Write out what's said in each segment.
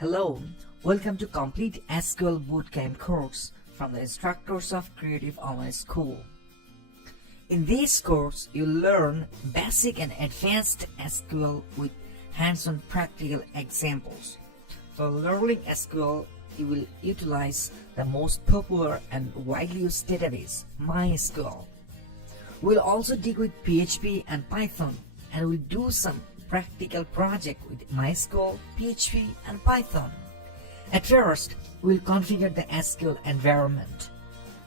Hello, welcome to Complete SQL Bootcamp course from the instructors of Creative Online School. In this course, you'll learn basic and advanced SQL with hands-on practical examples. For learning SQL, you will utilize the most popular and widely used database, MySQL. We'll also dig with PHP and Python, and we'll do some practical project with MySQL, PHP and Python. At first, we'll configure the SQL environment.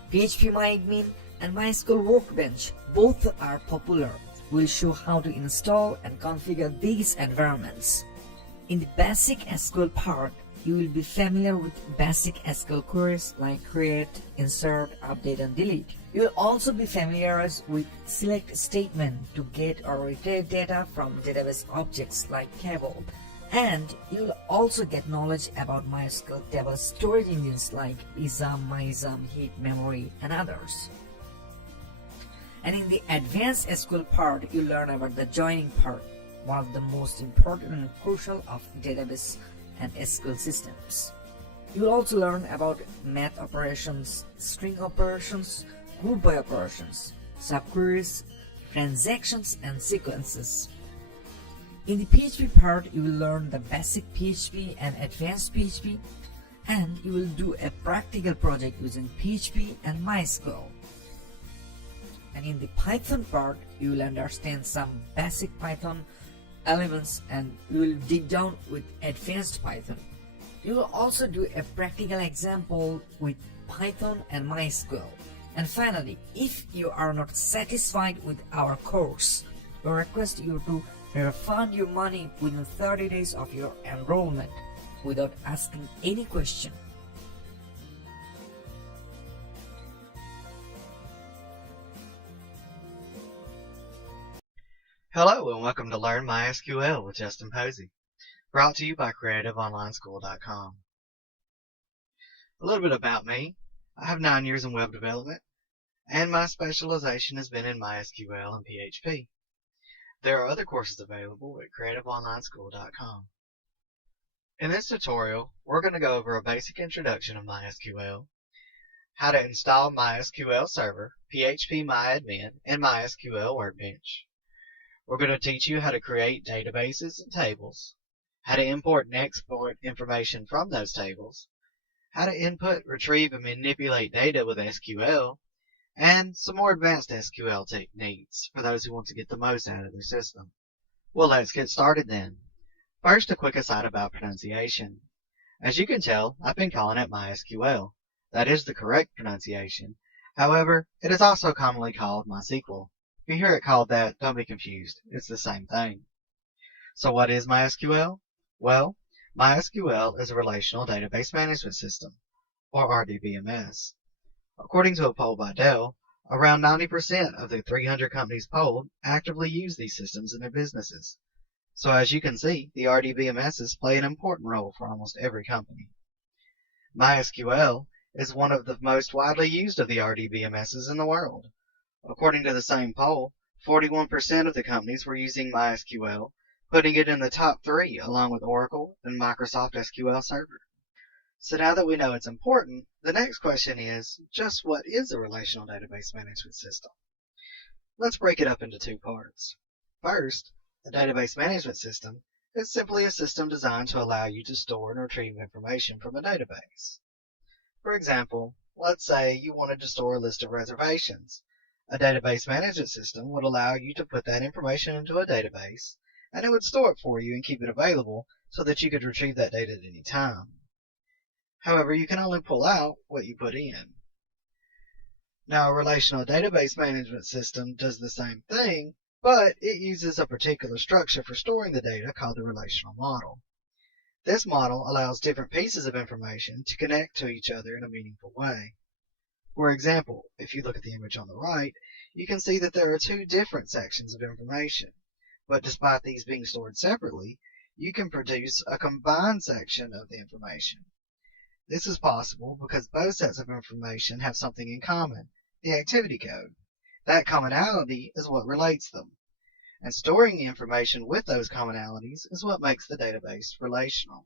PHP MyAdmin and MySQL Workbench both are popular. We'll show how to install and configure these environments. In the basic SQL part, you will be familiar with basic SQL queries like create, insert, update and delete. You will also be familiar with select statement to get or retrieve data from database objects like table. And you will also get knowledge about MySQL table storage engines like ISAM, MyISAM, Heap, Memory and others. And in the advanced SQL part, you learn about the joining part, one of the most important and crucial of database and SQL systems. You will also learn about math operations, string operations, group by operations, subqueries, transactions and sequences. In the PHP part, you will learn the basic PHP and advanced PHP, and you will do a practical project using PHP and MySQL. And in the Python part, you will understand some basic Python elements and you will dig down with advanced Python. You will also do a practical example with Python and MySQL. And finally, if you are not satisfied with our course, we request you to refund your money within 30 days of your enrollment without asking any question. Hello and welcome to Learn MySQL with Justin Posey, brought to you by CreativeOnlineSchool.com. A little bit about me. I have 9 years in web development, and my specialization has been in MySQL and PHP. There are other courses available at CreativeOnlineSchool.com. In this tutorial, we're going to go over a basic introduction of MySQL, how to install MySQL Server, PHP MyAdmin, and MySQL Workbench. We're going to teach you how to create databases and tables, how to import and export information from those tables, how to input, retrieve, and manipulate data with SQL, and some more advanced SQL techniques for those who want to get the most out of their system. Well, let's get started then. First, a quick aside about pronunciation. As you can tell, I've been calling it MySQL. That is the correct pronunciation. However, it is also commonly called MySQL. If you hear it called that, don't be confused. It's the same thing. So what is MySQL? Well, MySQL is a relational database management system, or RDBMS. According to a poll by Dell, around 90% of the 300 companies polled actively use these systems in their businesses. So as you can see, the RDBMSs play an important role for almost every company. MySQL is one of the most widely used of the RDBMSs in the world. According to the same poll, 41% of the companies were using MySQL, putting it in the top 3 along with Oracle and Microsoft SQL Server. So now that we know it's important, the next question is, just what is a relational database management system? Let's break it up into 2 parts. First, a database management system is simply a system designed to allow you to store and retrieve information from a database. For example, let's say you wanted to store a list of reservations. A database management system would allow you to put that information into a database, and it would store it for you and keep it available so that you could retrieve that data at any time. However, you can only pull out what you put in. Now, a relational database management system does the same thing, but it uses a particular structure for storing the data called the relational model. This model allows different pieces of information to connect to each other in a meaningful way. For example, if you look at the image on the right, you can see that there are 2 different sections of information. But despite these being stored separately, you can produce a combined section of the information. This is possible because both sets of information have something in common, the activity code. That commonality is what relates them. And storing the information with those commonalities is what makes the database relational.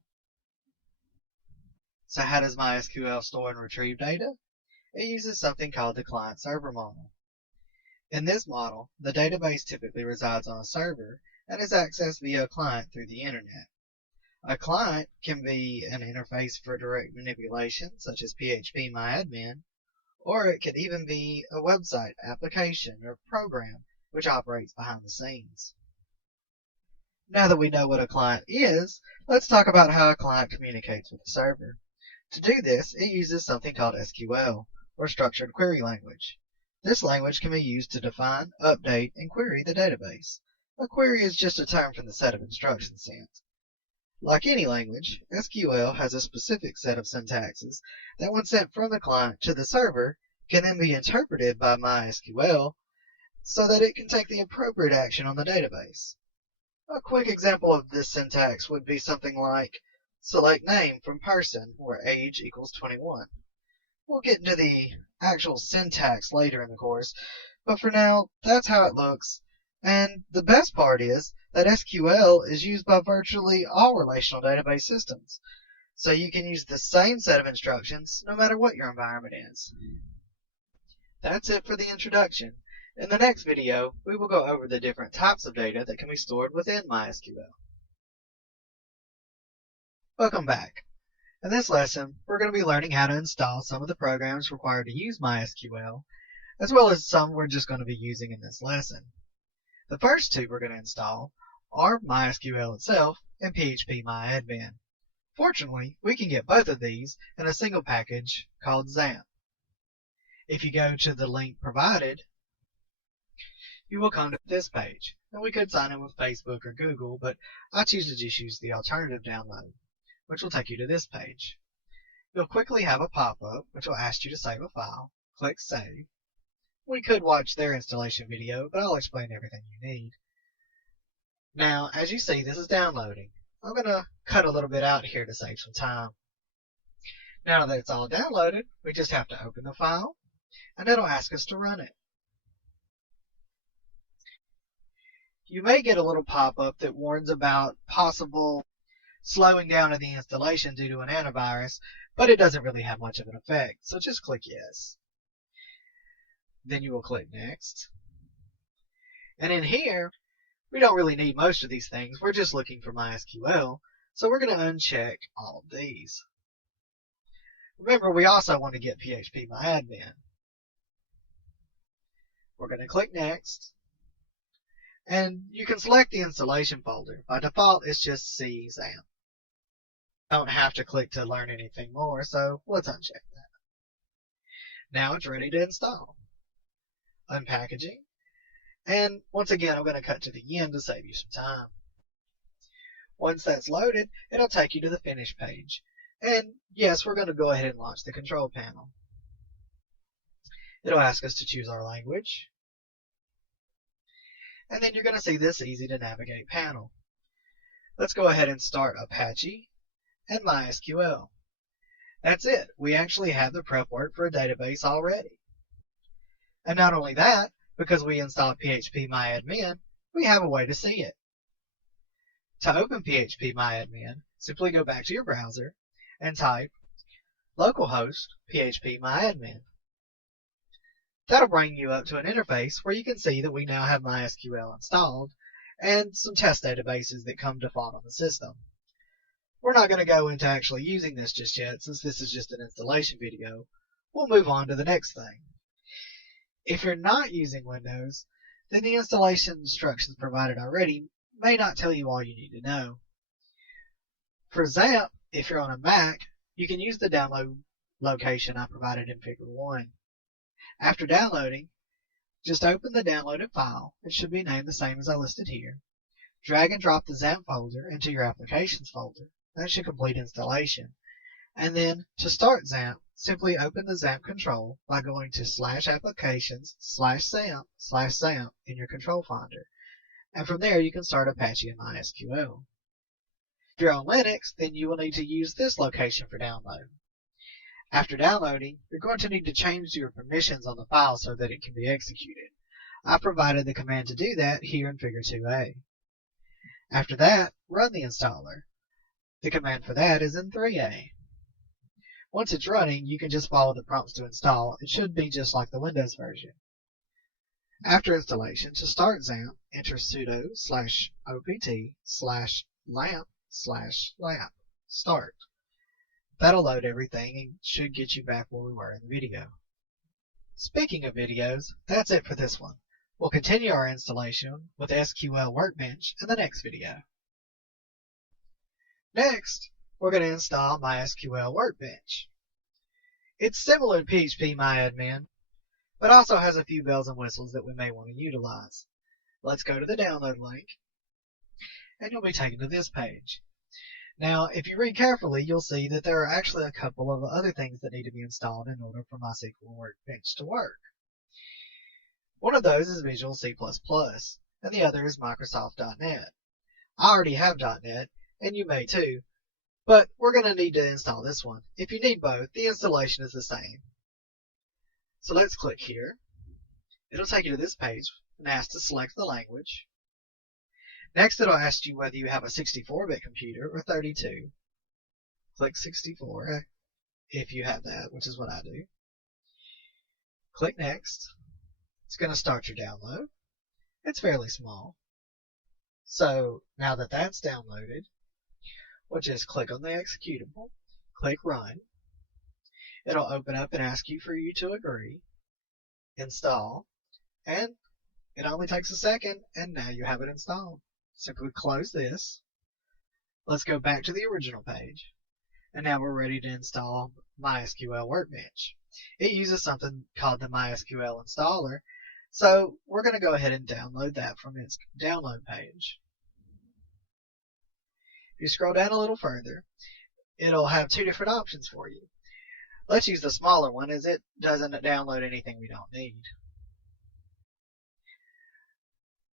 So how does MySQL store and retrieve data? It uses something called the client-server model. In this model, the database typically resides on a server and is accessed via a client through the internet. A client can be an interface for direct manipulation, such as PHP MyAdmin, or it could even be a website, application, or program which operates behind the scenes. Now that we know what a client is, let's talk about how a client communicates with the server. To do this, it uses something called SQL, or Structured Query Language. This language can be used to define, update, and query the database. A query is just a term for the set of instructions sent. Like any language, SQL has a specific set of syntaxes that when sent from the client to the server can then be interpreted by MySQL so that it can take the appropriate action on the database. A quick example of this syntax would be something like select name from person where age equals 21. We'll get into the actual syntax later in the course, but for now, that's how it looks. And the best part is that SQL is used by virtually all relational database systems. So you can use the same set of instructions no matter what your environment is. That's it for the introduction. In the next video, we will go over the different types of data that can be stored within MySQL. Welcome back. In this lesson, we're going to be learning how to install some of the programs required to use MySQL, as well as some we're just going to be using in this lesson. The first two we're going to install are MySQL itself and PHP MyAdmin. Fortunately, we can get both of these in a single package called XAMPP. If you go to the link provided, you will come to this page. And we could sign in with Facebook or Google, but I choose to just use the alternative download, which will take you to this page. You'll quickly have a pop-up which will ask you to save a file. Click Save. We could watch their installation video, but I'll explain everything you need. Now, as you see, this is downloading. I'm going to cut a little bit out here to save some time. Now that it's all downloaded, we just have to open the file, and it'll ask us to run it. You may get a little pop-up that warns about possible slowing down of the installation due to an antivirus, but it doesn't really have much of an effect, so just click Yes. Then you will click Next. And in here, we don't really need most of these things. We're just looking for MySQL, so we're going to uncheck all of these. Remember, we also want to get PHP MyAdmin. We're going to click Next. And you can select the installation folder. By default, it's just C XAMPP. Don't have to click to learn anything more, so let's uncheck that. Now it's ready to install. Unpackaging. And once again, I'm going to cut to the end to save you some time. Once that's loaded, it'll take you to the Finish page. And yes, we're going to go ahead and launch the control panel. It'll ask us to choose our language. And then you're going to see this easy to navigate panel. Let's go ahead and start Apache and MySQL. That's it. We actually have the prep work for a database already. And not only that, because we installed PHP MyAdmin, we have a way to see it. To open PHP MyAdmin, simply go back to your browser and type localhost PHP MyAdmin. That'll bring you up to an interface where you can see that we now have MySQL installed and some test databases that come default on the system. We're not going to go into actually using this just yet, since this is just an installation video. We'll move on to the next thing. If you're not using Windows, then the installation instructions provided already may not tell you all you need to know. For XAMPP, if you're on a Mac, you can use the download location I provided in Figure 1. After downloading, just open the downloaded file. It should be named the same as I listed here. Drag and drop the XAMPP folder into your Applications folder. That should complete installation. And then, to start XAMPP, simply open the XAMPP control by going to /applications/XAMPP/XAMPP in your control finder. And from there, you can start Apache and MySQL. If you're on Linux, then you will need to use this location for download. After downloading, you're going to need to change your permissions on the file so that it can be executed. I provided the command to do that here in Figure 2a. After that, run the installer. The command for that is in 3a. Once it's running, you can just follow the prompts to install. It should be just like the Windows version. After installation, to start XAMPP, enter sudo /opt/lamp/lamp start. That'll load everything and should get you back where we were in the video. Speaking of videos, that's it for this one. We'll continue our installation with SQL Workbench in the next video. Next, we're going to install MySQL Workbench. It's similar to PHP MyAdmin, but also has a few bells and whistles that we may want to utilize. Let's go to the download link, and you'll be taken to this page. Now, if you read carefully, you'll see that there are actually a couple of other things that need to be installed in order for MySQL Workbench to work. One of those is Visual C++, and the other is Microsoft.NET. I already have .NET, and you may too, but we're going to need to install this one. If you need both, the installation is the same. So let's click here. It'll take you to this page and ask to select the language. Next, it'll ask you whether you have a 64-bit computer or 32. Click 64 if you have that, which is what I do. Click Next. It's going to start your download. It's fairly small. So now that that's downloaded, we'll just click on the executable, click Run. It'll open up and ask you for you to agree, install, and it only takes a second, and now you have it installed. Simply close this. Let's go back to the original page, and now we're ready to install MySQL Workbench. It uses something called the MySQL installer, so we're going to go ahead and download that from its download page. If you scroll down a little further, it'll have two different options for you. Let's use the smaller one as it doesn't download anything we don't need.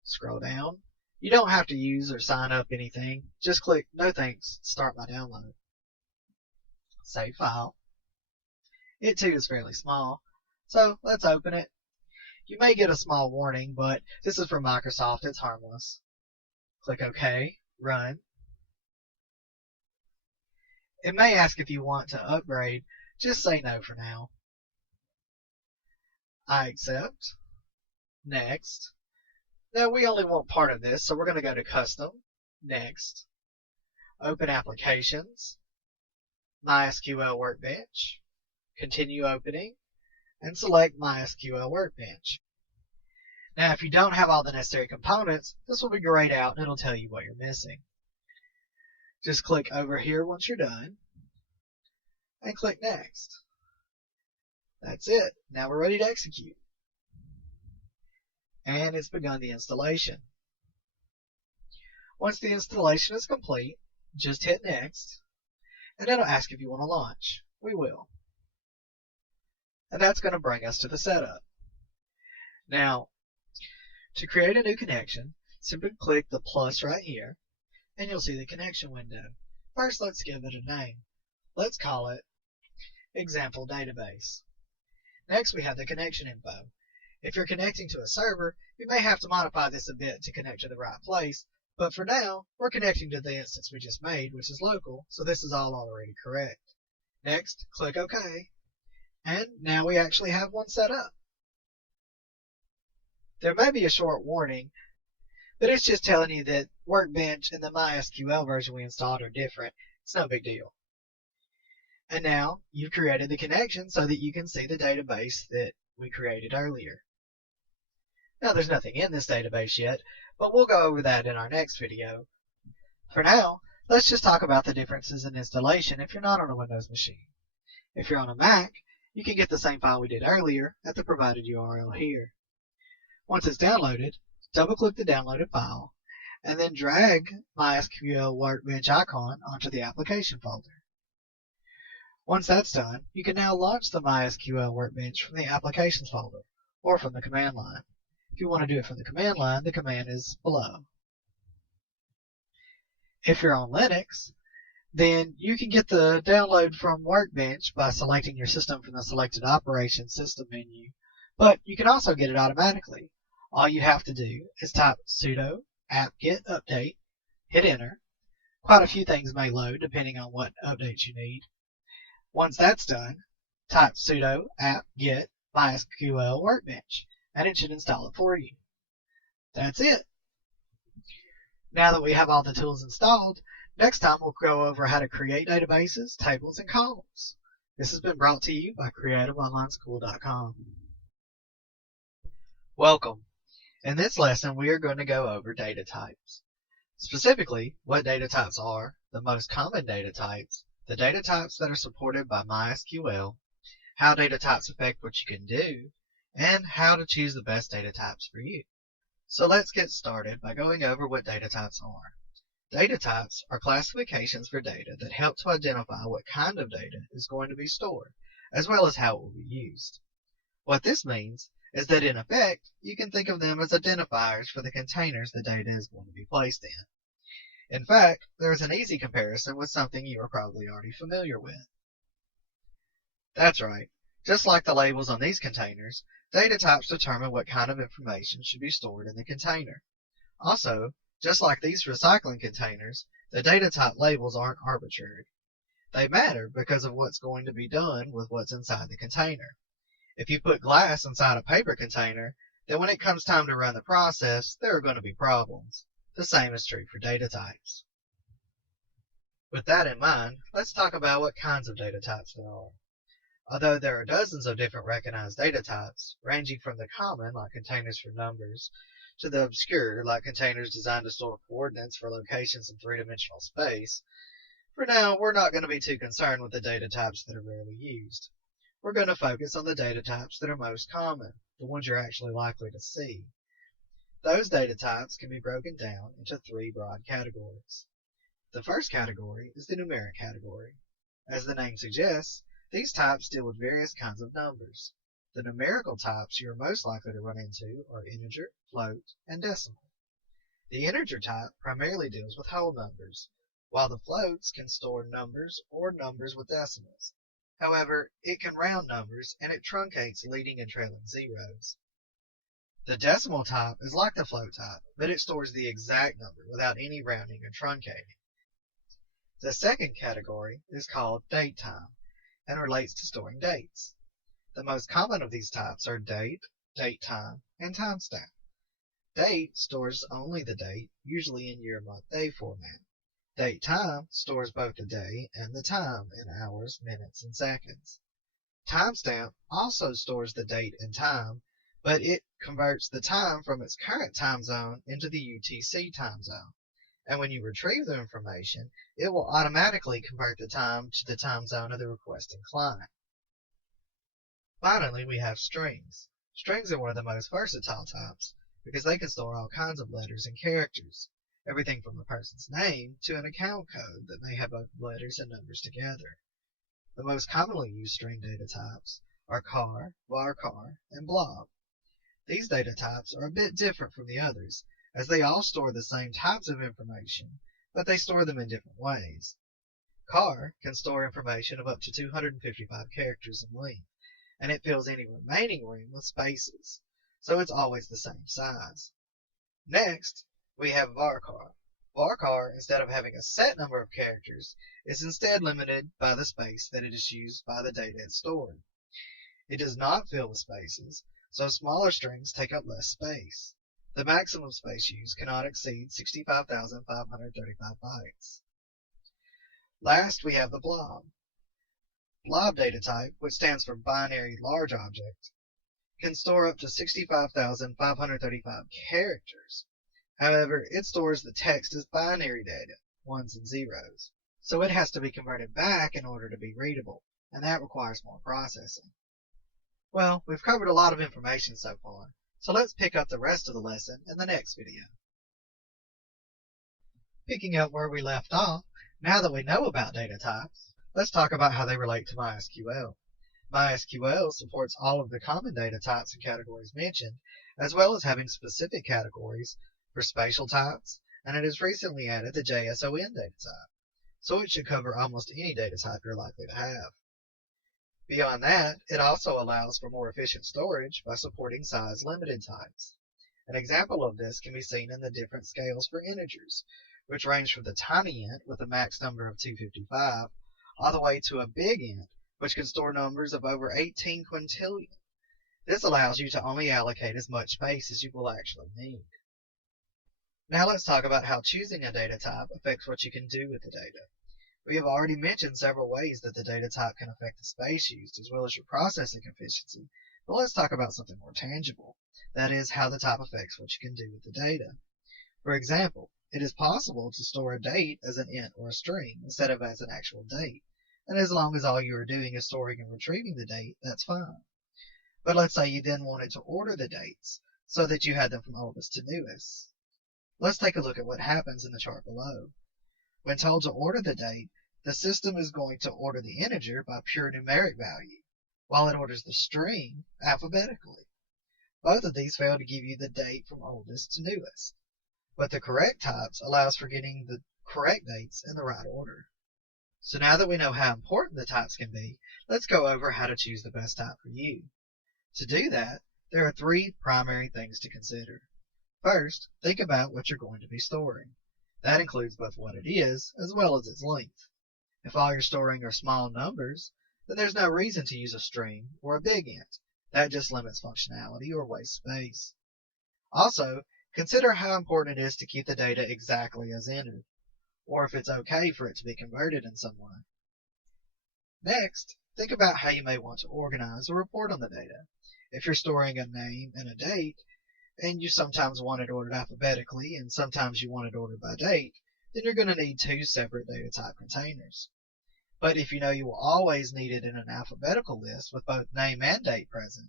Scroll down. You don't have to use or sign up anything. Just click No Thanks, Start My Download. Save file. It too is fairly small, so let's open it. You may get a small warning, but this is from Microsoft. It's harmless. Click OK. Run. It may ask if you want to upgrade. Just say no for now. I accept. Next. Now we only want part of this, so we're going to go to Custom. Next. Open Applications. MySQL Workbench. Continue opening. And select MySQL Workbench. Now if you don't have all the necessary components, this will be grayed out and it'll tell you what you're missing. Just click over here once you're done. And click Next. That's it. Now we're ready to execute. And it's begun the installation. Once the installation is complete, just hit Next, and it'll ask if you want to launch. We will. And that's going to bring us to the setup. Now, to create a new connection, simply click the plus right here, and you'll see the connection window. First, let's give it a name. Let's call it Example Database. Next, we have the connection info. If you're connecting to a server, you may have to modify this a bit to connect to the right place, but for now, we're connecting to the instance we just made, which is local, so this is all already correct. Next, click OK, and now we actually have one set up. There may be a short warning, but it's just telling you that Workbench and the MySQL version we installed are different. It's no big deal. And now you've created the connection so that you can see the database that we created earlier. Now there's nothing in this database yet, but we'll go over that in our next video. For now, let's just talk about the differences in installation if you're not on a Windows machine. If you're on a Mac, you can get the same file we did earlier at the provided URL here. Once it's downloaded, double-click the downloaded file, and then drag MySQL Workbench icon onto the application folder. Once that's done, you can now launch the MySQL Workbench from the Applications folder, or from the command line. If you want to do it from the command line, the command is below. If you're on Linux, then you can get the download from Workbench by selecting your system from the Selected Operations System menu, but you can also get it automatically. All you have to do is type sudo apt-get update, hit enter. Quite a few things may load depending on what updates you need. Once that's done, type sudo apt-get MySQL workbench, and it should install it for you. That's it. Now that we have all the tools installed, next time we'll go over how to create databases, tables, and columns. This has been brought to you by creativeonlineschool.com. Welcome. In this lesson, we are going to go over data types. Specifically, what data types are, the most common data types, the data types that are supported by MySQL, how data types affect what you can do, and how to choose the best data types for you. So let's get started by going over what data types are. Data types are classifications for data that help to identify what kind of data is going to be stored, as well as how it will be used. What this means is that in effect, you can think of them as identifiers for the containers the data is going to be placed in. In fact, there is an easy comparison with something you are probably already familiar with. That's right. Just like the labels on these containers, data types determine what kind of information should be stored in the container. Also, just like these recycling containers, the data type labels aren't arbitrary. They matter because of what's going to be done with what's inside the container. If you put glass inside a paper container, then when it comes time to run the process, there are going to be problems. The same is true for data types. With that in mind, let's talk about what kinds of data types there are. Although there are dozens of different recognized data types, ranging from the common, like containers for numbers, to the obscure, like containers designed to store coordinates for locations in three-dimensional space, for now we're not going to be too concerned with the data types that are rarely used. We're going to focus on the data types that are most common, the ones you're actually likely to see. Those data types can be broken down into three broad categories. The first category is the numeric category. As the name suggests, these types deal with various kinds of numbers. The numerical types you are most likely to run into are integer, float, and decimal. The integer type primarily deals with whole numbers, while the floats can store numbers or numbers with decimals. However, it can round numbers and it truncates leading and trailing zeros. The decimal type is like the float type, but it stores the exact number without any rounding or truncating. The second category is called date time and relates to storing dates. The most common of these types are date, date time, and timestamp. Date stores only the date, usually in year, month, day format. Date time stores both the day and the time in hours, minutes, and seconds. Timestamp also stores the date and time, but it converts the time from its current time zone into the UTC time zone. And when you retrieve the information, it will automatically convert the time to the time zone of the requesting client. Finally, we have strings. Strings are one of the most versatile types because they can store all kinds of letters and characters, everything from a person's name to an account code that may have both letters and numbers together. The most commonly used string data types are char, varchar, and blob. These data types are a bit different from the others, as they all store the same types of information, but they store them in different ways. Char can store information of up to 255 characters in length, and it fills any remaining room with spaces, so it's always the same size. Next, we have varchar. Varchar, instead of having a set number of characters, is instead limited by the space that it is used by the data it's stored. It does not fill with spaces, so smaller strings take up less space. The maximum space used cannot exceed 65,535 bytes. Last, we have the blob. Blob data type, which stands for binary large object, can store up to 65,535 characters. However, it stores the text as binary data, ones and zeros, so it has to be converted back in order to be readable, and that requires more processing. Well, we've covered a lot of information so far, so let's pick up the rest of the lesson in the next video. Picking up where we left off, now that we know about data types, let's talk about how they relate to MySQL. MySQL supports all of the common data types and categories mentioned, as well as having specific categories for spatial types, and it has recently added the JSON data type, so it should cover almost any data type you're likely to have. Beyond that, it also allows for more efficient storage by supporting size-limited types. An example of this can be seen in the different scales for integers, which range from the tiny int with a max number of 255 all the way to a big int which can store numbers of over 18 quintillion. This allows you to only allocate as much space as you will actually need. Now let's talk about how choosing a data type affects what you can do with the data. We have already mentioned several ways that the data type can affect the space used as well as your processing efficiency, but let's talk about something more tangible. That is, how the type affects what you can do with the data. For example, it is possible to store a date as an int or a string instead of as an actual date, and as long as all you are doing is storing and retrieving the date, that's fine. But let's say you then wanted to order the dates so that you had them from oldest to newest. Let's take a look at what happens in the chart below. When told to order the date, the system is going to order the integer by pure numeric value, while it orders the string alphabetically. Both of these fail to give you the date from oldest to newest, but the correct types allows for getting the correct dates in the right order. So now that we know how important the types can be, let's go over how to choose the best type for you. To do that, there are three primary things to consider. First, think about what you're going to be storing. That includes both what it is as well as its length. If all you're storing are small numbers, then there's no reason to use a string or a big int. That just limits functionality or wastes space. Also, consider how important it is to keep the data exactly as entered, or if it's okay for it to be converted in some way. Next, think about how you may want to organize or report on the data. If you're storing a name and a date, and you sometimes want it ordered alphabetically and sometimes you want it ordered by date, then you're going to need two separate data type containers. But if you know you will always need it in an alphabetical list with both name and date present,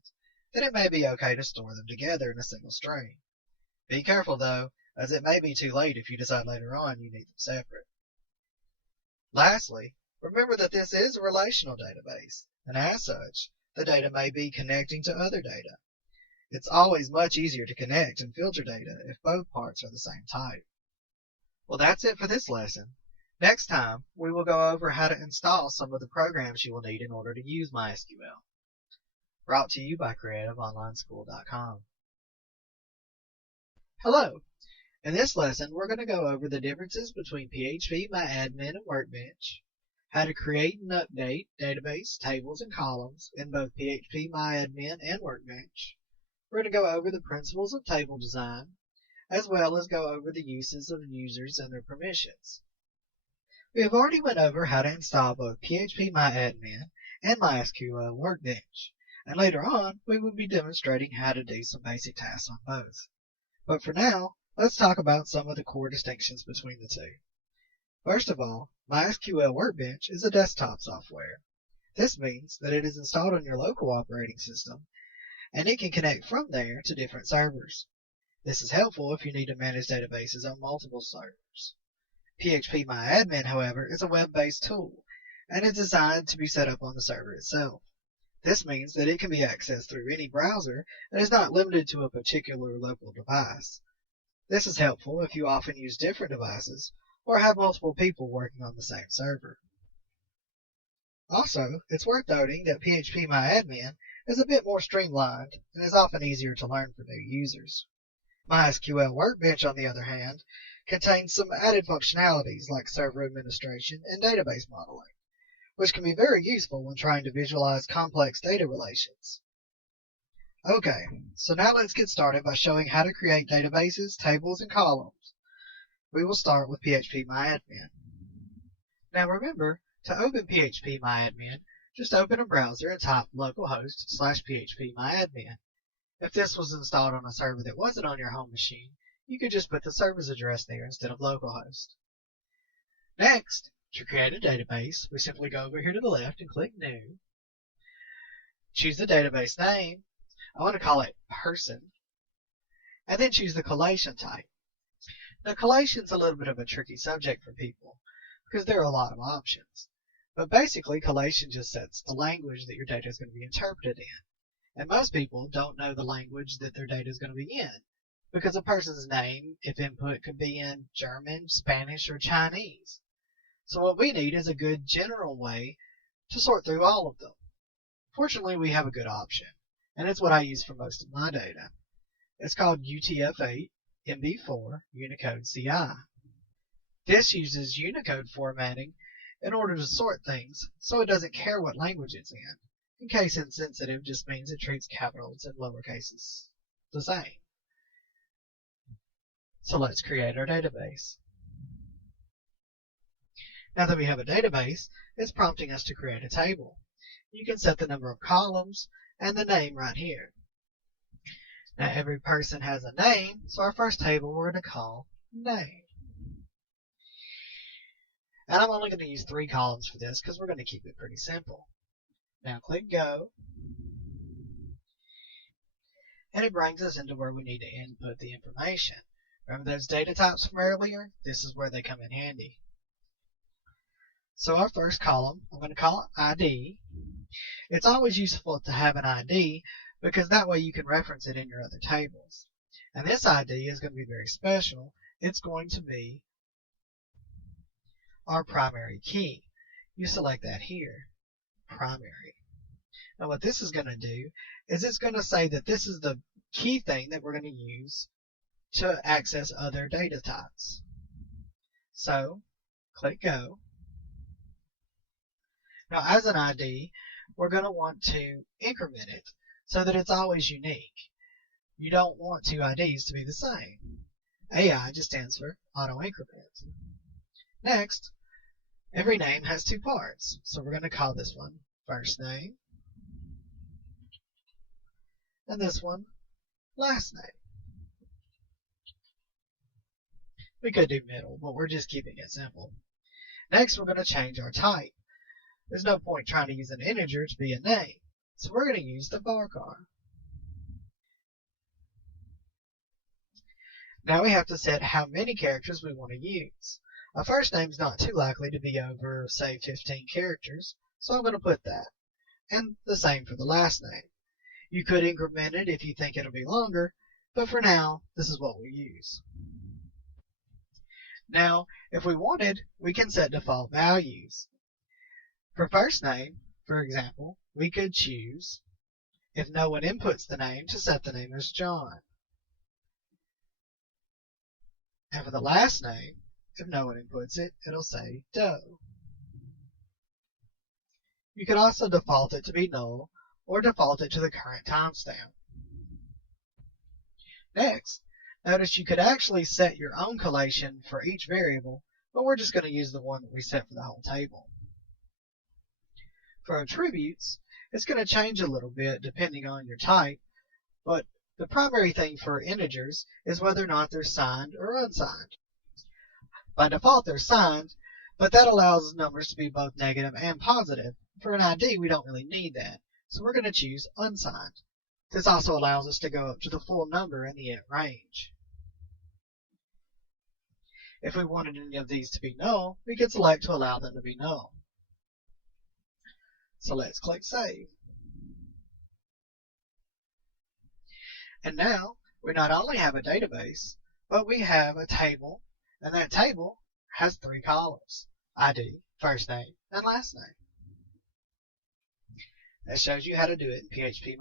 then it may be okay to store them together in a single string. Be careful though, as it may be too late if you decide later on you need them separate. Lastly, remember that this is a relational database, and as such, the data may be connecting to other data. It's always much easier to connect and filter data if both parts are the same type. Well, that's it for this lesson. Next time, we will go over how to install some of the programs you will need in order to use MySQL. Brought to you by CreativeOnlineSchool.com. Hello! In this lesson, we're going to go over the differences between PHP, MyAdmin, and Workbench, how to create and update database, tables, and columns in both PHP, MyAdmin, and Workbench. We're going to go over the principles of table design, as well as go over the uses of users and their permissions. We have already went over how to install both PHP MyAdmin and MySQL Workbench, and later on we will be demonstrating how to do some basic tasks on both. But for now, let's talk about some of the core distinctions between the two. First of all, MySQL Workbench is a desktop software. This means that it is installed on your local operating system, and it can connect from there to different servers. This is helpful if you need to manage databases on multiple servers. PHP MyAdmin, however, is a web-based tool, and is designed to be set up on the server itself. This means that it can be accessed through any browser and is not limited to a particular local device. This is helpful if you often use different devices or have multiple people working on the same server. Also, it's worth noting that PHP MyAdmin is a bit more streamlined and is often easier to learn for new users. MySQL Workbench, on the other hand, contains some added functionalities like server administration and database modeling, which can be very useful when trying to visualize complex data relations. Okay, so now let's get started by showing how to create databases, tables, and columns. We will start with PHP MyAdmin. Now remember, to open PHP MyAdmin, just open a browser and type localhost/PHP MyAdmin. If this was installed on a server that wasn't on your home machine, you could just put the server's address there instead of localhost. Next, to create a database, we simply go over here to the left and click New. Choose the database name. I want to call it Person. And then choose the collation type. Now, collation's a little bit of a tricky subject for people because there are a lot of options. But basically, collation just sets the language that your data is going to be interpreted in. And most people don't know the language that their data is going to be in, because a person's name, if input, could be in German, Spanish, or Chinese. So what we need is a good general way to sort through all of them. Fortunately, we have a good option, and it's what I use for most of my data. It's called UTF-8 MB4 Unicode CI. This uses Unicode formatting in order to sort things so it doesn't care what language it's in. Case insensitive just means it treats capitals and lower cases the same. So let's create our database. Now that we have a database, it's prompting us to create a table. You can set the number of columns and the name right here. Now every person has a name, so our first table we're going to call name. And I'm only going to use 3 columns for this because we're going to keep it pretty simple. Now click go. And it brings us into where we need to input the information. Remember those data types from earlier? This is where they come in handy. So our first column, I'm going to call it ID. It's always useful to have an ID because that way you can reference it in your other tables. And this ID is going to be very special. It's going to be our primary key. You select that here, primary. Now what this is going to do is it's going to say that this is the key thing that we're going to use to access other data types. So click go. Now as an ID, we're going to want to increment it so that it's always unique. You don't want 2 IDs to be the same. AI just stands for auto increment. Next, every name has 2 parts, so we're going to call this one first name, and this one last name. We could do middle, but we're just keeping it simple. Next, we're going to change our type. There's no point trying to use an integer to be a name, so we're going to use the varchar. Now we have to set how many characters we want to use. A first name is not too likely to be over, say, 15 characters, so I'm going to put that. And the same for the last name. You could increment it if you think it'll be longer, but for now, this is what we use. Now, if we wanted, we can set default values. For first name, for example, we could choose, if no one inputs the name, to set the name as John. And for the last name, if no one inputs it, it'll say Doe. You could also default it to be null or default it to the current timestamp. Next, notice you could actually set your own collation for each variable, but we're just going to use the one that we set for the whole table. For attributes, it's going to change a little bit depending on your type, but the primary thing for integers is whether or not they're signed or unsigned. By default, they're signed, but that allows numbers to be both negative and positive. For an ID, we don't really need that, so we're going to choose unsigned. This also allows us to go up to the full number in the int range. If we wanted any of these to be null, we could select to allow them to be null. So let's click Save. And now, we not only have a database, but we have a table, and that table has 3 columns: ID, first name, and last name. That shows you how to do it in PHP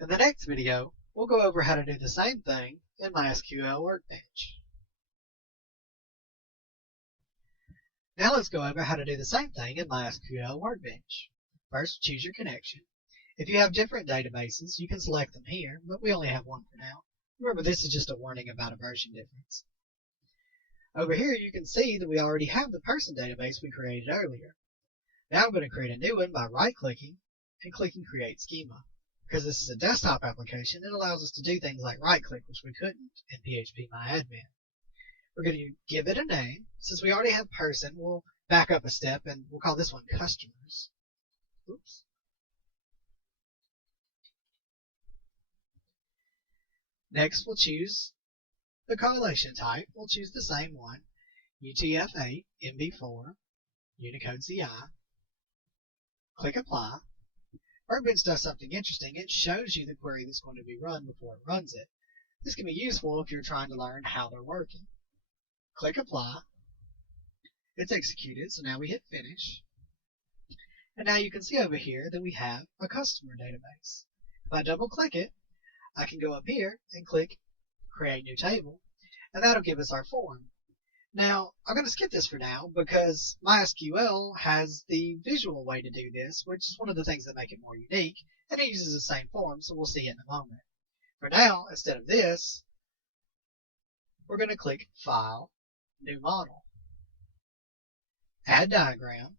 In the next video, we'll go over how to do the same thing in MySQL Workbench. Now let's go over how to do the same thing in MySQL Workbench. First, choose your connection. If you have different databases, you can select them here, but we only have one for now. Remember, this is just a warning about a version difference. Over here, you can see that we already have the person database we created earlier. Now I'm going to create a new one by right-clicking and clicking Create Schema. Because this is a desktop application, it allows us to do things like right-click, which we couldn't in PHP-MyAdmin. We're going to give it a name. Since we already have person, we'll back up a step and we'll call this one Customers. Oops. Next, we'll choose the correlation type. We'll choose the same one, UTF-8, MB4, Unicode CI. Click Apply. Workbench does something interesting. It shows you the query that's going to be run before it runs it. This can be useful if you're trying to learn how they're working. Click Apply. It's executed, so now we hit Finish. And now you can see over here that we have a customer database. If I double click it, I can go up here and click Create New Table, and that'll give us our form. Now, I'm going to skip this for now because MySQL has the visual way to do this, which is one of the things that make it more unique, and it uses the same form, so we'll see it in a moment. For now, instead of this, we're going to click File, New Model, Add Diagram,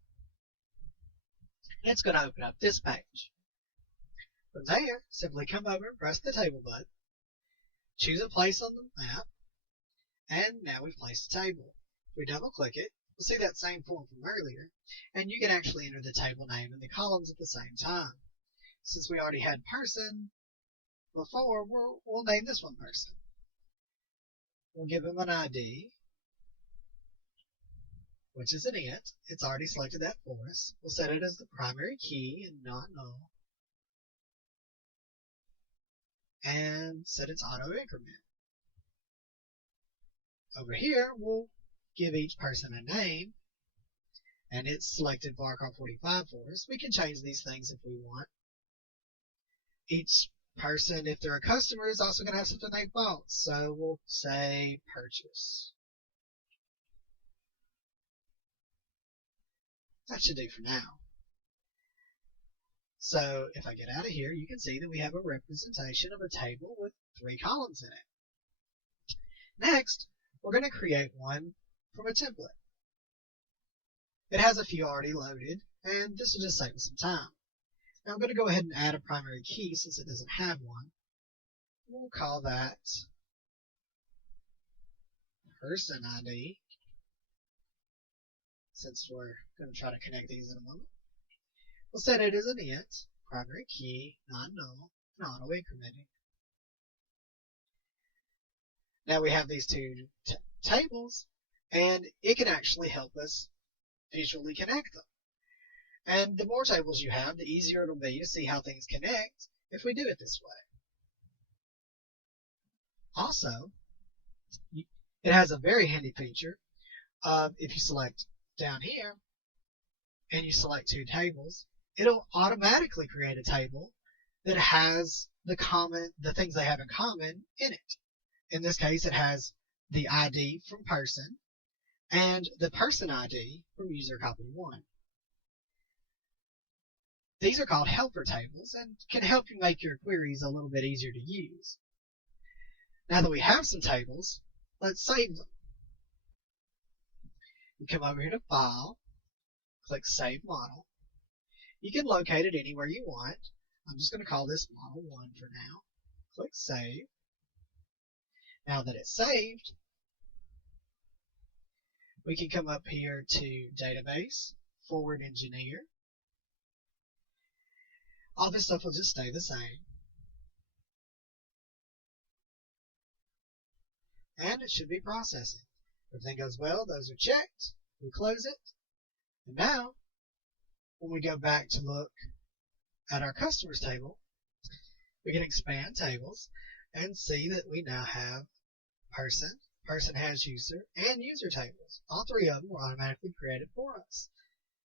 and it's going to open up this page. From there, simply come over and press the table button, choose a place on the map, and now we've placed a table. If we double click it, we'll see that same form from earlier, and you can actually enter the table name and the columns at the same time. Since we already had person before, we'll name this one person. We'll give him an ID, which is an int. It's already selected that for us. We'll set it as the primary key and not null, and set its auto increment. Over here, we'll give each person a name, and it's selected varchar 45 for us. We can change these things if we want. Each person, if they're a customer, is also going to have something they bought, so we'll say purchase. That should do for now. So if I get out of here, you can see that we have a representation of a table with 3 columns in it. Next, we're going to create one from a template. It has a few already loaded, and this will just save us some time. Now I'm going to go ahead and add a primary key since it doesn't have one. We'll call that person ID, since we're going to try to connect these in a moment. We'll set it as an int, primary key, non-null, and auto-incrementing. Now we have these two tables, and it can actually help us visually connect them. And the more tables you have, the easier it'll be to see how things connect if we do it this way. Also, it has a very handy feature of if you select down here and you select 2 tables, it'll automatically create a table that has the things they have in common in it. In this case, it has the ID from person and the person ID from user copy 1. These are called helper tables and can help you make your queries a little bit easier to use. Now that we have some tables, let's save them. You come over here to File, click Save Model. You can locate it anywhere you want. I'm just going to call this Model 1 for now. Click Save. Now that it's saved, we can come up here to Database, Forward Engineer. All this stuff will just stay the same. And it should be processing. If everything goes well, those are checked. We close it. And now, when we go back to look at our customers table, we can expand tables and see that we now have person has user, and user tables. All 3 of them were automatically created for us.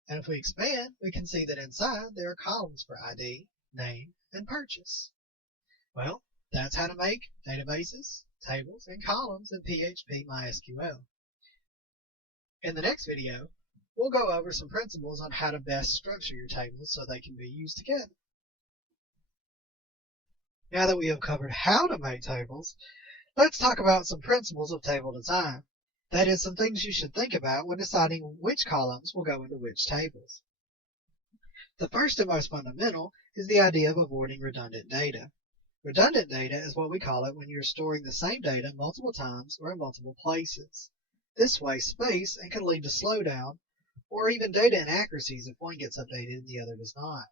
And if we expand, we can see that inside there are columns for ID, name, and purchase. Well, that's how to make databases, tables, and columns in PHP MySQL. In the next video, we'll go over some principles on how to best structure your tables so they can be used together. Now that we have covered how to make tables, let's talk about some principles of table design. That is, some things you should think about when deciding which columns will go into which tables. The first and most fundamental is the idea of avoiding redundant data. Redundant data is what we call it when you're storing the same data multiple times or in multiple places. This wastes space and can lead to slowdown or even data inaccuracies if one gets updated and the other does not.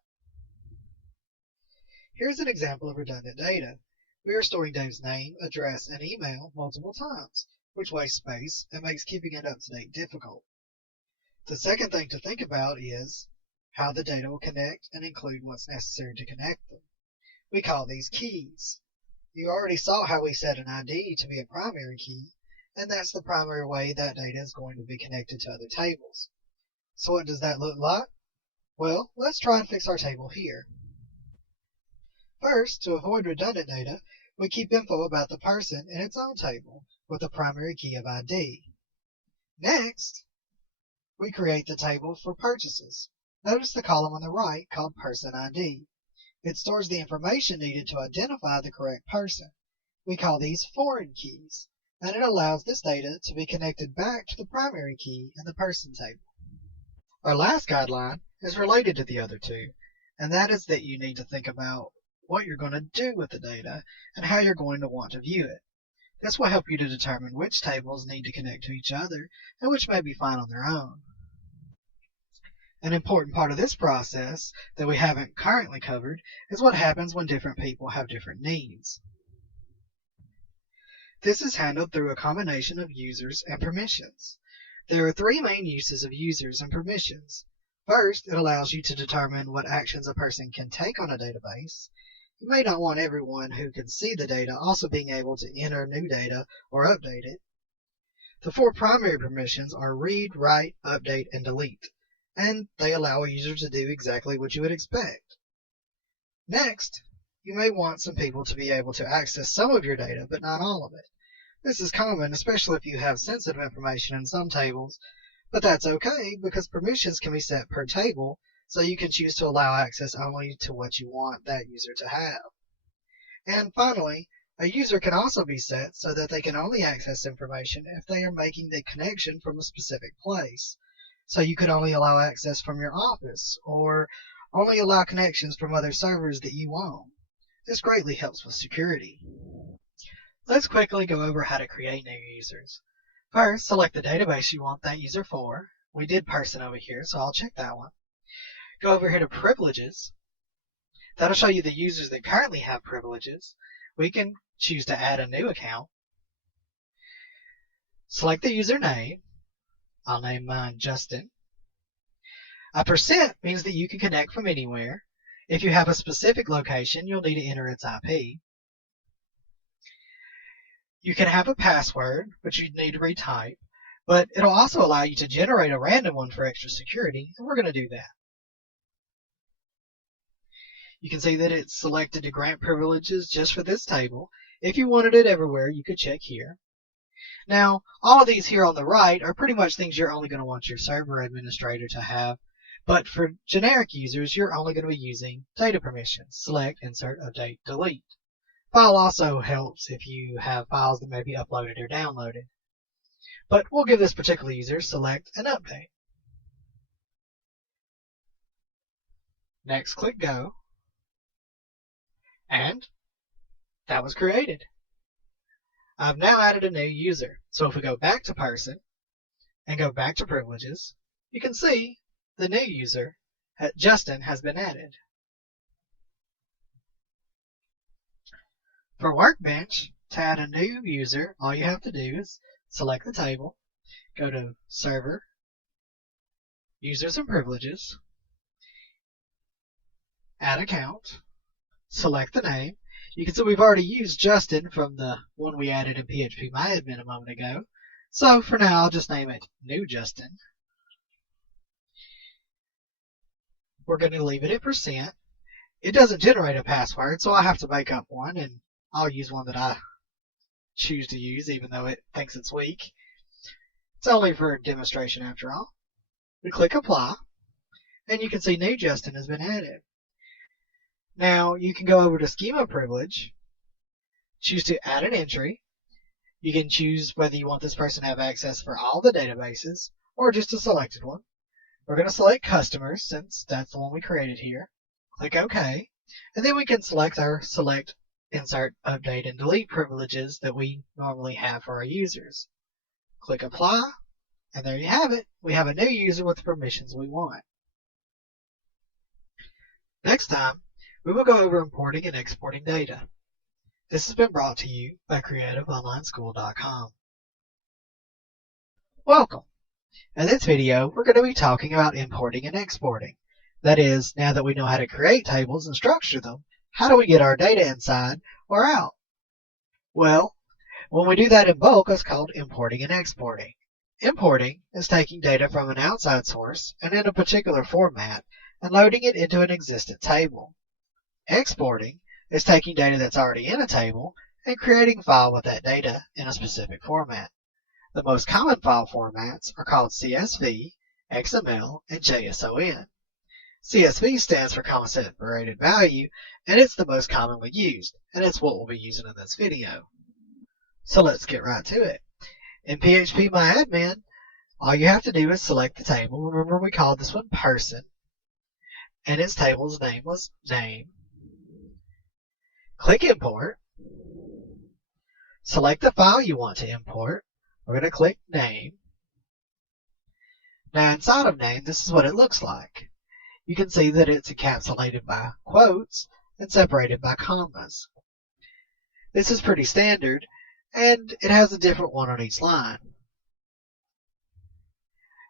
Here's an example of redundant data. We are storing Dave's name, address, and email multiple times, which wastes space and makes keeping it up to date difficult. The second thing to think about is how the data will connect and include what's necessary to connect them. We call these keys. You already saw how we set an ID to be a primary key, and that's the primary way that data is going to be connected to other tables. So what does that look like? Well, let's try and fix our table here. First, to avoid redundant data, we keep info about the person in its own table with a primary key of ID. Next, we create the table for purchases. Notice the column on the right called Person ID. It stores the information needed to identify the correct person. We call these foreign keys, and it allows this data to be connected back to the primary key in the person table. Our last guideline is related to the other two, and that is that you need to think about what you're going to do with the data and how you're going to want to view it. This will help you to determine which tables need to connect to each other and which may be fine on their own. An important part of this process that we haven't currently covered is what happens when different people have different needs. This is handled through a combination of users and permissions. There are three main uses of users and permissions. First, it allows you to determine what actions a person can take on a database. You may not want everyone who can see the data also being able to enter new data or update it. The four primary permissions are read, write, update, and delete, and they allow a user to do exactly what you would expect. Next, you may want some people to be able to access some of your data, but not all of it. This is common, especially if you have sensitive information in some tables, but that's okay because permissions can be set per table, so you can choose to allow access only to what you want that user to have. And finally, a user can also be set so that they can only access information if they are making the connection from a specific place. So you could only allow access from your office, or only allow connections from other servers that you own. This greatly helps with security. Let's quickly go over how to create new users. First, select the database you want that user for. We did person over here, so I'll check that one. Go over here to privileges. That'll show you the users that currently have privileges. We can choose to add a new account. Select the username. I'll name mine Justin. A percent means that you can connect from anywhere. If you have a specific location, you'll need to enter its IP. You can have a password, which you'd need to retype, but it'll also allow you to generate a random one for extra security, and we're going to do that. You can see that it's selected to grant privileges just for this table. If you wanted it everywhere, you could check here. Now, all of these here on the right are pretty much things you're only going to want your server administrator to have, but for generic users, you're only going to be using data permissions. Select, insert, update, delete. File also helps if you have files that may be uploaded or downloaded. But we'll give this particular user select and update. Next, click Go. And that was created. I've now added a new user. So if we go back to person and go back to privileges, you can see the new user, Justin, has been added. For Workbench, to add a new user, all you have to do is select the table, go to Server, Users and Privileges, Add Account, select the name. You can see we've already used Justin from the one we added in PHP MyAdmin a moment ago. So for now, I'll just name it New Justin. We're going to leave it at %. It doesn't generate a password, so I have to make up one, and I'll use one that I choose to use, even though it thinks it's weak. It's only for a demonstration after all. We click Apply, and you can see New Justin has been added. Now, you can go over to Schema Privilege, choose to add an entry. You can choose whether you want this person to have access for all the databases or just a selected one. We're going to select Customers since that's the one we created here. Click OK, and then we can select our Select, Insert, Update, and Delete privileges that we normally have for our users. Click Apply, and there you have it. We have a new user with the permissions we want. Next time, we will go over importing and exporting data. This has been brought to you by CreativeOnlineSchool.com. Welcome! In this video, we're going to be talking about importing and exporting. That is, now that we know how to create tables and structure them, how do we get our data inside or out? Well, when we do that in bulk, it's called importing and exporting. Importing is taking data from an outside source and in a particular format and loading it into an existing table. Exporting is taking data that's already in a table and creating a file with that data in a specific format. The most common file formats are called CSV, XML, and JSON. CSV stands for comma separated value, and it's the most commonly used, and it's what we'll be using in this video. So let's get right to it. In PHP all you have to do is select the table. Remember, we called this one person, and its table's name was name. Click import. Select the file you want to import. We're going to click name. Now inside of name, this is what it looks like. You can see that it's encapsulated by quotes and separated by commas. This is pretty standard, and it has a different one on each line.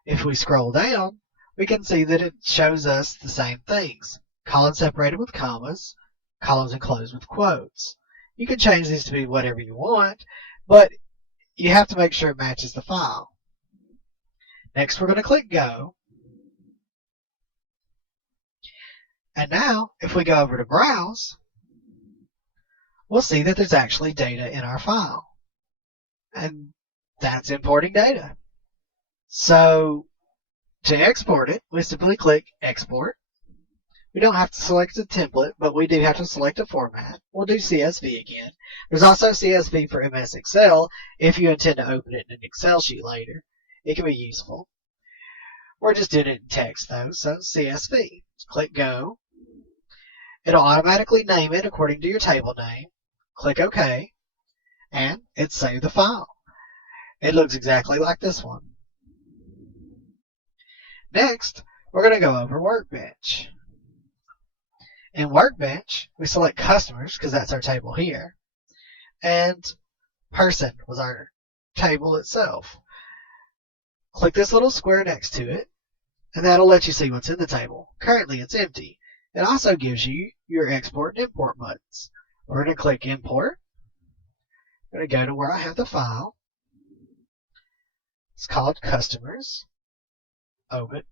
If we scroll down, we can see that it shows us the same things. Columns separated with commas, columns enclosed with quotes. You can change these to be whatever you want, but you have to make sure it matches the file. Next, we're going to click Go. And now, if we go over to Browse, we'll see that there's actually data in our file. And that's importing data. So, to export it, we simply click Export. We don't have to select a template, but we do have to select a format. We'll do CSV again. There's also CSV for MS Excel if you intend to open it in an Excel sheet later. It can be useful. We're just doing it in text though, so CSV. Click Go. It'll automatically name it according to your table name. Click OK, and it saved the file. It looks exactly like this one. Next, we're going to go over Workbench. In Workbench, we select Customers because that's our table here, and Person was our table itself. Click this little square next to it, and that'll let you see what's in the table. Currently, it's empty. It also gives you your export and import buttons. We're going to click Import. I'm going to go to where I have the file. It's called Customers. Open.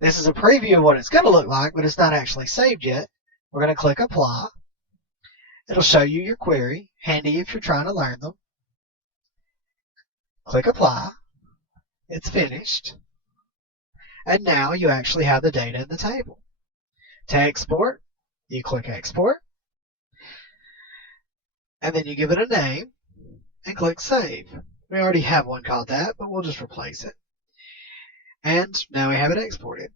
This is a preview of what it's going to look like, but it's not actually saved yet. We're going to click Apply. It'll show you your query, handy if you're trying to learn them. Click Apply. It's finished. And now you actually have the data in the table. To export, you click Export. And then you give it a name and click Save. We already have one called that, but we'll just replace it. And now we have it exported.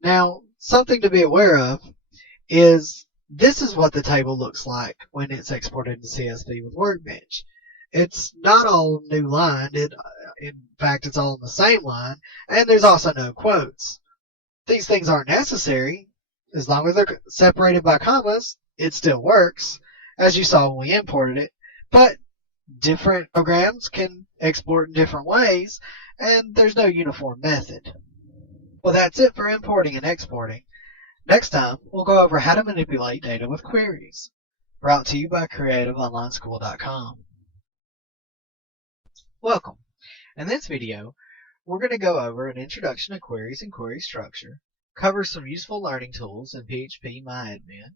Now, something to be aware of is this is what the table looks like when it's exported into CSV with Workbench. It's not all new lined. In fact, it's all in the same line, and there's also no quotes. These things aren't necessary. As long as they're separated by commas, it still works, as you saw when we imported it. But different programs can export in different ways, and there's no uniform method. Well, that's it for importing and exporting. Next time, we'll go over how to manipulate data with queries. Brought to you by CreativeOnlineSchool.com. Welcome. In this video, we're going to go over an introduction to queries and query structure, cover some useful learning tools in PHP MyAdmin,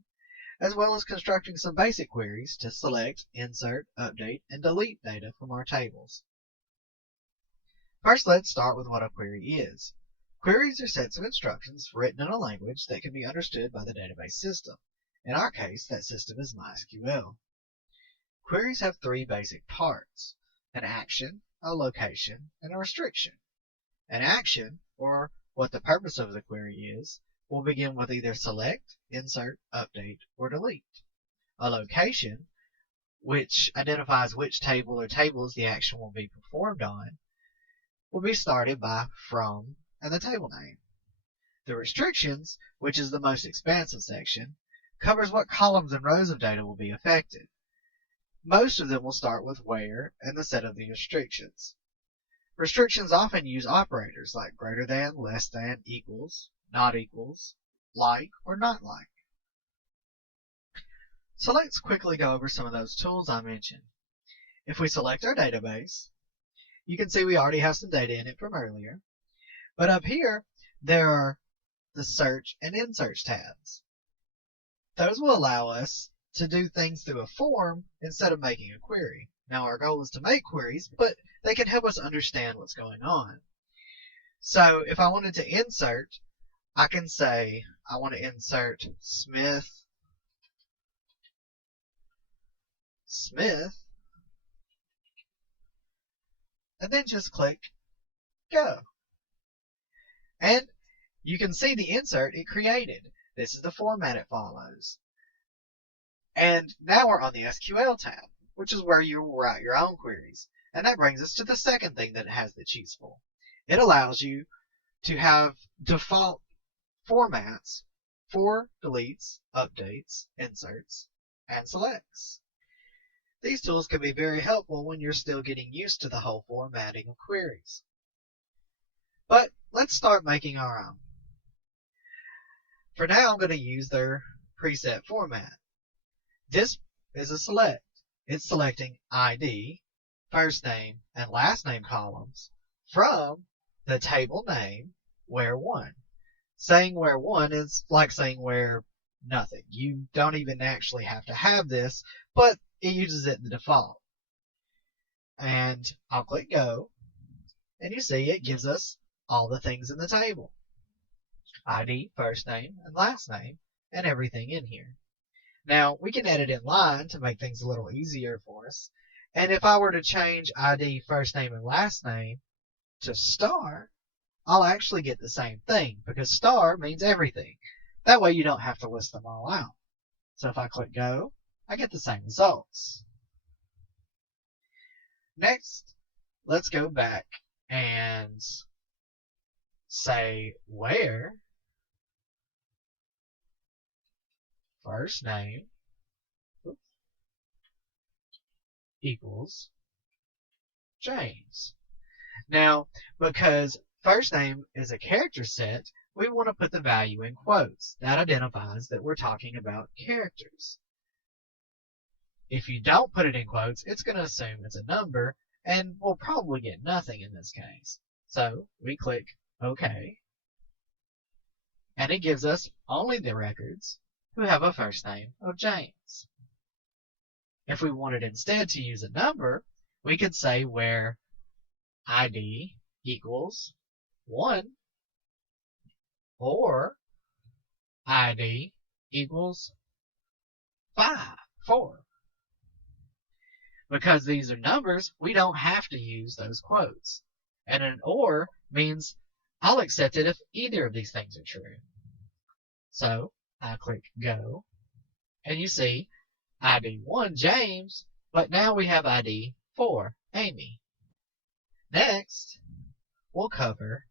as well as constructing some basic queries to select, insert, update, and delete data from our tables. First, let's start with what a query is. Queries are sets of instructions written in a language that can be understood by the database system. In our case, that system is MySQL. Queries have three basic parts: an action, a location, and a restriction. An action, or what the purpose of the query is, will begin with either select, insert, update, or delete. A location, which identifies which table or tables the action will be performed on, will be started by from and the table name. The restrictions, which is the most expansive section, covers what columns and rows of data will be affected. Most of them will start with where and the set of the restrictions. Restrictions often use operators like greater than, less than, equals, not equals, like, or not like. So let's quickly go over some of those tools I mentioned. If we select our database, you can see we already have some data in it from earlier. But up here, there are the search and insert tabs. Those will allow us to do things through a form instead of making a query. Now our goal is to make queries, but they can help us understand what's going on. So if I wanted to insert, I can say I want to insert Smith, and then just click Go. And you can see the insert it created. This is the format it follows. And now we're on the SQL tab, which is where you will write your own queries. And that brings us to the second thing that it has that's useful. It allows you to have default formats for deletes, updates, inserts, and selects. These tools can be very helpful when you're still getting used to the whole formatting of queries. But let's start making our own. For now, I'm going to use their preset format. This is a select. It's selecting ID, first name, and last name columns from the table name where1. Saying where1 is like saying where nothing. You don't even actually have to have this, but it uses it in the default. And I'll click Go, and you see it gives us all the things in the table. ID, first name, and last name, and everything in here. Now, we can edit in line to make things a little easier for us. And if I were to change ID, first name, and last name to star, I'll actually get the same thing because star means everything. That way you don't have to list them all out. So if I click Go, I get the same results. Next, let's go back and say where first name equals James. Now, because first name is a character set, we want to put the value in quotes. That identifies that we're talking about characters. If you don't put it in quotes, it's going to assume it's a number, and we'll probably get nothing in this case. So we click OK, and it gives us only the records who have a first name of James. If we wanted instead to use a number, we could say where ID equals 1 or ID equals 4. Because these are numbers, we don't have to use those quotes. And an or means I'll accept it if either of these things are true. So I click Go, and you see ID 1 James, but now we have ID 4 Amy. Next, we'll cover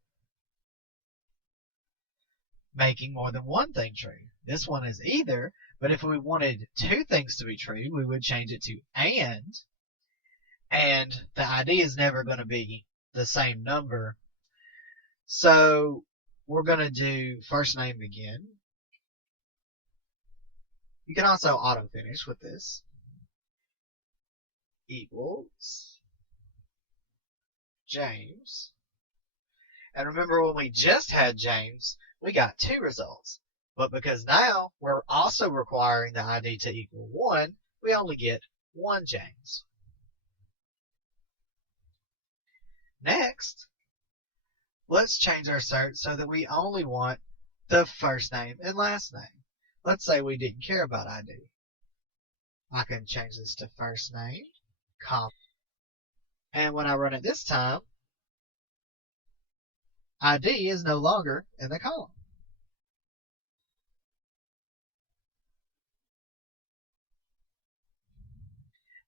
making more than one thing true. This one is either, but if we wanted two things to be true, we would change it to and the ID is never going to be the same number. So we're going to do first name again. You can also auto finish with this. Equals James. And remember when we just had James, we got 2 results. But because now we're also requiring the ID to equal 1, we only get 1 James. Next, let's change our search so that we only want the first name and last name. Let's say we didn't care about ID. I can change this to first name, comma, and when I run it this time, ID is no longer in the column.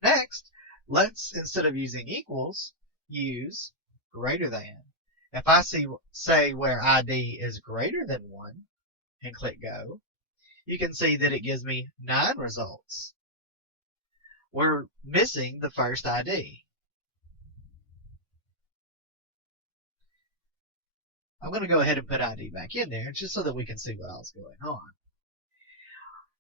Next, let's, instead of using equals, use greater than. If I say where ID is greater than 1 and click Go, you can see that it gives me 9 results. We're missing the first ID. I'm going to go ahead and put ID back in there just so that we can see what else is going on.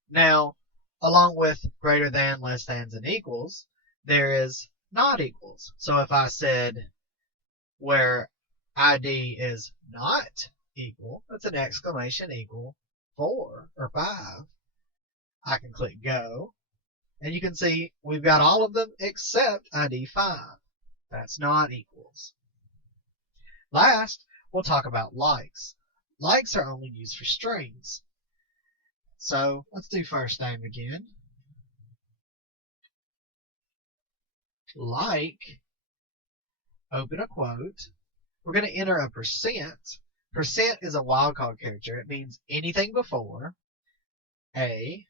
Now, along with greater than, less than, and equals, there is not equals. So if I said where ID is not equal, that's an exclamation equal 4 or 5, I can click Go, And you can see we've got all of them except ID 5. That's not equals. Last, we'll talk about likes. Likes are only used for strings. So let's do first name again. Like, open a quote. We're going to enter a percent. Percent is a wildcard character. It means anything before A,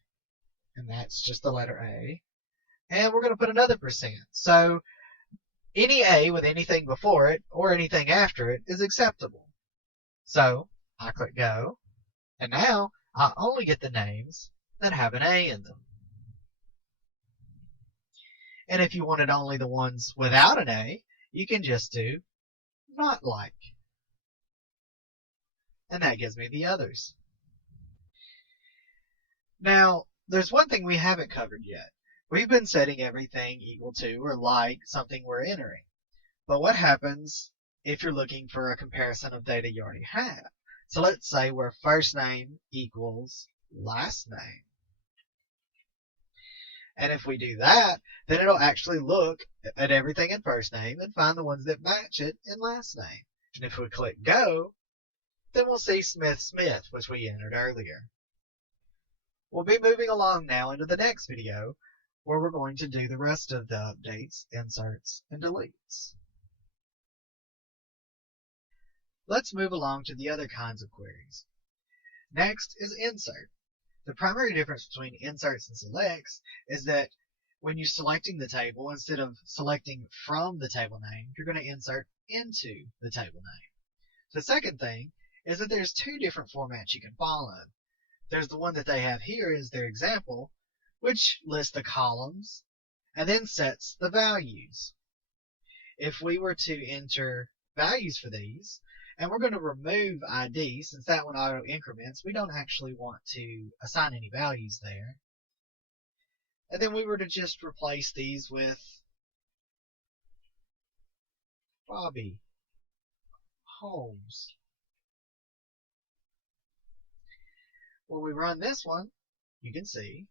and that's just the letter A. And we're going to put another percent. So any A with anything before it or anything after it is acceptable. So I click go, and now I only get the names that have an A in them. And if you wanted only the ones without an A, you can just do not like. And that gives me the others. Now, there's one thing we haven't covered yet. We've been setting everything equal to or like something we're entering. But what happens if you're looking for a comparison of data you already have? So let's say where first name equals last name. And if we do that, then it'll actually look at everything in first name and find the ones that match it in last name. And if we click go, then we'll see Smith Smith, which we entered earlier. We'll be moving along now into the next video, where we're going to do the rest of the updates, inserts, and deletes. Let's move along to the other kinds of queries. Next is insert. The primary difference between inserts and selects is that when you're selecting the table, instead of selecting from the table name, you're going to insert into the table name. The second thing is that there's two different formats you can follow. There's the one that they have here as their example, which lists the columns and then sets the values. If we were to enter values for these, and we're going to remove ID since that one auto increments, we don't actually want to assign any values there. And then we were to just replace these with Bobby Holmes. When we run this one, you can see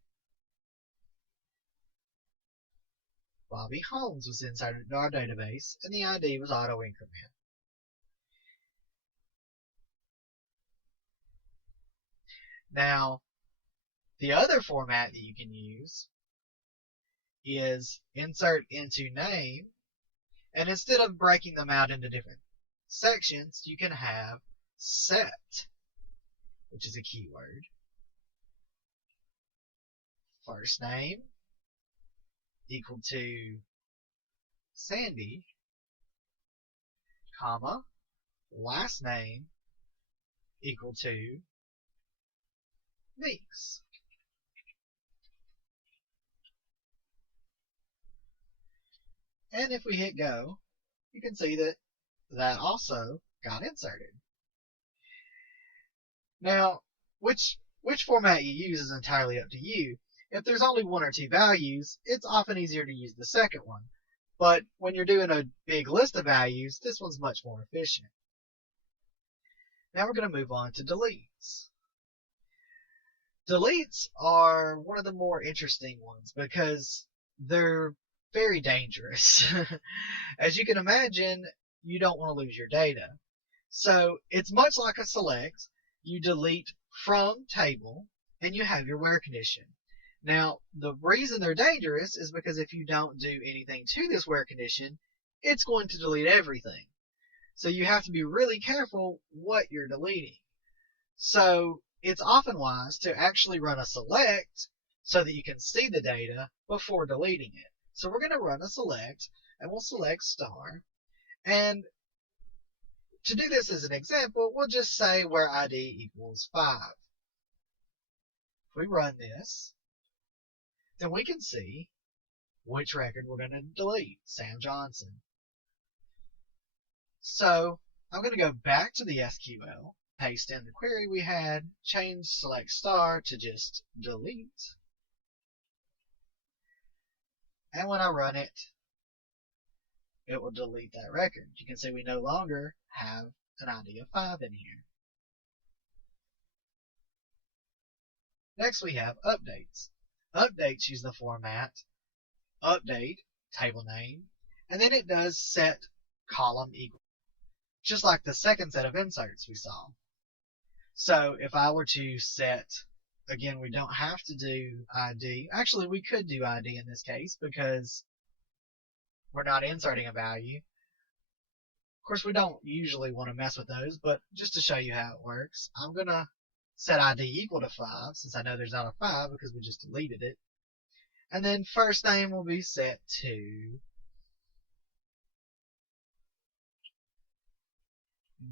Bobby Holmes was inserted into our database and the ID was auto increment. Now, the other format that you can use is insert into name, and instead of breaking them out into different sections, you can have set, which is a keyword, first name equal to Sandy, comma, last name equal to Meeks. And if we hit go, you can see that that also got inserted. Now, which format you use is entirely up to you. If there's only one or two values, it's often easier to use the second one. But when you're doing a big list of values, this one's much more efficient. Now we're going to move on to deletes. Deletes are one of the more interesting ones because they're very dangerous. As you can imagine, you don't want to lose your data. So it's much like a select. You delete from table and you have your where condition. Now, the reason they're dangerous is because if you don't do anything to this where condition, it's going to delete everything. So you have to be really careful what you're deleting. So it's often wise to actually run a select so that you can see the data before deleting it. So we're going to run a select, and we'll select star. And to do this as an example, we'll just say where ID equals 5. If we run this, then we can see which record we're going to delete, Sam Johnson. So I'm going to go back to the SQL, paste in the query we had, change select star to just delete. And when I run it, it will delete that record. You can see we no longer have an ID of 5 in here. Next we have updates. Updates use the format update, table name, and then it does set column equal, just like the second set of inserts we saw. So if I were to set, again, we don't have to do ID. Actually, we could do ID in this case because we're not inserting a value. Of course, we don't usually want to mess with those, but just to show you how it works, I'm going to set ID equal to 5, since I know there's not a 5 because we just deleted it. And then first name will be set to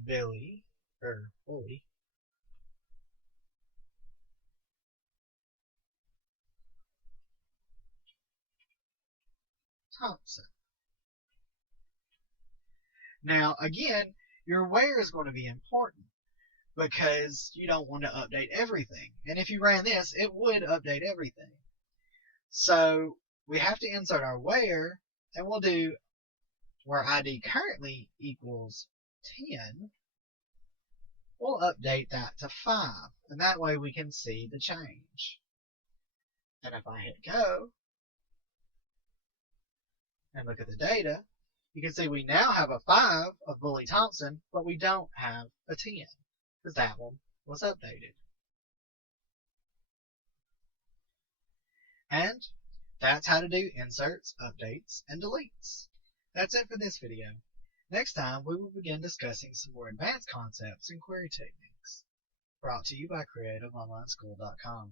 Billy, or Bully. Thompson. Now, again, your where is going to be important because you don't want to update everything. And if you ran this, it would update everything. So we have to insert our where, and we'll do where ID currently equals 10. We'll update that to 5, and that way we can see the change. And if I hit go and look at the data, you can see we now have a 5 of Bully Thompson, but we don't have a 10 because that one was updated. And that's how to do inserts, updates, and deletes. That's it for this video. Next time, we will begin discussing some more advanced concepts and query techniques. Brought to you by CreativeOnlineSchool.com.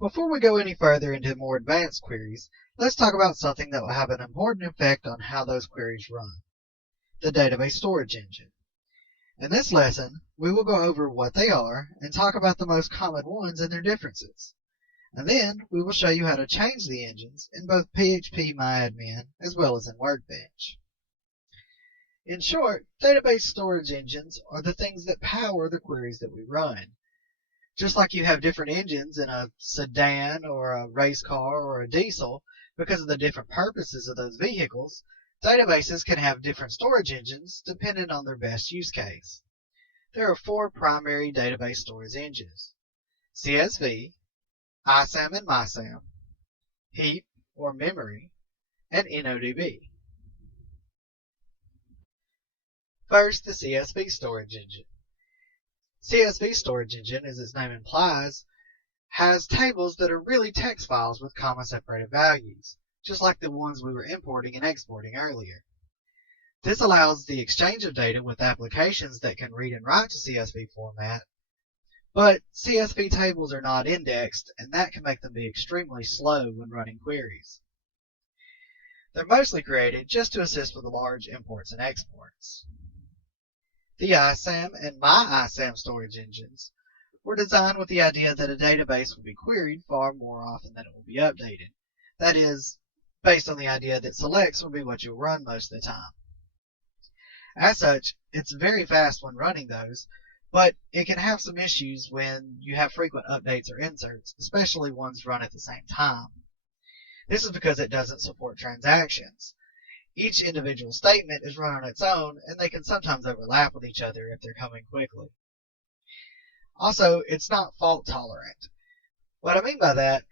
Before we go any further into more advanced queries, let's talk about something that will have an important effect on how those queries run: the database storage engine. In this lesson, we will go over what they are and talk about the most common ones and their differences. And then we will show you how to change the engines in both PHP/MyAdmin as well as in Workbench. In short, database storage engines are the things that power the queries that we run. Just like you have different engines in a sedan or a race car or a diesel because of the different purposes of those vehicles, databases can have different storage engines depending on their best use case. There are 4 primary database storage engines: CSV, ISAM and MySAM, heap or memory, and InnoDB. First, the CSV storage engine. CSV storage engine, as its name implies, has tables that are really text files with comma separated values, just like the ones we were importing and exporting earlier. This allows the exchange of data with applications that can read and write to CSV format, but CSV tables are not indexed, and that can make them be extremely slow when running queries. They're mostly created just to assist with large imports and exports. The ISAM and MyISAM storage engines were designed with the idea that a database will be queried far more often than it will be updated. That is, based on the idea that selects will be what you'll run most of the time. As such, it's very fast when running those, but it can have some issues when you have frequent updates or inserts, especially ones run at the same time. This is because it doesn't support transactions. Each individual statement is run on its own, and they can sometimes overlap with each other if they're coming quickly. Also, it's not fault tolerant. What I mean by that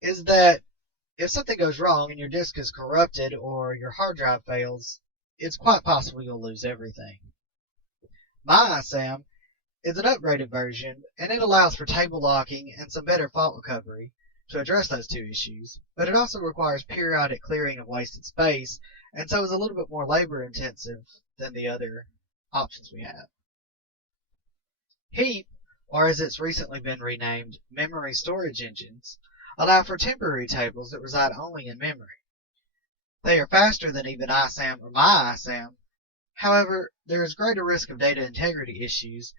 is that if something goes wrong and your disk is corrupted or your hard drive fails, it's quite possible you'll lose everything. MyISAM is an upgraded version, and it allows for table locking and some better fault recovery to address those 2 issues, but it also requires periodic clearing of wasted space, and so is a little bit more labor intensive than the other options we have. Heap, or as it's recently been renamed, memory storage engines, allow for temporary tables that reside only in memory. They are faster than even ISAM or MyISAM. However, there is greater risk of data integrity issues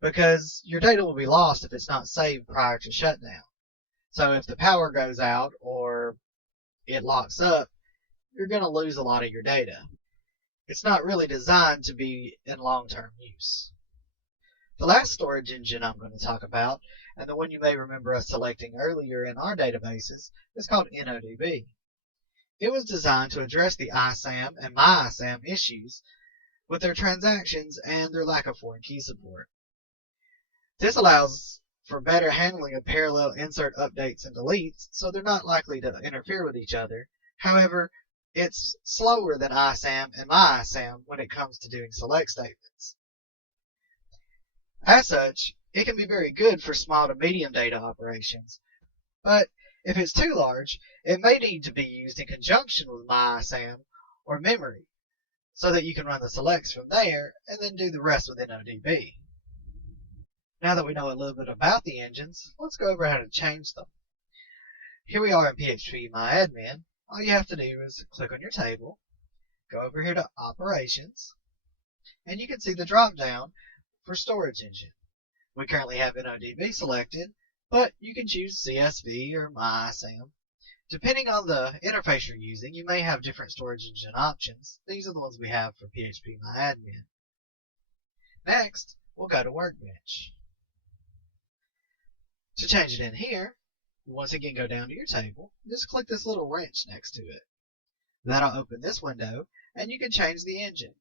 because your data will be lost if it's not saved prior to shutdown. So if the power goes out or it locks up, you're going to lose a lot of your data. It's not really designed to be in long-term use. The last storage engine I'm going to talk about, and the one you may remember us selecting earlier in our databases, is called InnoDB. It was designed to address the ISAM and MyISAM issues with their transactions and their lack of foreign key support. This allows for better handling of parallel insert updates and deletes, so they're not likely to interfere with each other. However, it's slower than ISAM and MyISAM when it comes to doing select statements. As such, it can be very good for small to medium data operations, but if it's too large, it may need to be used in conjunction with MyISAM or memory, so that you can run the selects from there and then do the rest with NODB. Now that we know a little bit about the engines, let's go over how to change them. Here we are in PHP MyAdmin. All you have to do is click on your table, go over here to Operations, and you can see the drop down for Storage Engine. We currently have NODB selected, but you can choose CSV or MyISAM. Depending on the interface you're using, you may have different storage engine options. These are the ones we have for PHP MyAdmin. Next, we'll go to Workbench. To change it in here, once again go down to your table, just click this little wrench next to it. That'll open this window, and you can change the engine.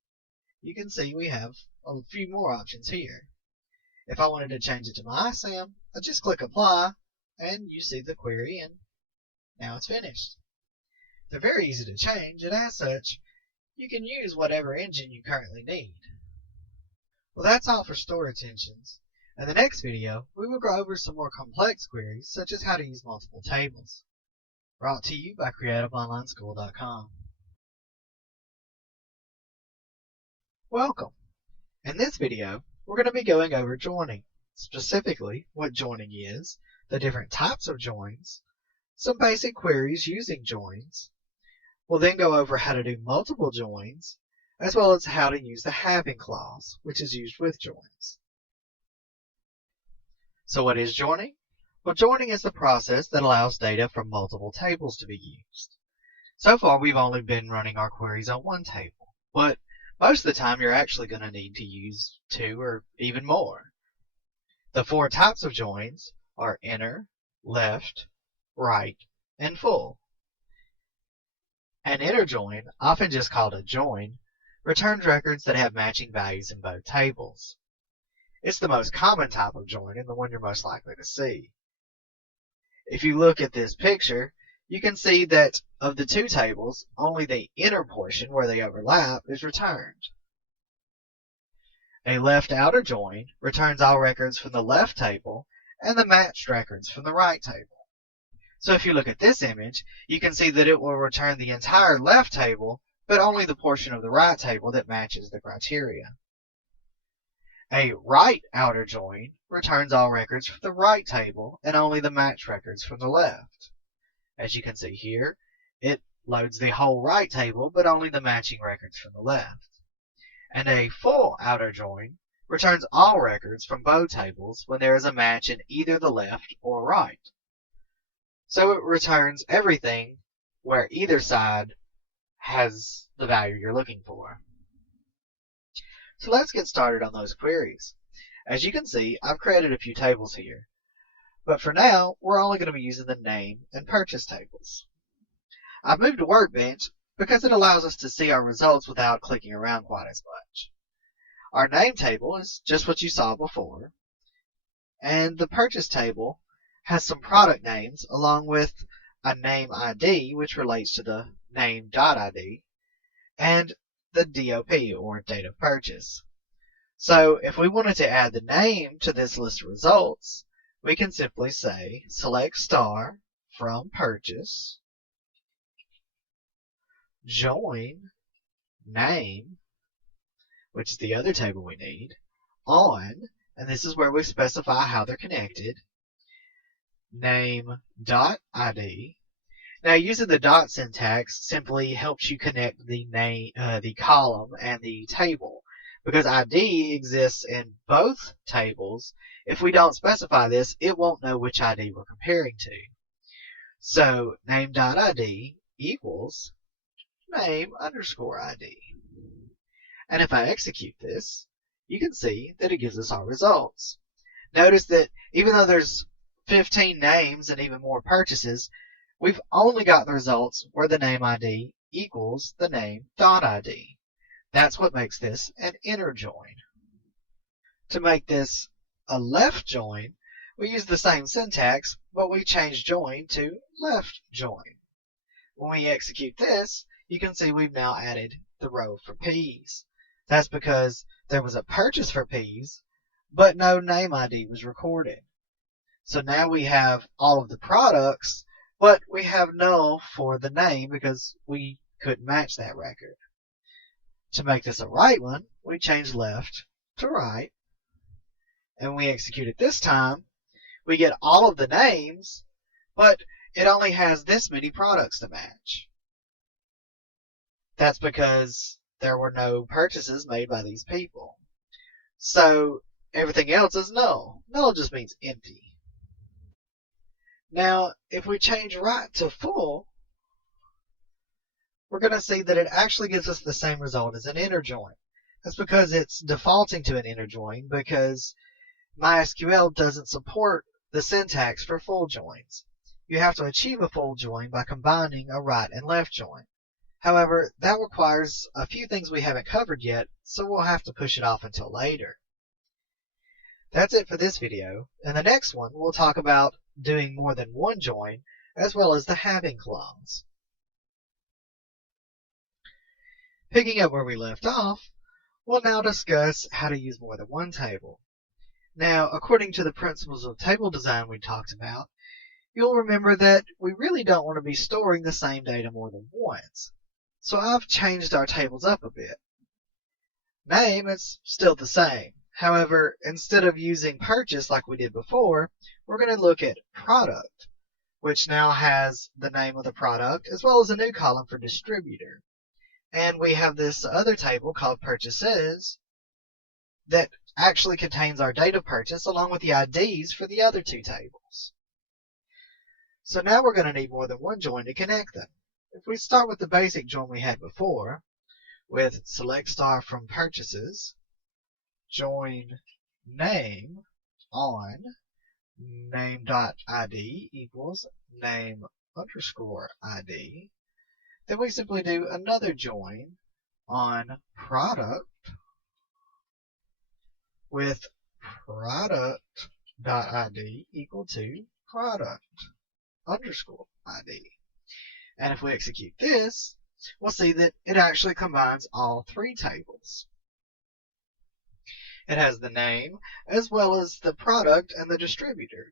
You can see we have a few more options here. If I wanted to change it to MyISAM, I just click Apply, and you see the query, and now it's finished. They're very easy to change, and as such, you can use whatever engine you currently need. Well, that's all for storage engines. In the next video, we will go over some more complex queries, such as how to use multiple tables. Brought to you by CreativeOnlineSchool.com. Welcome! In this video, we're going to be going over joining, specifically what joining is, the different types of joins, some basic queries using joins. We'll then go over how to do multiple joins, as well as how to use the having clause, which is used with joins. So what is joining? Well, joining is the process that allows data from multiple tables to be used. So far, we've only been running our queries on one table, but most of the time you're actually going to need to use two or even more. The four types of joins are inner, left, right, and full. An inner join, often just called a join, returns records that have matching values in both tables. It's the most common type of join and the one you're most likely to see. If you look at this picture, you can see that of the two tables, only the inner portion where they overlap is returned. A left outer join returns all records from the left table and the matched records from the right table. So if you look at this image, you can see that it will return the entire left table, but only the portion of the right table that matches the criteria. A right outer join returns all records from the right table and only the matched records from the left. As you can see here, it loads the whole right table but only the matching records from the left. And a full outer join returns all records from both tables when there is a match in either the left or right. So it returns everything where either side has the value you're looking for. So let's get started on those queries. As you can see, I've created a few tables here. But for now, we're only going to be using the name and purchase tables. I've moved to Workbench because it allows us to see our results without clicking around quite as much. Our name table is just what you saw before. And the purchase table has some product names along with a name ID, which relates to the name.id, and the DOP, or date of purchase. So if we wanted to add the name to this list of results, we can simply say select star from purchase, join name, which is the other table we need, on, and this is where we specify how they're connected, name.id. Now, using the dot syntax simply helps you connect the name, the column and the table, because ID exists in both tables. If we don't specify this, it won't know which ID we're comparing to. So name.id equals name_ID. And if I execute this, you can see that it gives us our results. Notice that even though there's 15 names and even more purchases, we've only got the results where the name ID equals the name.id. That's what makes this an inner join. To make this a left join, We use the same syntax, but we change join to left join. When we execute this, you can see we've now added the row for peas. That's because there was a purchase for peas, but no name ID was recorded. So now we have all of the products, but we have null for the name because we couldn't match that record. To make this a right one, we change left to right. And when we execute it this time, we get all of the names, but it only has this many products to match. That's because there were no purchases made by these people. So everything else is null. Null just means empty. Now, if we change right to full, we're going to see that it actually gives us the same result as an inner join. That's because it's defaulting to an inner join because MySQL doesn't support the syntax for full joins. You have to achieve a full join by combining a right and left join. However, that requires a few things we haven't covered yet, so we'll have to push it off until later. That's it for this video. In the next one, we'll talk about doing more than one join, as well as the having clause. Picking up where we left off, we'll now discuss how to use more than one table. Now, according to the principles of table design we talked about, you'll remember that we really don't want to be storing the same data more than once. So I've changed our tables up a bit. Name is still the same. However, instead of using purchase like we did before, we're going to look at product, which now has the name of the product as well as a new column for distributor. And we have this other table called purchases that actually contains our date of purchase along with the IDs for the other two tables. So now we're going to need more than one join to connect them. If we start with the basic join we had before, with select star from purchases, join name on name.id equals name underscore ID, then we simply do another join on product with product.id equal to product underscore ID. And if we execute this, we'll see that it actually combines all three tables. It has the name as well as the product and the distributor.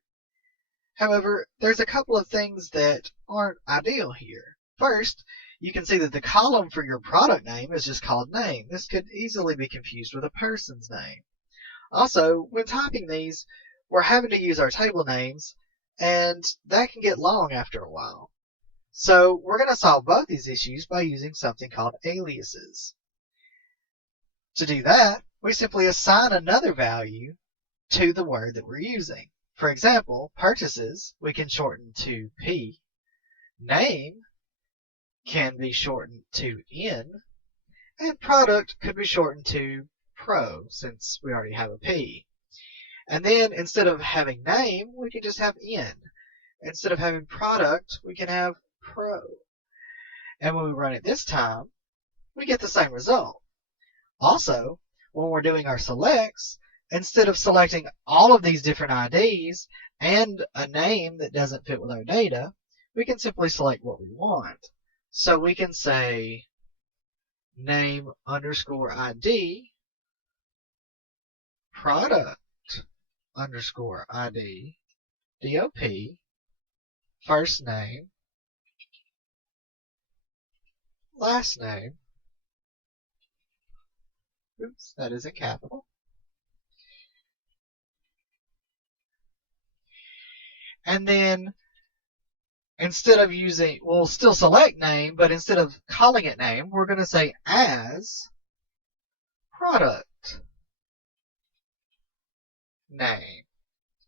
However, there's a couple of things that aren't ideal here. First, you can see that the column for your product name is just called name. This could easily be confused with a person's name. Also, when typing these, we're having to use our table names, and that can get long after a while. So we're going to solve both these issues by using something called aliases. To do that, we simply assign another value to the word that we're using. For example, purchases we can shorten to P. Name can be shortened to N. And product could be shortened to Pro, since we already have a P. And then instead of having name, we can just have N. Instead of having product, we can have Pro. And when we run it this time, we get the same result. Also, when we're doing our selects, instead of selecting all of these different IDs and a name that doesn't fit with our data, we can simply select what we want. So we can say name underscore ID, product underscore ID, DOP, first name, last name, oops, that is in capital, and then instead of using, we'll still select name, but instead of calling it name, we're going to say as product name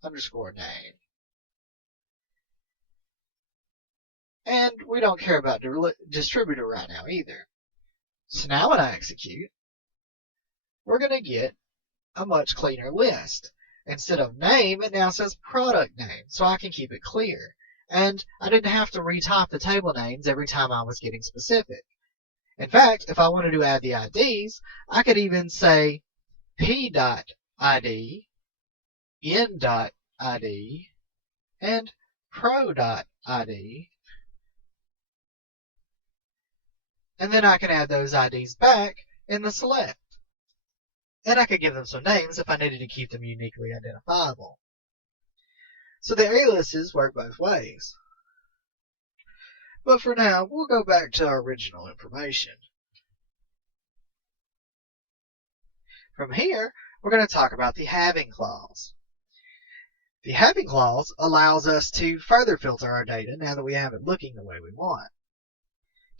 underscore name. And we don't care about distributor right now either. So now when I execute, we're going to get a much cleaner list. Instead of name, it now says product name, so I can keep it clear. And I didn't have to retype the table names every time I was getting specific. In fact, if I wanted to add the IDs, I could even say p.id, n.id, ID and pro.id. And then I can add those IDs back in the select. And I could give them some names if I needed to keep them uniquely identifiable. So the aliases work both ways. But for now, we'll go back to our original information. From here, we're going to talk about the having clause. The having clause allows us to further filter our data now that we have it looking the way we want.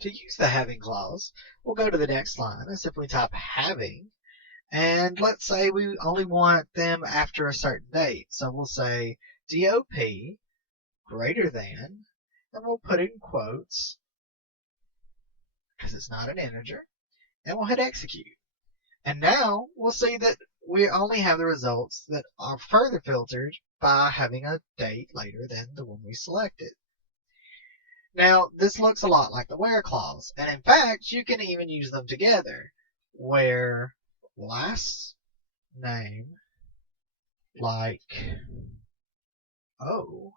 To use the having clause, we'll go to the next line and simply type having, and let's say we only want them after a certain date. So we'll say DOP greater than, and we'll put it in quotes because it's not an integer, and we'll hit execute. And now we'll see that we only have the results that are further filtered by having a date later than the one we selected. Now, this looks a lot like the where clause, and in fact, you can even use them together, where last name like O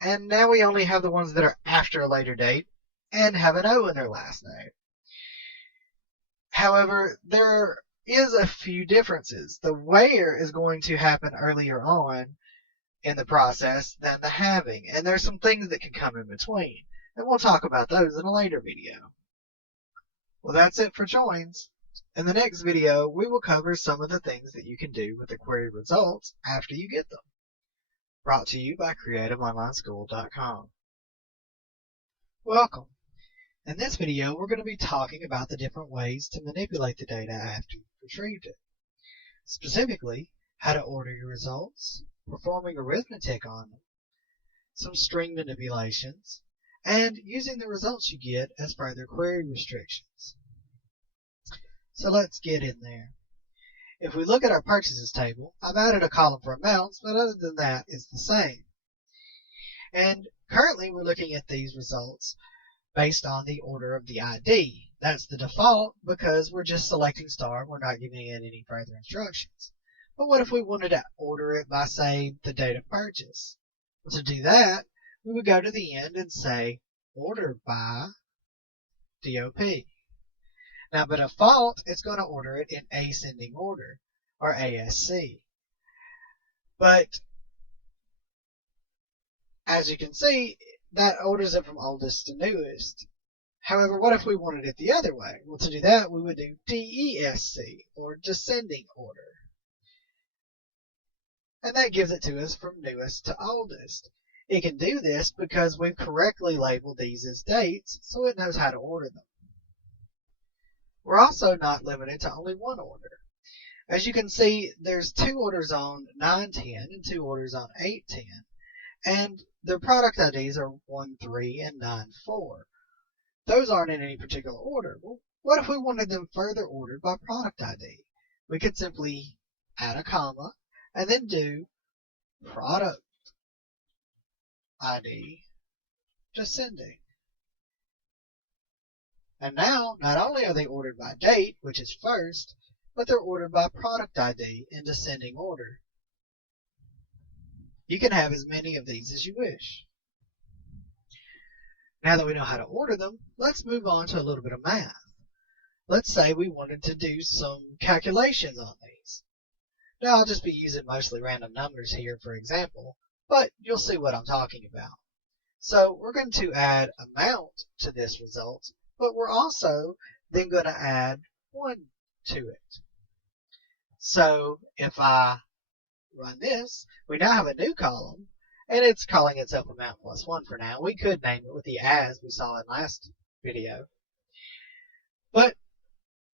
and now we only have the ones that are after a later date and have an O in their last name. However, there is a few differences. The where is going to happen earlier on in the process than the having, and there's some things that can come in between, and we'll talk about those in a later video. Well, that's it for joins. In the next video, we will cover some of the things that you can do with the query results after you get them. Brought to you by CreativeOnlineSchool.com. Welcome. In this video, we're going to be talking about the different ways to manipulate the data after you've retrieved it. Specifically, how to order your results, performing arithmetic on them, some string manipulations, and using the results you get as further query restrictions. So let's get in there. If we look at our purchases table, I've added a column for amounts, but other than that, it's the same. And currently we're looking at these results based on the order of the ID. That's the default because we're just selecting star, we're not giving it any further instructions. But what if we wanted to order it by, say, the date of purchase? Well, to do that, we would go to the end and say order by DOP. Now, by default, it's going to order it in ascending order, or ASC. But as you can see, that orders it from oldest to newest. However, what if we wanted it the other way? Well, to do that, we would do DESC, or descending order. And that gives it to us from newest to oldest. It can do this because we've correctly labeled these as dates, so it knows how to order them. We're also not limited to only one order. As you can see, there's two orders on 910 and two orders on 810, and their product IDs are 13 and 94. Those aren't in any particular order. Well, what if we wanted them further ordered by product ID? We could simply add a comma and then do product ID descending. And now, not only are they ordered by date, which is first, but they're ordered by product ID in descending order. You can have as many of these as you wish. Now that we know how to order them, let's move on to a little bit of math. Let's say we wanted to do some calculations on these. Now I'll just be using mostly random numbers here for example, but you'll see what I'm talking about. So we're going to add amount to this result, but we're also then going to add 1 to it. So if I run this, we now have a new column, and it's calling itself amount plus 1 for now. We could name it with the as we saw in last video. But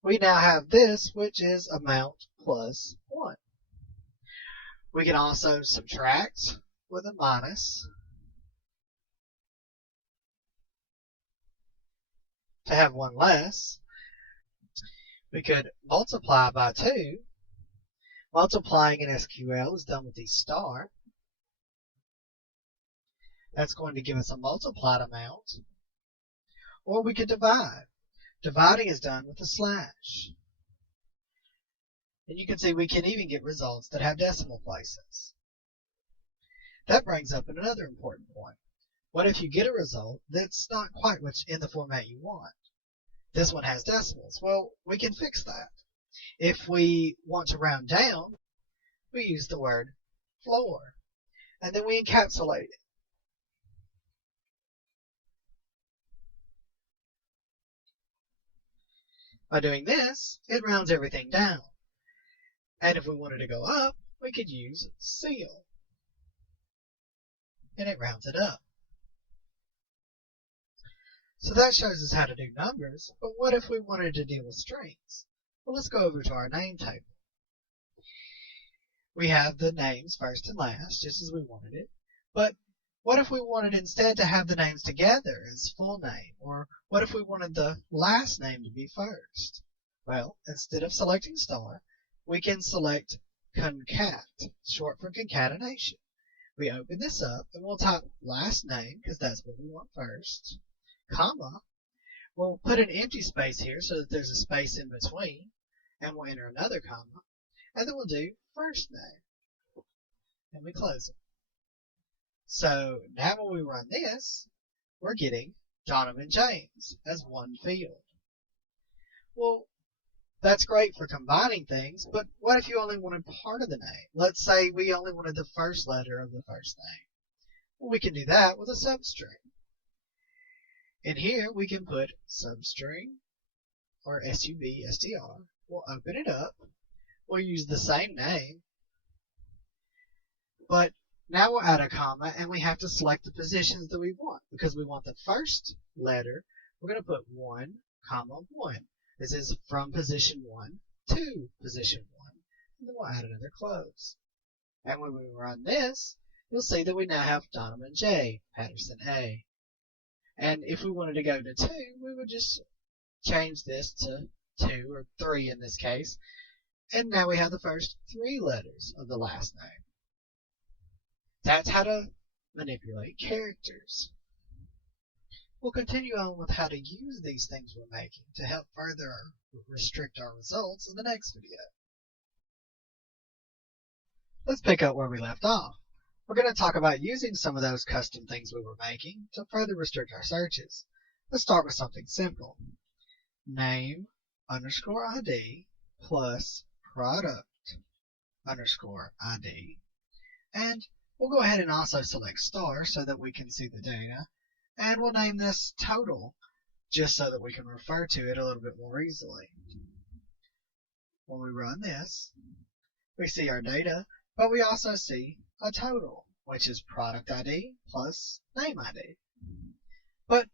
we now have this, which is amount plus 1. We can also subtract with a minus to have 1 less. We could multiply by 2. Multiplying in SQL is done with the star. That's going to give us a multiplied amount. Or we could divide. Dividing is done with a slash. And you can see we can even get results that have decimal places. That brings up another important point. What if you get a result that's not quite what's in the format you want? This one has decimals. Well, we can fix that. If we want to round down, we use the word floor, and then we encapsulate it. By doing this, it rounds everything down. And if we wanted to go up, we could use seal, and it rounds it up. So that shows us how to do numbers, but what if we wanted to deal with strings? Well, let's go over to our name table. We have the names first and last, just as we wanted it, but what if we wanted instead to have the names together as full name, or what if we wanted the last name to be first? Well, instead of selecting star, we can select concat, short for concatenation. We open this up and we'll type last name, because that's what we want first, comma. We'll put an empty space here so that there's a space in between, and we'll enter another comma, and then we'll do first name, and we close it. So now when we run this, we're getting Donovan James as one field. Well, that's great for combining things, but what if you only wanted part of the name? Let's say we only wanted the first letter of the first name. Well, we can do that with a substring. In here, we can put substring, or substr. We'll open it up. We'll use the same name, but now we'll add a comma, and we have to select the positions that we want. Because we want the first letter, we're going to put 1, comma 1. This is from position 1 to position 1. And then we'll add another close. And when we run this, you'll see that we now have Donovan J, Patterson A. And if we wanted to go to 2, we would just change this to 2, or 3 in this case. And now we have the first 3 letters of the last name. That's how to manipulate characters. We'll continue on with how to use these things we're making to help further restrict our results in the next video. Let's pick up where we left off. We're going to talk about using some of those custom things we were making to further restrict our searches. Let's start with something simple. Name underscore ID plus product underscore ID. And we'll go ahead and also select star so that we can see the data. And we'll name this total just so that we can refer to it a little bit more easily. When we run this, we see our data, but we also see a total, which is product ID plus name ID. But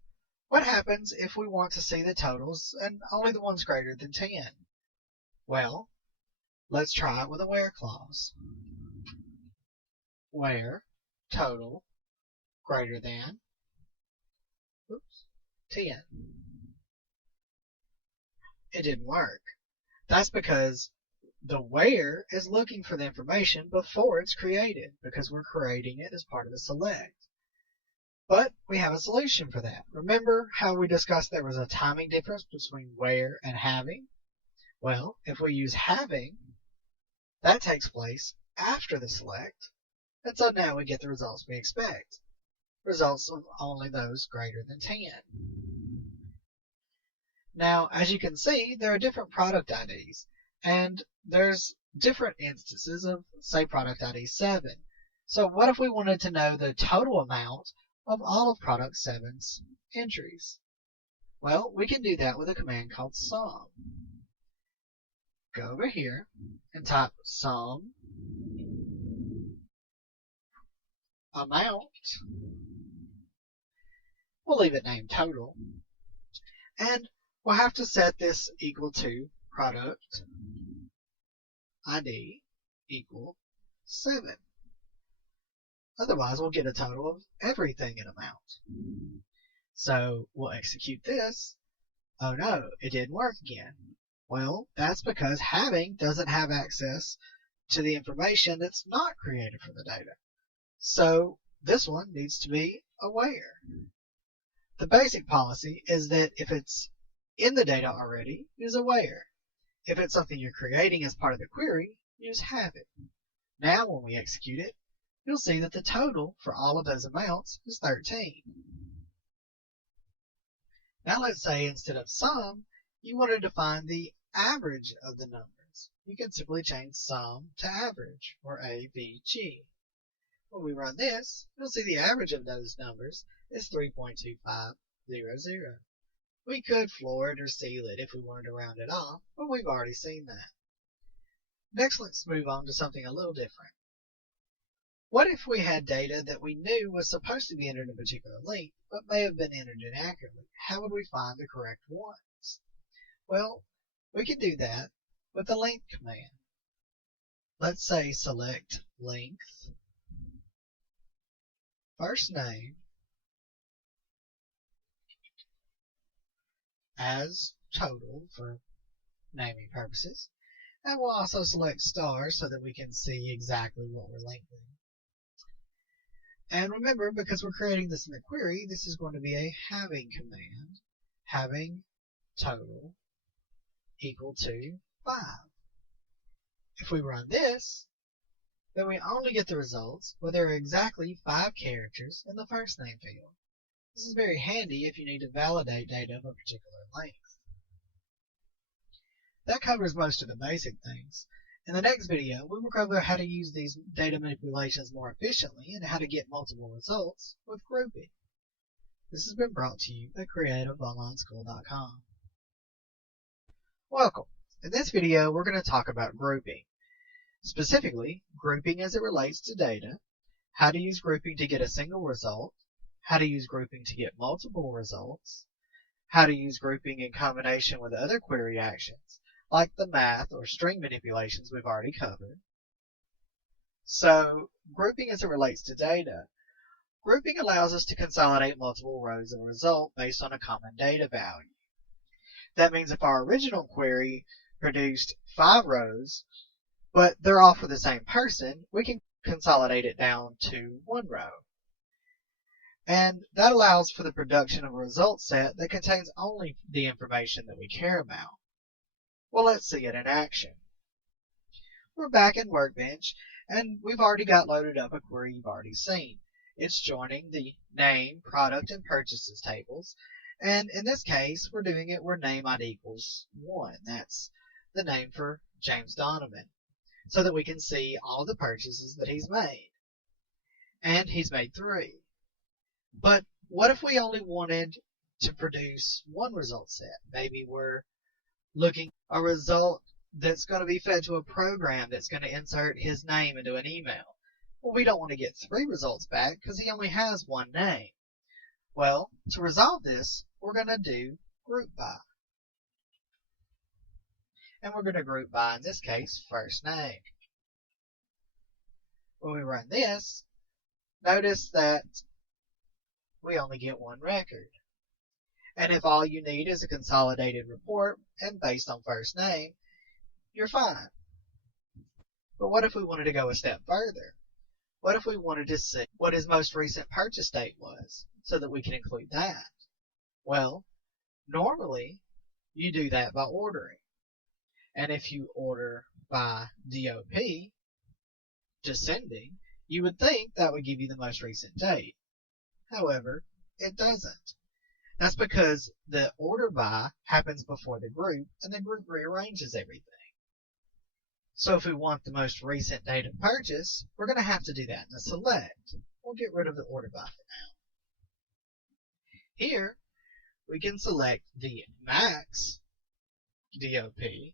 what happens if we want to see the totals and only the ones greater than 10? Well, let's try it with a where clause. Where total greater than 10. It didn't work. That's because the where is looking for the information before it's created, because we're creating it as part of the select. But we have a solution for that. Remember how we discussed there was a timing difference between where and having? Well, if we use having, that takes place after the select, and so now we get the results we expect. Results of only those greater than 10. Now, as you can see, there are different product IDs, and there's different instances of, say, product ID 7. So what if we wanted to know the total amount of all of product 7's entries? Well, we can do that with a command called sum. Go over here and type sum amount. We'll leave it named total. And we'll have to set this equal to product ID equal 7. Otherwise, we'll get a total of everything in amount. So we'll execute this. Oh no, it didn't work again. Well, that's because having doesn't have access to the information that's not created from the data. So this one needs to be aware. The basic policy is that if it's in the data already, use aware. If it's something you're creating as part of the query, you just have it. Now when we execute it, you'll see that the total for all of those amounts is 13. Now let's say instead of sum, you wanted to find the average of the numbers. You can simply change sum to average, or AVG. When we run this, you'll see the average of those numbers is 3.2500. We could floor it or seal it if we wanted to round it off, but we've already seen that. Next, let's move on to something a little different. What if we had data that we knew was supposed to be entered in a particular length, but may have been entered inaccurately? How would we find the correct ones? Well, we can do that with the length command. Let's say select length, first name, as total for naming purposes, and we'll also select star so that we can see exactly what we're lengthening. And remember, because we're creating this in the query, this is going to be a having command, having total equal to 5. If we run this, then we only get the results where there are exactly 5 characters in the first name field. This is very handy if you need to validate data of a particular length. That covers most of the basic things. In the next video, we will cover how to use these data manipulations more efficiently and how to get multiple results with grouping. This has been brought to you by creativeonlineschool.com. Welcome. In this video, we're going to talk about grouping. Specifically, grouping as it relates to data, how to use grouping to get a single result, how to use grouping to get multiple results, how to use grouping in combination with other query actions, like the math or string manipulations we've already covered. So, grouping as it relates to data. Grouping allows us to consolidate multiple rows of a result based on a common data value. That means if our original query produced 5 rows, but they're all for the same person, we can consolidate it down to 1 row. And that allows for the production of a result set that contains only the information that we care about. Well, let's see it in action. We're back in Workbench, and we've already got loaded up a query you've already seen. It's joining the name, product, and purchases tables, and in this case, we're doing it where name ID equals 1. That's the name for James Donovan, so that we can see all the purchases that he's made. And he's made 3. But what if we only wanted to produce one result set? Maybe we're looking at a result that's going to be fed to a program that's going to insert his name into an email. Well, we don't want to get 3 results back because he only has 1 name. Well, to resolve this, we're going to do group by. And we're going to group by, in this case, first name. When we run this, notice that we only get 1 record. And if all you need is a consolidated report and based on first name, you're fine. But what if we wanted to go a step further? What if we wanted to see what his most recent purchase date was so that we can include that? Well, normally you do that by ordering. And if you order by DOP, descending, you would think that would give you the most recent date. However, it doesn't. That's because the order by happens before the group, and the group rearranges everything. So if we want the most recent date of purchase, we're going to have to do that in the select. We'll get rid of the order by for now. Here, we can select the max DOP,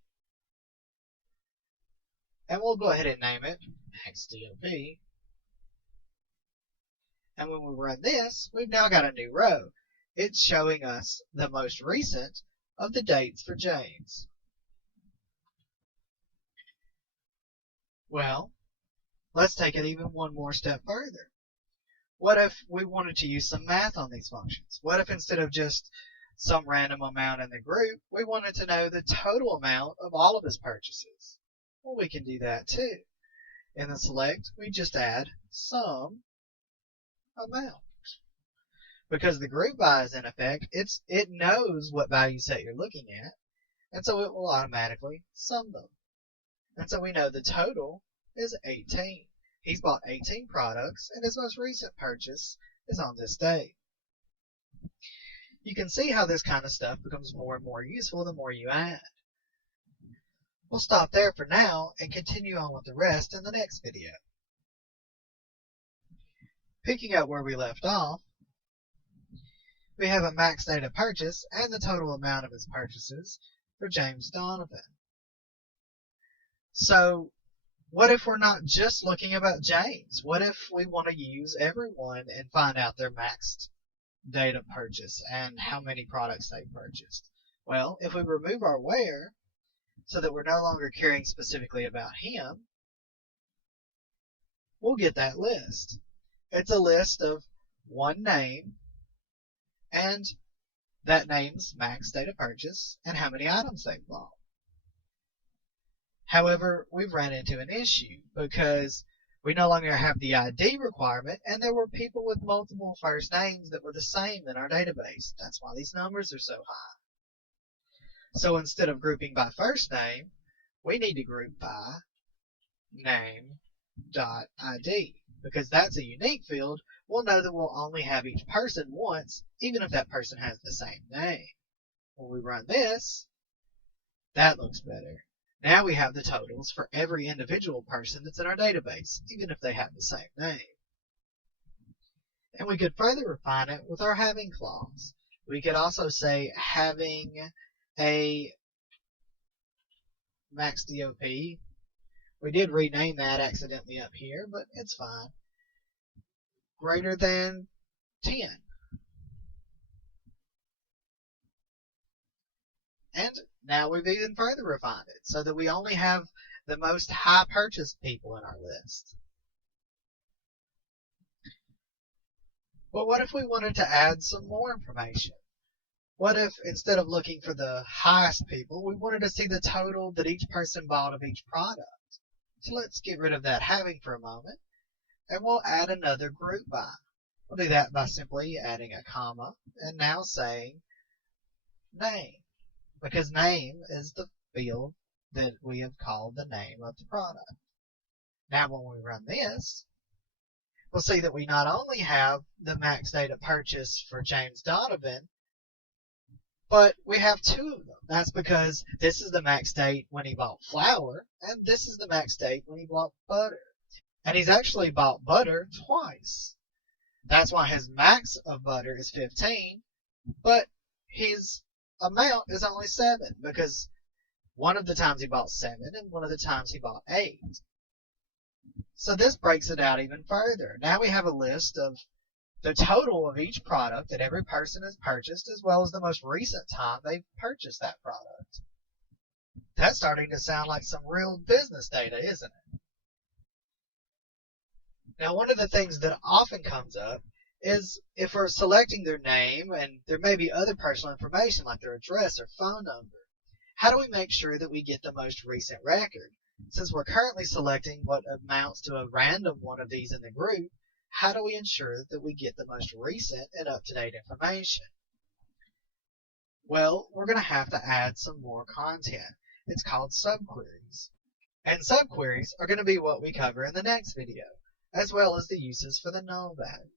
and we'll go ahead and name it max DOP. And when we run this, we've now got a new row. It's showing us the most recent of the dates for James. Well, let's take it even one more step further. What if we wanted to use some math on these functions? What if instead of just some random amount in the group, we wanted to know the total amount of all of his purchases? Well, we can do that too. In the select, we just add sum amount. Because the group by is in effect, it knows what value set you're looking at, and so it will automatically sum them. And so we know the total is 18. He's bought 18 products, and his most recent purchase is on this date. You can see how this kind of stuff becomes more and more useful the more you add. We'll stop there for now and continue on with the rest in the next video. Picking up where we left off, we have a max data purchase and the total amount of his purchases for James Donovan. So what if we're not just looking about James? What if we want to use everyone and find out their maxed data purchase and how many products they purchased? Well, if we remove our where so that we're no longer caring specifically about him, we'll get that list. It's a list of one name and that name's max data purchase and how many items they've bought. However, we've ran into an issue because we no longer have the ID requirement, and there were people with multiple first names that were the same in our database. That's why these numbers are so high. So instead of grouping by first name, we need to group by name.id. Because that's a unique field, we'll know that we'll only have each person once, even if that person has the same name. When we run this, that looks better. Now we have the totals for every individual person that's in our database, even if they have the same name. And we could further refine it with our having clause. We could also say having a max DOP. We did rename that accidentally up here, but it's fine. Greater than 10. And now we've even further refined it so that we only have the most high purchased people in our list. But what if we wanted to add some more information? What if instead of looking for the highest people, we wanted to see the total that each person bought of each product? So let's get rid of that having for a moment, and we'll add another group by. We'll do that by simply adding a comma and now saying name, because name is the field that we have called the name of the product. Now when we run this, we'll see that we not only have the max data purchase for James Donovan, but we have two of them. That's because this is the max date when he bought flour, and this is the max date when he bought butter. And he's actually bought butter twice. That's why his max of butter is 15, but his amount is only 7, because one of the times he bought 7 and one of the times he bought 8. So this breaks it out even further. Now we have a list of the total of each product that every person has purchased, as well as the most recent time they've purchased that product. That's starting to sound like some real business data, isn't it? Now, one of the things that often comes up is if we're selecting their name and there may be other personal information like their address or phone number, how do we make sure that we get the most recent record? Since we're currently selecting what amounts to a random one of these in the group, how do we ensure that we get the most recent and up-to-date information? Well, we're going to have to add some more content. It's called subqueries. And subqueries are going to be what we cover in the next video, as well as the uses for the null value.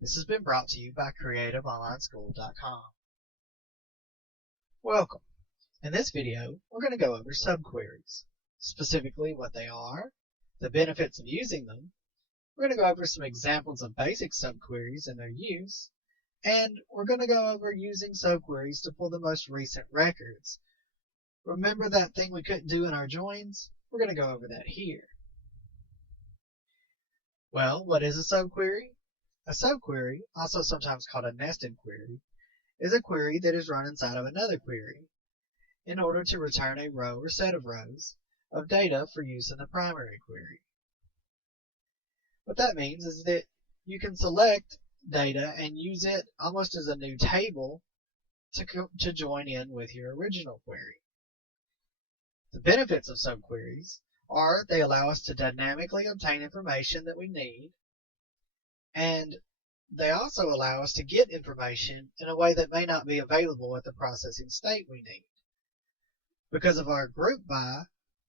This has been brought to you by CreativeOnlineSchool.com. Welcome. In this video, we're going to go over subqueries, specifically what they are, the benefits of using them. We're going to go over some examples of basic subqueries and their use, and we're going to go over using subqueries to pull the most recent records. Remember that thing we couldn't do in our joins? We're going to go over that here. Well, what is a subquery? A subquery, also sometimes called a nested query, is a query that is run inside of another query in order to return a row or set of rows of data for use in the primary query. What that means is that you can select data and use it almost as a new table to join in with your original query. The benefits of subqueries are they allow us to dynamically obtain information that we need, and they also allow us to get information in a way that may not be available at the processing state we need. Because of our group by,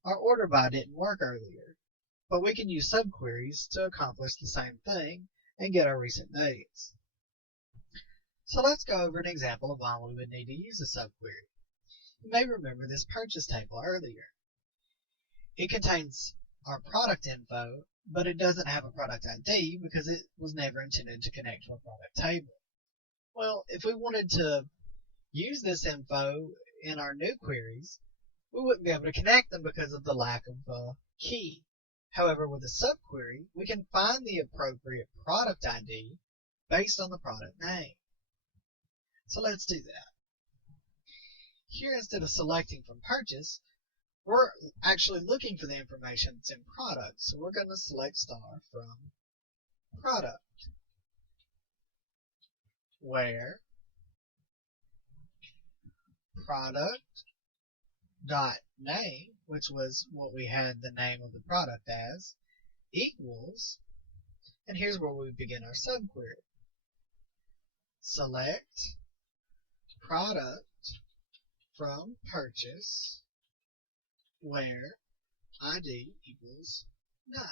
our order by didn't work earlier, but we can use subqueries to accomplish the same thing and get our recent dates. So let's go over an example of why we would need to use a subquery. You may remember this purchase table earlier. It contains our product info, but it doesn't have a product ID because it was never intended to connect to a product table. Well, if we wanted to use this info in our new queries, we wouldn't be able to connect them because of the lack of a key. However, with a subquery, we can find the appropriate product ID based on the product name. So let's do that. Here, instead of selecting from purchase, we're actually looking for the information that's in product. So we're going to select star from product, where product.name, which was what we had the name of the product as, equals, and here's where we begin our subquery. Select product from purchase where ID equals 9.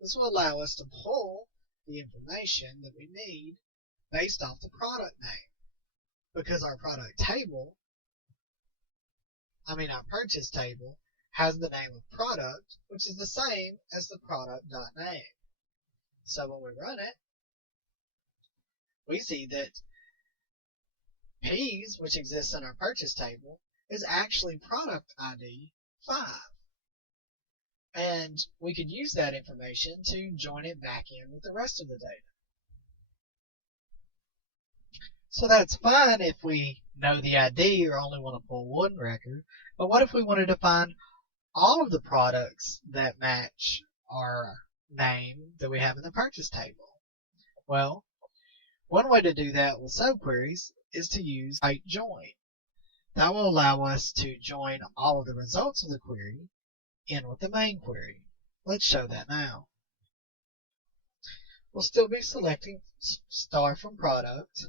This will allow us to pull the information that we need based off the product name, because our product table, our purchase table, has the name of product, which is the same as the product.name. So when we run it, we see that P's, which exists in our purchase table, is actually product ID 5. And we could use that information to join it back in with the rest of the data. So that's fine if we know the ID or only want to pull one record. But what if we wanted to find all of the products that match our name that we have in the purchase table? Well, one way to do that with subqueries is to use right join. That will allow us to join all of the results of the query in with the main query. Let's show that now. We'll still be selecting star from product,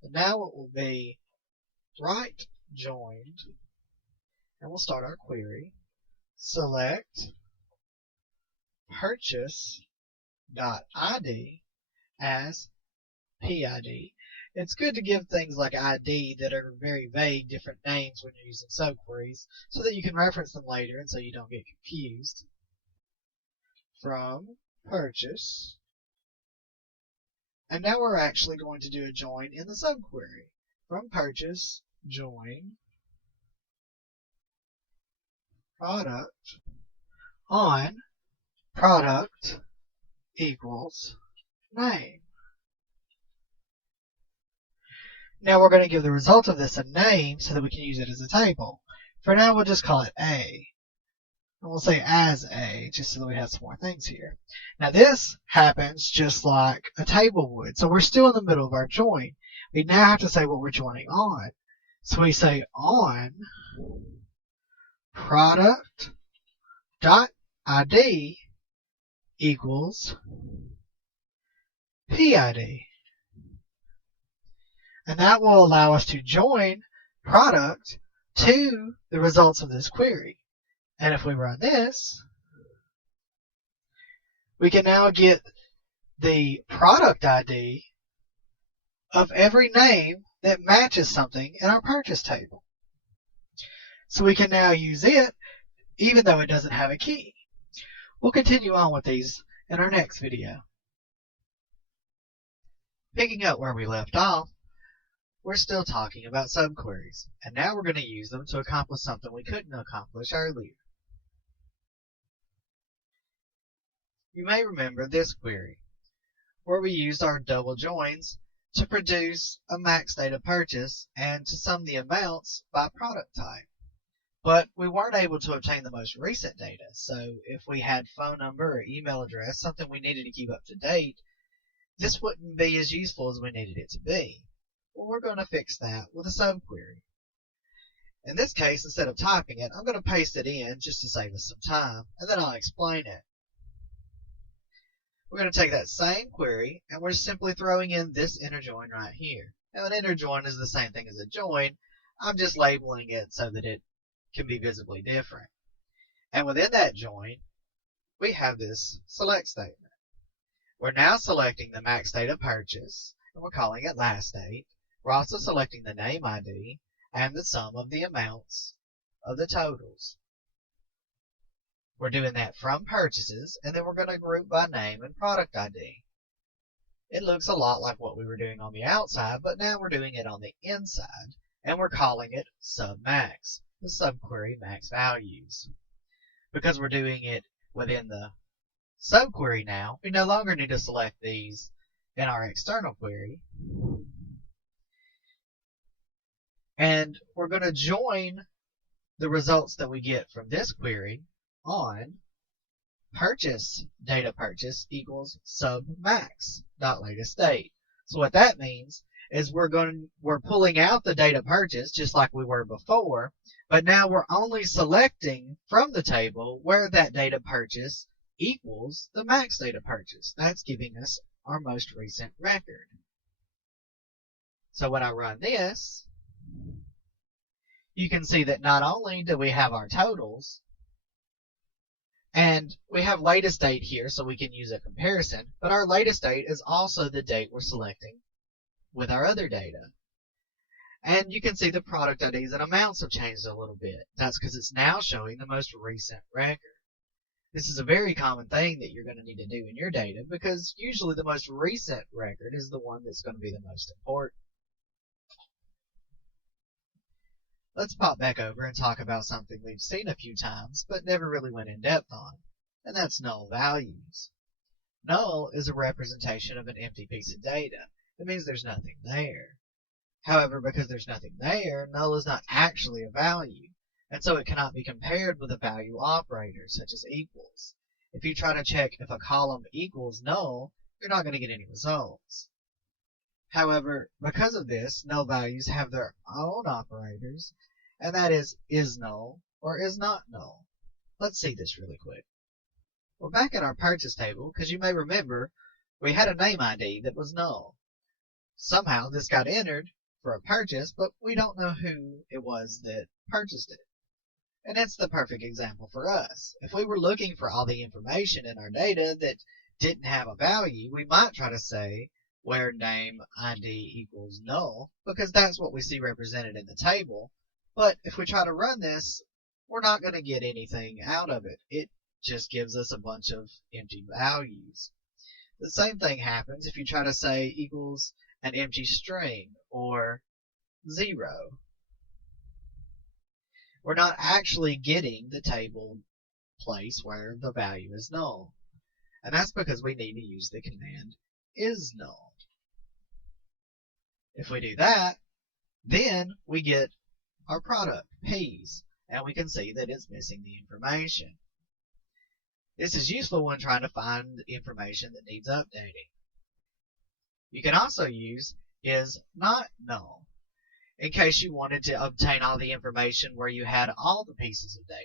but now it will be right joined, and we'll start our query. Select purchase.id as PID. It's good to give things like ID that are very vague different names when you're using subqueries so that you can reference them later and so you don't get confused. From purchase. And now we're actually going to do a join in the subquery. From purchase, join product on product equals name. Now we're going to give the result of this a name so that we can use it as a table. For now, we'll just call it A. And we'll say as A, just so that we have some more things here. Now this happens just like a table would. So we're still in the middle of our join. We now have to say what we're joining on. So we say on product.id equals PID. And that will allow us to join product to the results of this query. And if we run this, we can now get the product ID of every name that matches something in our purchase table. So we can now use it even though it doesn't have a key. We'll continue on with these in our next video. Picking up where we left off, we're still talking about subqueries, and now we're going to use them to accomplish something we couldn't accomplish earlier. You may remember this query, where we used our double joins to produce a max data purchase and to sum the amounts by product type. But we weren't able to obtain the most recent data, so if we had phone number or email address, something we needed to keep up to date, this wouldn't be as useful as we needed it to be. Well, we're going to fix that with a subquery. In this case, instead of typing it, I'm going to paste it in just to save us some time, and then I'll explain it. We're going to take that same query, and we're simply throwing in this inner join right here. Now, an inner join is the same thing as a join, I'm just labeling it so that it can be visibly different. And within that join, we have this select statement. We're now selecting the max date of purchase, and we're calling it last date. We're also selecting the name ID and the sum of the amounts of the totals. We're doing that from purchases, and then we're going to group by name and product ID. It looks a lot like what we were doing on the outside, but now we're doing it on the inside, and we're calling it submax, the subquery max values. Because we're doing it within the subquery now, we no longer need to select these in our external query. And we're going to join the results that we get from this query on purchase data purchase equals submax dot latest date. So what that means is we're pulling out the data purchase just like we were before, but now we're only selecting from the table where that data purchase equals the max data purchase. That's giving us our most recent record. So when I run this, you can see that not only do we have our totals, and we have latest date here so we can use a comparison, but our latest date is also the date we're selecting with our other data. And you can see the product IDs and amounts have changed a little bit. That's because it's now showing the most recent record. This is a very common thing that you're going to need to do in your data because usually the most recent record is the one that's going to be the most important. Let's pop back over and talk about something we've seen a few times but never really went in depth on, and that's null values. Null is a representation of an empty piece of data. It means there's nothing there. However, because there's nothing there, null is not actually a value, and so it cannot be compared with a value operator such as equals. If you try to check if a column equals null, you're not going to get any results. However, because of this, null values have their own operators, and that is null or is not null. Let's see this really quick. We're back in our purchase table because you may remember we had a name ID that was null. Somehow this got entered for a purchase, but we don't know who it was that purchased it. And it's the perfect example for us. If we were looking for all the information in our data that didn't have a value, we might try to say where name ID equals null, because that's what we see represented in the table. But if we try to run this, we're not going to get anything out of it. It just gives us a bunch of empty values. The same thing happens if you try to say equals an empty string or 0. We're not actually getting the table place where the value is null. And that's because we need to use the command isNull. If we do that, then we get our product, peas, and we can see that it's missing the information. This is useful when trying to find information that needs updating. You can also use isNotNull in case you wanted to obtain all the information where you had all the pieces of data.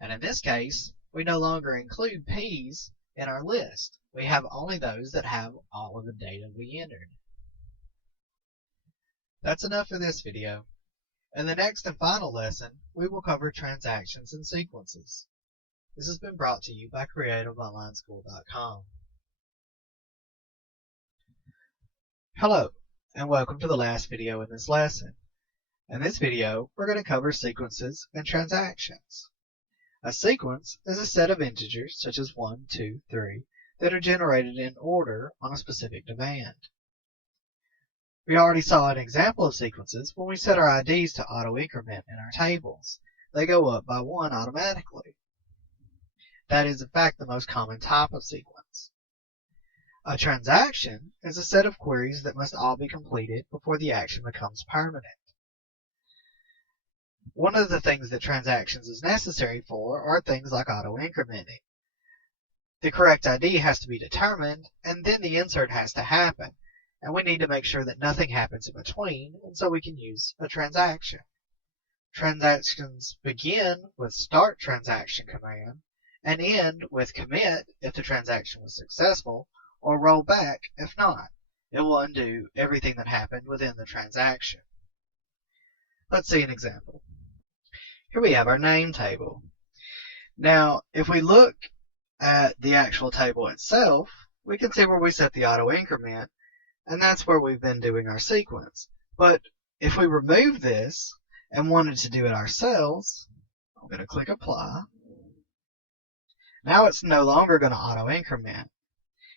And in this case, we no longer include peas in our list. We have only those that have all of the data we entered. That's enough for this video. In the next and final lesson, we will cover transactions and sequences. This has been brought to you by CreativeOnlineSchool.com. Hello, and welcome to the last video in this lesson. In this video, we're going to cover sequences and transactions. A sequence is a set of integers, such as 1, 2, 3, that are generated in order on a specific demand. We already saw an example of sequences when we set our IDs to auto-increment in our tables. They go up by 1 automatically. That is, in fact, the most common type of sequence. A transaction is a set of queries that must all be completed before the action becomes permanent. One of the things that transactions is necessary for are things like auto-incrementing. The correct ID has to be determined, and then the insert has to happen. And we need to make sure that nothing happens in between, and so we can use a transaction. Transactions begin with start transaction command and end with commit if the transaction was successful, or roll back if not. It will undo everything that happened within the transaction. Let's see an example. Here we have our name table. Now, if we look at the actual table itself, we can see where we set the auto increment, and that's where we've been doing our sequence. But if we remove this and wanted to do it ourselves, I'm going to click apply. Now it's no longer going to auto increment.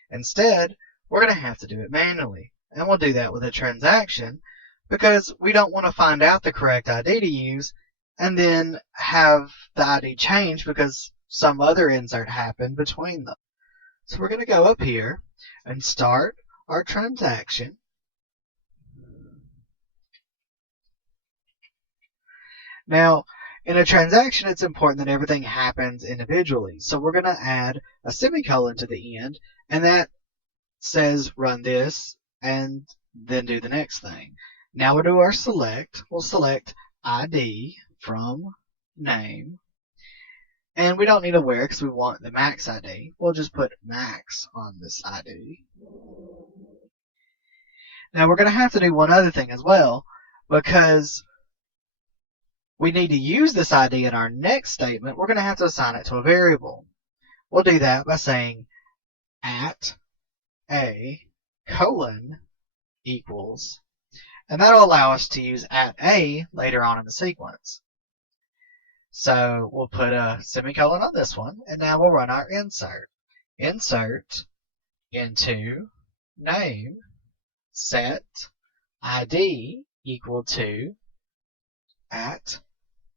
Instead, we're going to have to do it manually, and we'll do that with a transaction because we don't want to find out the correct ID to use and then have the ID change because some other insert happened between them. So we're going to go up here and start our transaction. Now, in a transaction, it's important that everything happens individually. So we're going to add a semicolon to the end, and that says run this and then do the next thing. Now we'll do our select. We'll select ID from name. And we don't need a where because we want the max ID. We'll just put max on this ID. Now we're going to have to do one other thing as well because we need to use this ID in our next statement. We're going to have to assign it to a variable. We'll do that by saying at a colon equals, and that'll allow us to use at a later on in the sequence. So we'll put a semicolon on this one, and now we'll run our insert. Insert into name set ID equal to at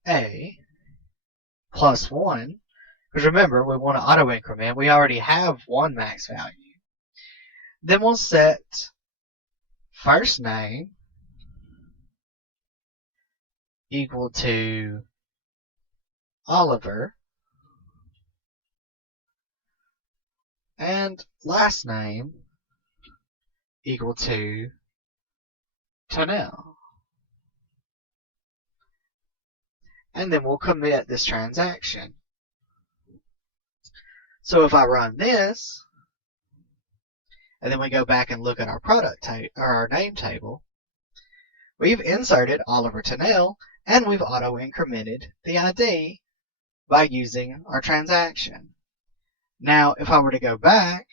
a plus 1, because remember we want to auto increment. We already have one max value. Then we'll set first name equal to Oliver and last name equal to Tanel. And then we'll commit this transaction. So if I run this, and then we go back and look at our our name table, we've inserted Oliver Tanel, and we've auto-incremented the ID by using our transaction. Now, if I were to go back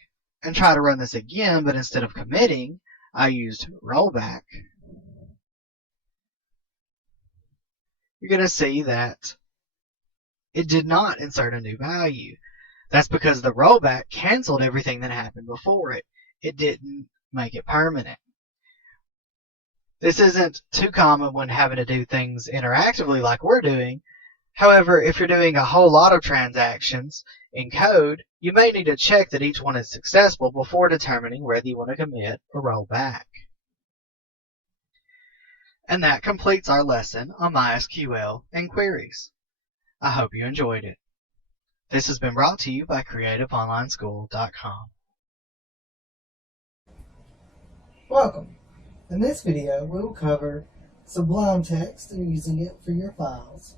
and try to run this again, but instead of committing, I used rollback, you're going to see that it did not insert a new value. That's because the rollback canceled everything that happened before it. It didn't make it permanent. This isn't too common when having to do things interactively like we're doing. However, if you're doing a whole lot of transactions in code, you may need to check that each one is successful before determining whether you want to commit or roll back. And that completes our lesson on MySQL and queries. I hope you enjoyed it. This has been brought to you by CreativeOnlineSchool.com. Welcome. In this video, we will cover Sublime Text and using it for your files,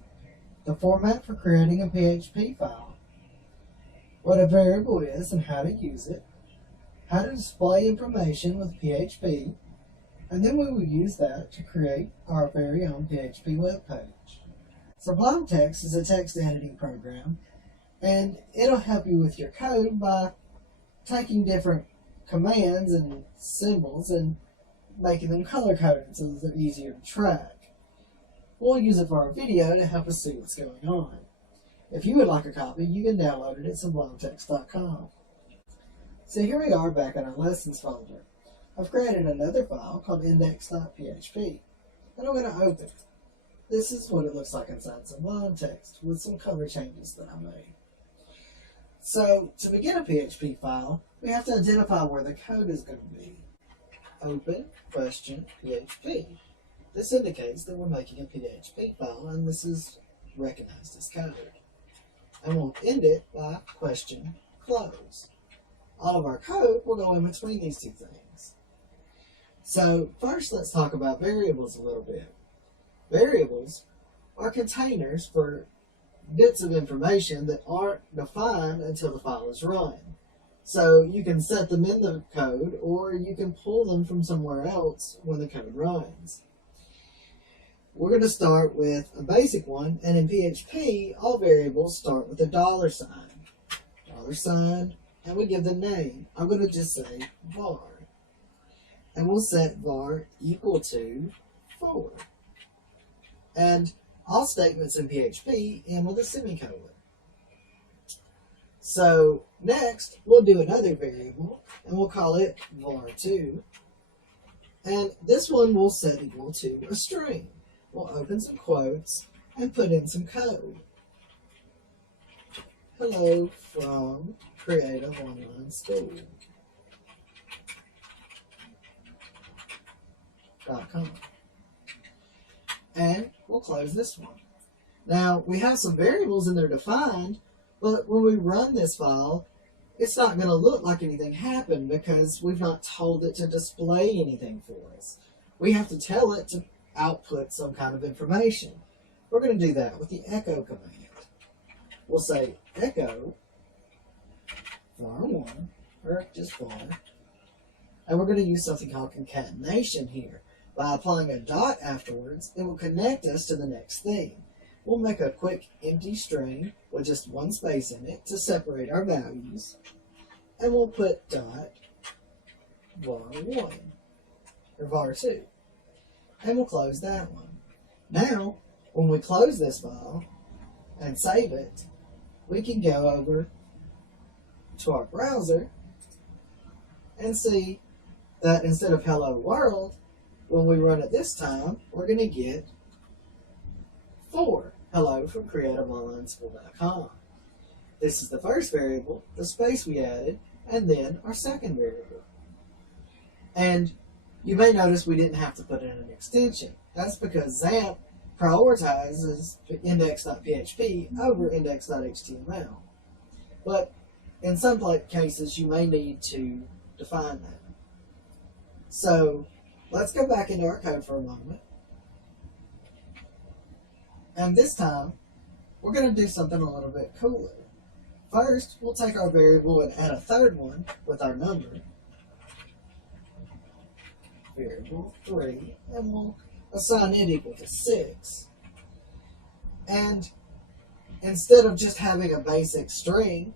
the format for creating a PHP file, what a variable is and how to use it, how to display information with PHP, and then we will use that to create our very own PHP web page. Sublime Text is a text editing program, and it'll help you with your code by taking different commands and symbols and making them color-coded so that they're easier to track. We'll use it for our video to help us see what's going on. If you would like a copy, you can download it at sublimetext.com. So here we are back in our lessons folder. I've created another file called index.php, and I'm going to open it. This is what it looks like inside Sublime Text with some color changes that I made. So to begin a PHP file, we have to identify where the code is going to be. Open question PHP. This indicates that we're making a PHP file, and this is recognized as code. And we'll end it by question close. All of our code will go in between these two things. So first, let's talk about variables a little bit. Variables are containers for bits of information that aren't defined until the file is run. So you can set them in the code, or you can pull them from somewhere else when the code runs. we're going to start with a basic one, and in PHP, all variables start with a dollar sign. Dollar sign, and we give the name. I'm going to just say var. And we'll set var equal to 4. And all statements in PHP end with a semicolon. So next, we'll do another variable, and we'll call it var2. And this one we'll set equal to a string. We'll open some quotes and put in some code. Hello from Creative Online School.com. And we'll close this one. Now, we have some variables in there defined, but when we run this file, it's not going to look like anything happened because we've not told it to display anything for us. We have to tell it to output some kind of information. We're going to do that with the echo command. We'll say echo var1, or just var, and we're going to use something called concatenation here. By applying a dot afterwards, it will connect us to the next thing. We'll make a quick empty string with just one space in it to separate our values, and we'll put dot var1 or var2, and we'll close that one. Now, when we close this file and save it, we can go over to our browser and see that instead of hello world, when we run it this time, we're going to get 4. Hello from CreativeOnlineSchool.com. This is the first variable, the space we added, and then our second variable. And you may notice we didn't have to put in an extension. That's because XAMPP prioritizes index.php over index.html. But in some cases, you may need to define that. So let's go back into our code for a moment. And this time, we're going to do something a little bit cooler. First, we'll take our variable and add a third one with our number. Variable 3, and we'll assign it equal to 6. And instead of just having a basic string,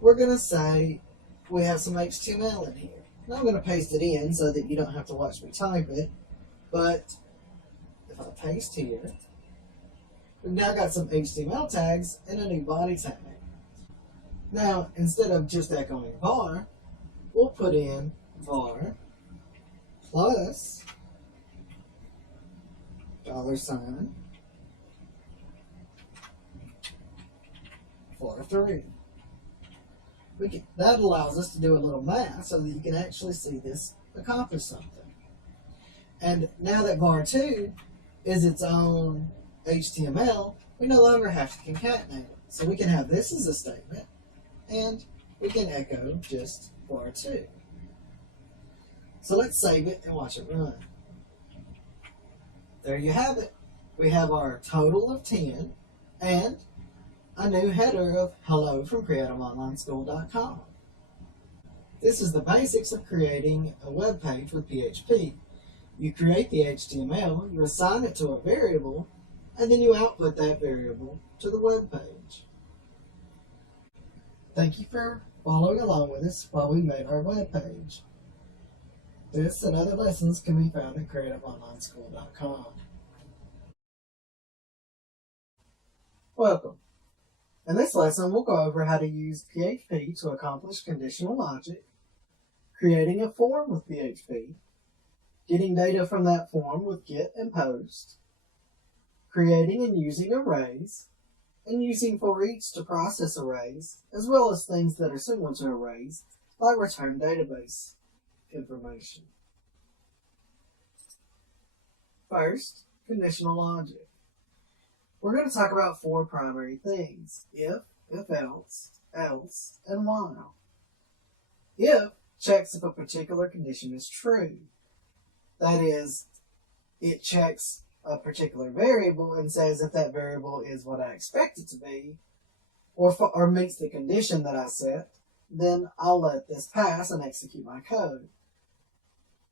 we're going to say we have some HTML in here. Now I'm going to paste it in so that you don't have to watch me type it. But if I paste here, we've now got some HTML tags and a new body tag. Now, instead of just echoing var, we'll put in var plus $, var3. That allows us to do a little math so that you can actually see this accomplish something. And now that var2 is its own HTML, we no longer have to concatenate it. So we can have this as a statement, and we can echo just var2. So let's save it and watch it run. There you have it. We have our total of 10 and a new header of hello from CreativeOnlineSchool.com. This is the basics of creating a web page with PHP. You create the HTML, you assign it to a variable, and then you output that variable to the web page. Thank you for following along with us while we made our web page. This and other lessons can be found at CreativeOnlineSchool.com. Welcome. In this lesson, we'll go over how to use PHP to accomplish conditional logic, creating a form with PHP, getting data from that form with get and post, creating and using arrays, and using for each to process arrays, as well as things that are similar to arrays, like return database information. First, conditional logic. We're going to talk about 4 primary things: if else, and while. If checks if a particular condition is true. That is, it checks a particular variable and says if that variable is what I expect it to be, or meets the condition that I set, then I'll let this pass and execute my code.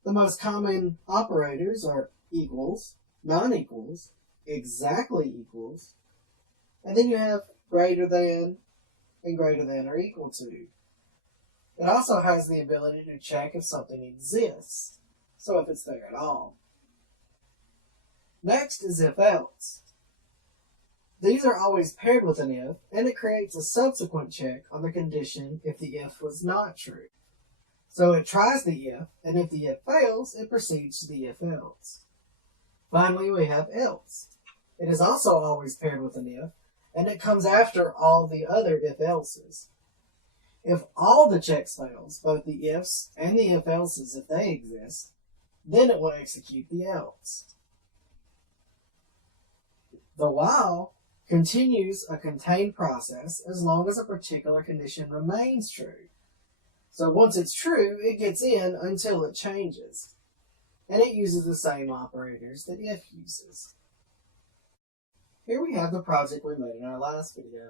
The most common operators are equals, non-equals, exactly equals, and then you have greater than and greater than or equal to. It also has the ability to check if something exists, so if it's there at all. Next is if else. These are always paired with an if, and it creates a subsequent check on the condition if the if was not true. So it tries the if, and if the if fails, it proceeds to the if else. Finally, we have else. It is also always paired with an if, and it comes after all the other if else's. If all the checks fails, both the ifs and the if else's if they exist, then it will execute the else. The while continues a contained process as long as a particular condition remains true. So once it's true, it gets in until it changes. And it uses the same operators that if uses. Here we have the project we made in our last video.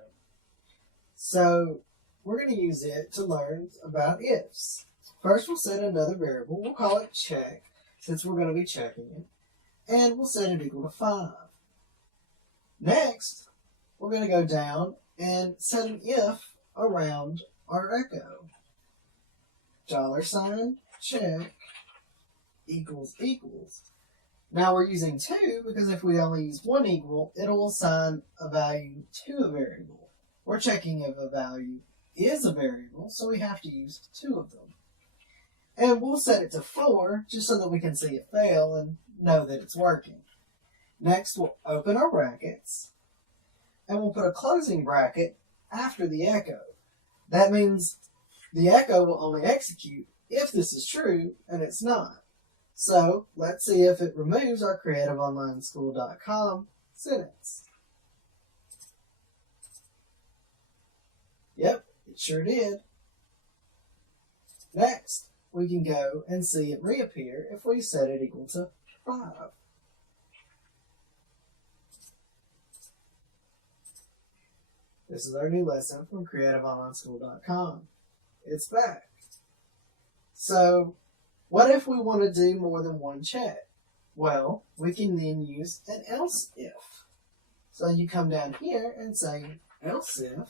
So we're going to use it to learn about ifs. First we'll set another variable. We'll call it check, since we're going to be checking it. And we'll set it equal to 5. Next, we're going to go down and set an if around our echo. $check equals equals. Now we're using 2 because if we only use one equal, it'll assign a value to a variable. We're checking if a value is a variable, so we have to use 2 of them. And we'll set it to 4 just so that we can see it fail and know that it's working. Next, we'll open our brackets, and we'll put a closing bracket after the echo. That means the echo will only execute if this is true, and it's not. So, let's see if it removes our creativeonlineschool.com sentence. Yep, it sure did. Next, we can go and see it reappear if we set it equal to 5. This is our new lesson from creativeonlineschool.com. It's back. So, what if we want to do more than one check? Well, we can then use an else if. So you come down here and say else if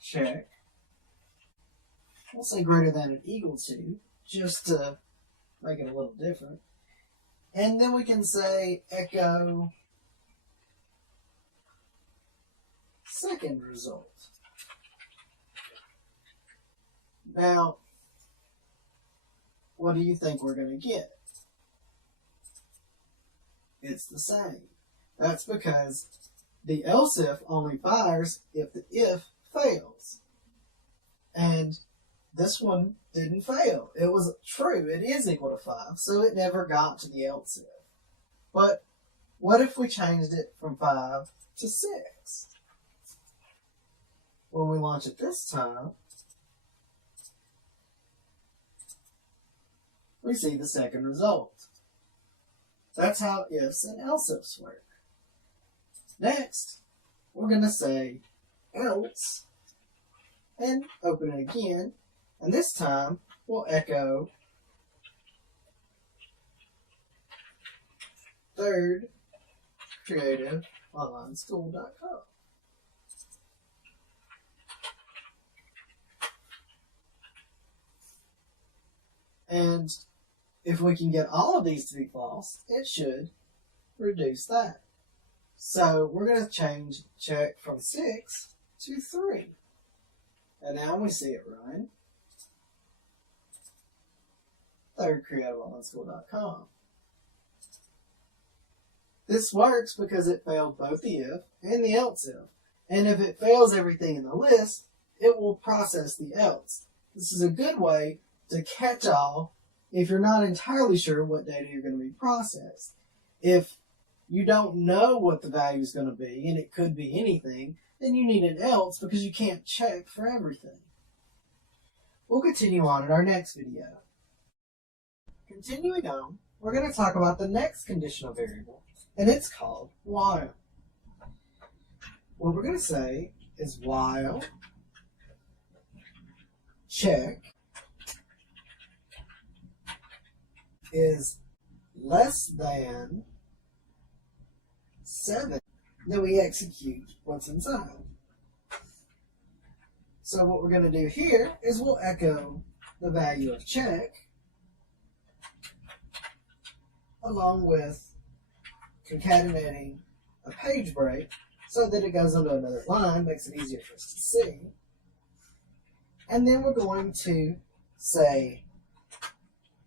check. We'll say greater than or equal to, just to make it a little different. And then we can say echo second result. Now, what do you think we're going to get? It's the same. That's because the else if only fires if the if fails. And this one didn't fail. It was true. It is equal to 5, so it never got to the else if. But what if we changed it from 5 to 6? When we launch it this time, we see the second result. That's how ifs and else ifs work. Next, we're going to say else and open it again, and this time we'll echo third creativeonlineschool.com. And if we can get all of these to be false, it should reduce that. So we're going to change check from 6 to 3. And now we see it run. Third creativeonlineschool.com. This works because it failed both the if and the else if. And if it fails everything in the list, it will process the else. This is a good way to catch all if you're not entirely sure what data you're going to be processed. If you don't know what the value is going to be, and it could be anything, then you need an else because you can't check for everything. We'll continue on in our next video. Continuing on, we're going to talk about the next conditional variable, and it's called while. What we're going to say is while check is less than 7, then we execute what's inside. So what we're going to do here is we'll echo the value of check along with concatenating a page break so that it goes into another line, makes it easier for us to see. And then we're going to say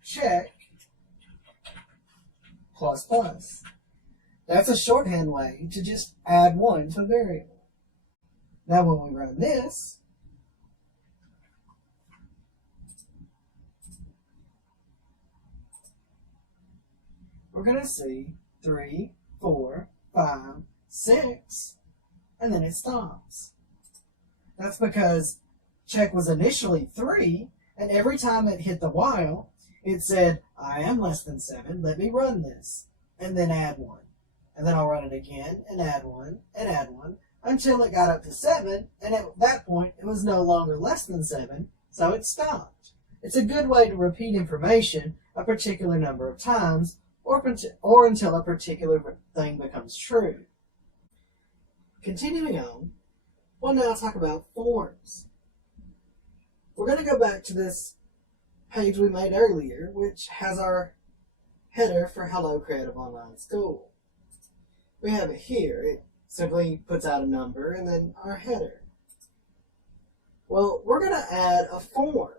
check plus plus. That's a shorthand way to just add 1 to a variable. Now when we run this, we're going to see 3, 4, 5, 6, and then it stops. That's because check was initially 3, and every time it hit the while, it said, I am less than 7, let me run this, and then add 1. And then I'll run it again, and add 1, and add 1, until it got up to 7, and at that point, it was no longer less than 7, so it stopped. It's a good way to repeat information a particular number of times, or until a particular thing becomes true. Continuing on, we'll now talk about forms. We're going to go back to this page we made earlier, which has our header for Hello Creative Online School. We have it here. It simply puts out a number and then our header. Well, we're going to add a form.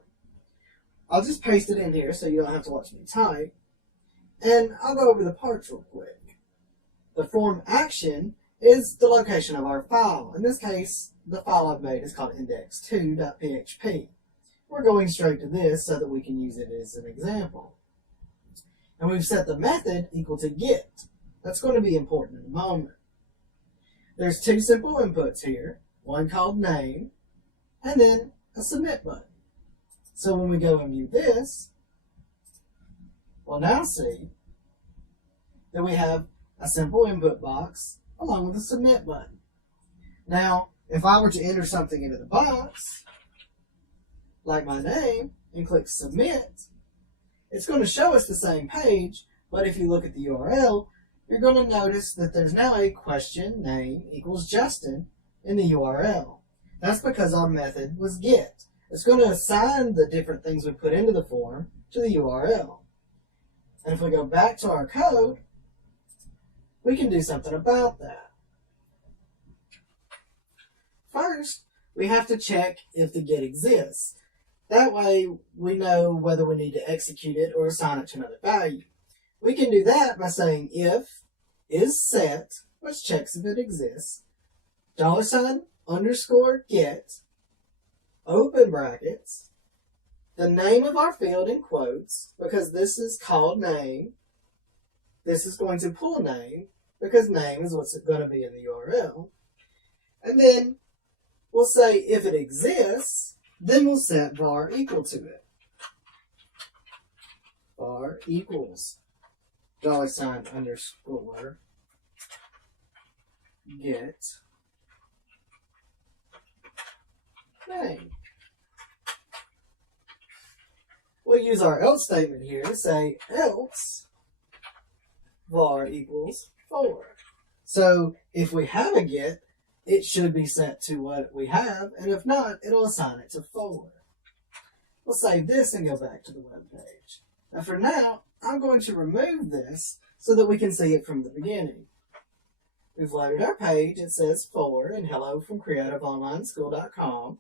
I'll just paste it in here so you don't have to watch me type. And I'll go over the parts real quick. The form action is the location of our file. In this case, the file I've made is called index2.php. We're going straight to this so that we can use it as an example. And we've set the method equal to get. That's going to be important in a moment. There's 2 simple inputs here, one called name, and then a submit button. So when we go and view this, we'll now see that we have a simple input box along with a submit button. Now, if I were to enter something into the box, like my name, and click submit, it's going to show us the same page, but if you look at the URL, you're going to notice that there's now a question name equals Justin in the URL. That's because our method was get. It's going to assign the different things we put into the form to the URL. And if we go back to our code, we can do something about that. First, we have to check if the get exists. That way, we know whether we need to execute it or assign it to another value. We can do that by saying if is set, which checks if it exists, $_get, open brackets, the name of our field in quotes, because this is called name. This is going to pull name, because name is what's going to be in the URL. And then we'll say if it exists, then we'll set var equal to it. Var equals $_ get name. We'll use our else statement here to say else var equals 4. So if we have a get, it should be set to what we have, and if not, it'll assign it to 4. We'll save this and go back to the web page. Now for now, I'm going to remove this so that we can see it from the beginning. We've loaded our page. It says 4 and hello from creativeonlineschool.com.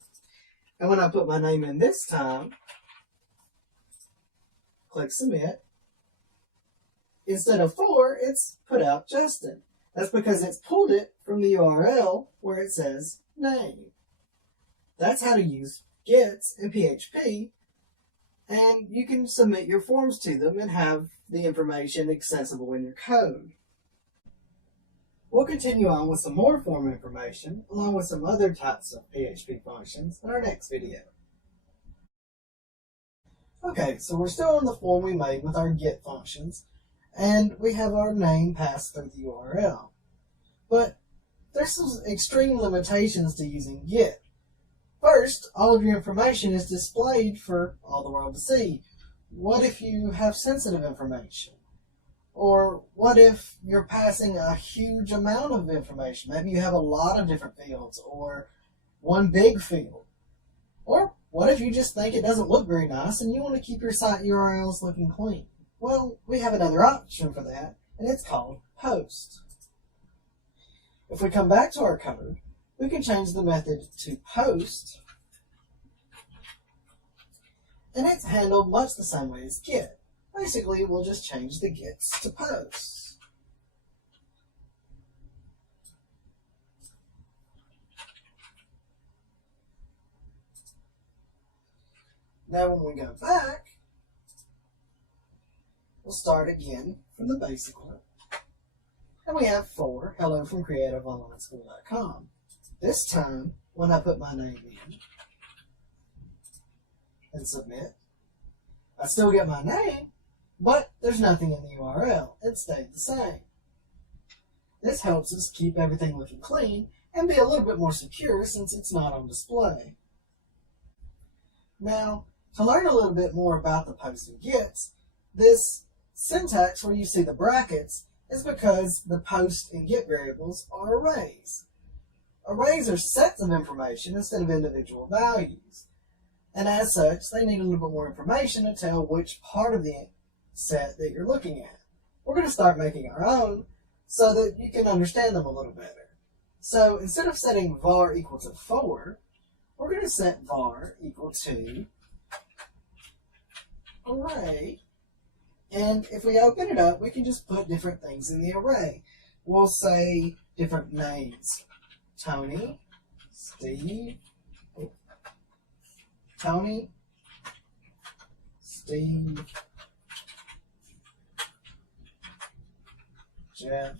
And when I put my name in this time, click submit. Instead of 4, it's put out Justin. That's because it's pulled it from the URL where it says name. That's how to use gets in PHP, and you can submit your forms to them and have the information accessible in your code. We'll continue on with some more form information along with some other types of PHP functions in our next video. Okay, so we're still on the form we made with our get functions, and we have our name passed through the URL. But there's some extreme limitations to using get. First, all of your information is displayed for all the world to see. What if you have sensitive information? Or what if you're passing a huge amount of information? Maybe you have a lot of different fields or one big field. Or what if you just think it doesn't look very nice and you want to keep your site URLs looking clean? Well, we have another option for that, and it's called post. If we come back to our code, we can change the method to post, and it's handled much the same way as get. Basically, we'll just change the gets to posts. Now when we go back, we'll start again from the basic one. And we have 4, hello from creativeonlineschool.com. This time, when I put my name in and submit, I still get my name, but there's nothing in the URL. It stayed the same. This helps us keep everything looking clean and be a little bit more secure since it's not on display. Now, to learn a little bit more about the post and gets, this syntax where you see the brackets is because the post and get variables are arrays. Arrays are sets of information instead of individual values. And as such, they need a little bit more information to tell which part of the set that you're looking at. We're going to start making our own so that you can understand them a little better. So instead of setting var equal to 4, we're going to set var equal to array. And if we open it up, we can just put different things in the array. We'll say different names. Tony, Steve, Jeff,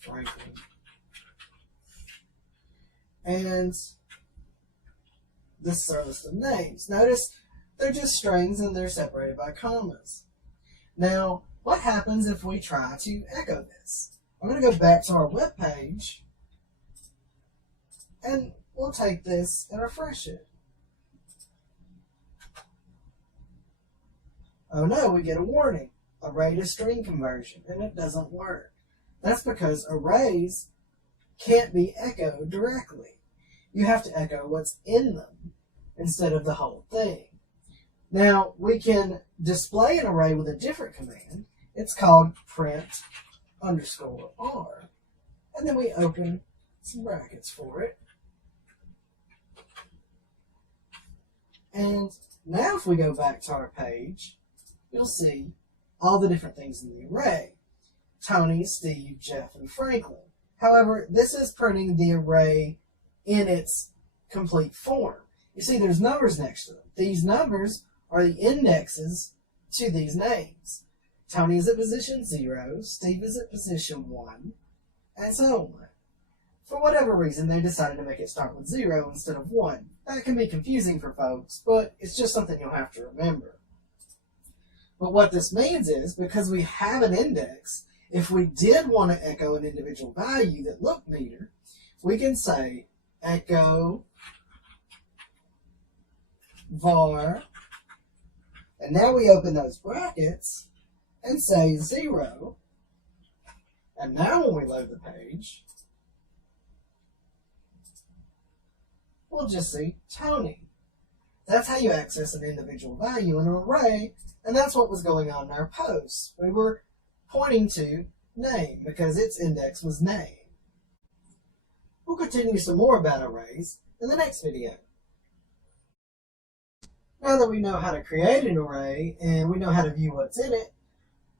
Franklin. And this is our list of names. Notice they're just strings and they're separated by commas. Now, what happens if we try to echo this? I'm going to go back to our web page and we'll take this and refresh it. Oh no, we get a warning. Array to string conversion, and it doesn't work. That's because arrays can't be echoed directly. You have to echo what's in them instead of the whole thing. Now, we can display an array with a different command. It's called print_r. And then we open some brackets for it. And now if we go back to our page, you'll see all the different things in the array. Tony, Steve, Jeff, and Franklin. However, this is printing the array in its complete form. You see there's numbers next to them. These numbers are the indexes to these names. Tony is at position 0, Steve is at position 1, and so on. For whatever reason, they decided to make it start with 0 instead of 1. That can be confusing for folks, but it's just something you'll have to remember. But what this means is, because we have an index, if we did want to echo an individual value that looked neater, we can say echo var, and now we open those brackets and say 0, and now when we load the page, we'll just see Tony. That's how you access an individual value in an array, and that's what was going on in our post. We were pointing to name because its index was name. We'll continue some more about arrays in the next video. Now that we know how to create an array and we know how to view what's in it,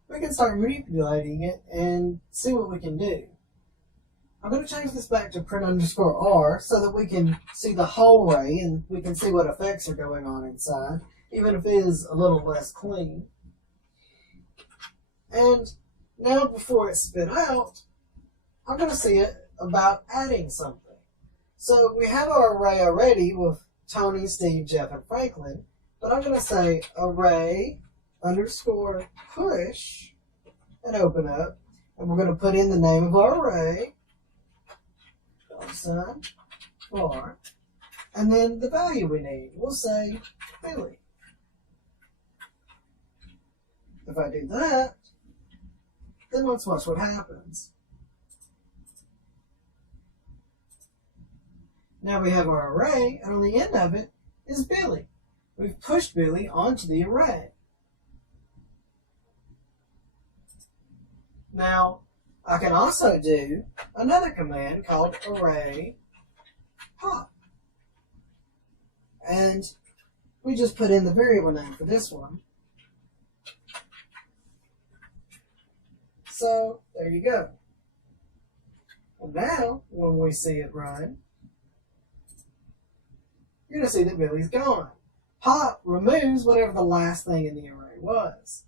we can start manipulating it and see what we can do. I'm going to change this back to print_r so that we can see the whole array and we can see what effects are going on inside, even if it is a little less clean. And now before it's spit out, I'm going to see it about adding something. So we have our array already with Tony, Steve, Jeff, and Franklin, but I'm going to say array_push and open up, and we're going to put in the name of our array, $var, and then the value we need. We'll say Billy. If I do that, then let's watch what happens. Now we have our array, and on the end of it is Billy. We've pushed Billy onto the array. Now, I can also do another command called array pop. And we just put in the variable name for this one. So, there you go. And now, when we see it run, you're going to see that Billy's gone. Pop removes whatever the last thing in the array was.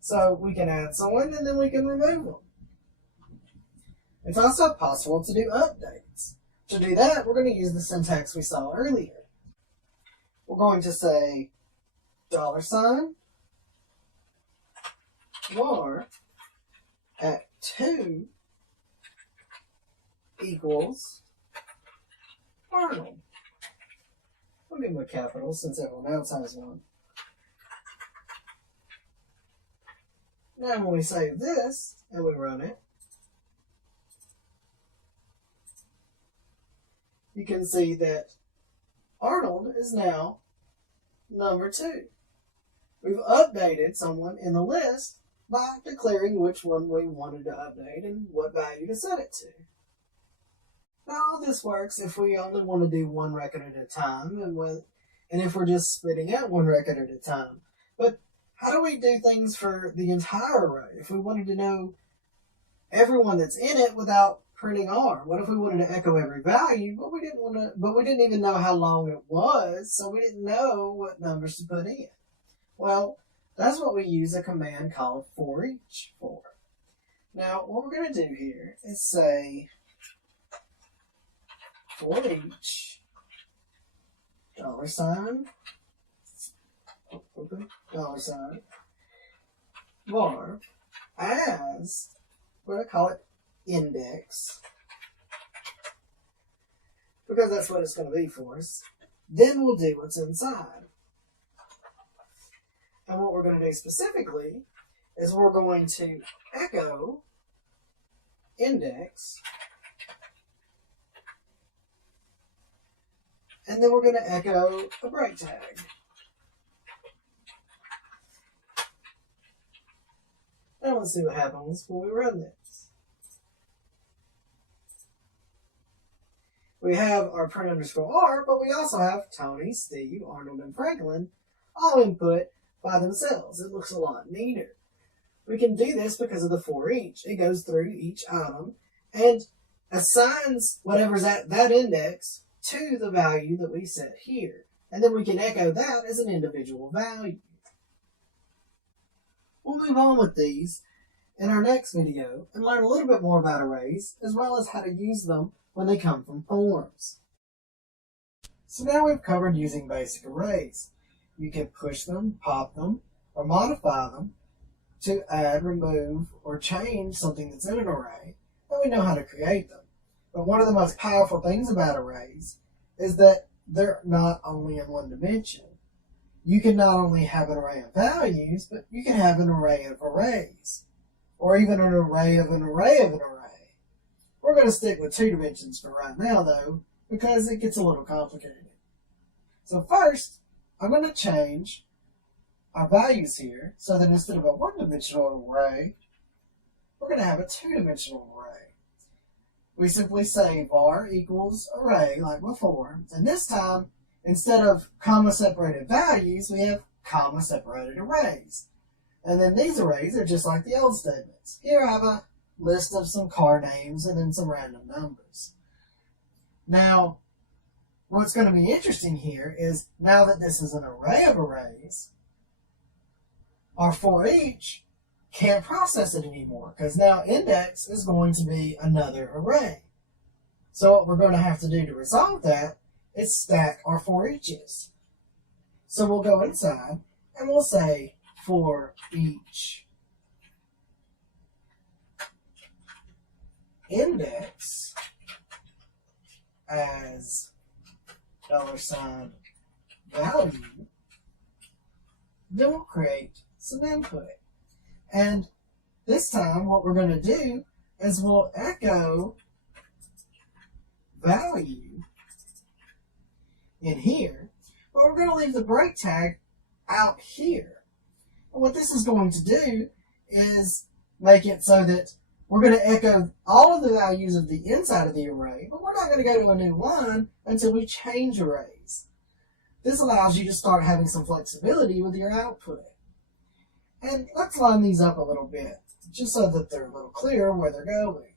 So we can add someone and then we can remove them. It's also possible to do updates. To do that, we're going to use the syntax we saw earlier. We're going to say $, var at 2 equals Arnold. I'll give him a capital since everyone else has one. Now when we save this and we run it, you can see that Arnold is now number 2. We've updated someone in the list by declaring which one we wanted to update and what value to set it to. Now all this works if we only want to do one record at a time and if we're just spitting out one record at a time. But how do we do things for the entire array? If we wanted to know everyone that's in it without printing R, what if we wanted to echo every value, but we didn't even know how long it was, so we didn't know what numbers to put in? Well, that's what we use a command called for each for. Now, what we're going to do here is say for each $, var as, we're going to call it index, because that's what it's going to be for us. Then we'll do what's inside. And what we're going to do specifically is we're going to echo index, and then we're going to echo a break tag. Now let's see what happens when we run this. We have our print _R, but we also have Tony, Steve, Arnold, and Franklin all input by themselves. It looks a lot neater. We can do this because of the for each. It goes through each item and assigns whatever's at that index to the value that we set here. And then we can echo that as an individual value. We'll move on with these in our next video and learn a little bit more about arrays as well as how to use them when they come from forms. So now we've covered using basic arrays. You can push them, pop them, or modify them to add, remove, or change something that's in an array, and we know how to create them. But one of the most powerful things about arrays is that they're not only in one dimension. You can not only have an array of values, but you can have an array of arrays, or even an array of an array of an array. We're going to stick with 2 dimensions for right now, though, because it gets a little complicated. So first, I'm going to change our values here so that instead of a 1-dimensional array, we're going to have a 2-dimensional array. We simply say var equals array like before, and this time, instead of comma-separated values, we have comma-separated arrays. And then these arrays are just like the old statements. Here I have a list of some car names and then some random numbers. Now, what's going to be interesting here is now that this is an array of arrays, our for each can't process it anymore because now index is going to be another array. So what we're going to have to do to resolve that is stack our for eaches. So we'll go inside and we'll say for each index as $value, then we'll create some input. And this time what we're going to do is we'll echo value in here, but we're going to leave the break tag out here. And what this is going to do is make it so that we're going to echo all of the values of the inside of the array, but we're not going to go to a new line until we change arrays. This allows you to start having some flexibility with your output. And let's line these up a little bit, just so that they're a little clearer where they're going.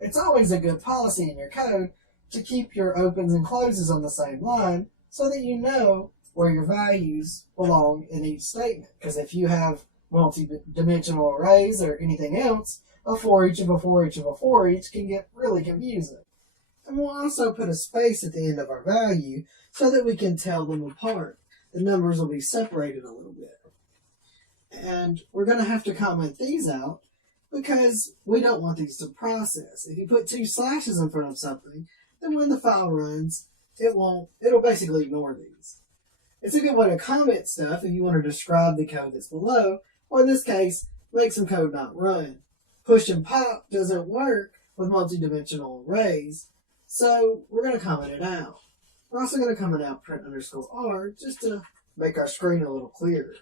It's always a good policy in your code to keep your opens and closes on the same line so that you know where your values belong in each statement. Because if you have multi-dimensional arrays or anything else, a for each of a for each of a for each can get really confusing. And we'll also put a space at the end of our value so that we can tell them apart. The numbers will be separated a little bit. And we're going to have to comment these out because we don't want these to process. If you put 2 slashes in front of something, then when the file runs, it'll basically ignore these. It's a good way to comment stuff if you want to describe the code that's below, or in this case, make some code not run. Push and pop doesn't work with multi-dimensional arrays, so we're going to comment it out. We're also going to comment out print_r just to make our screen a little clearer.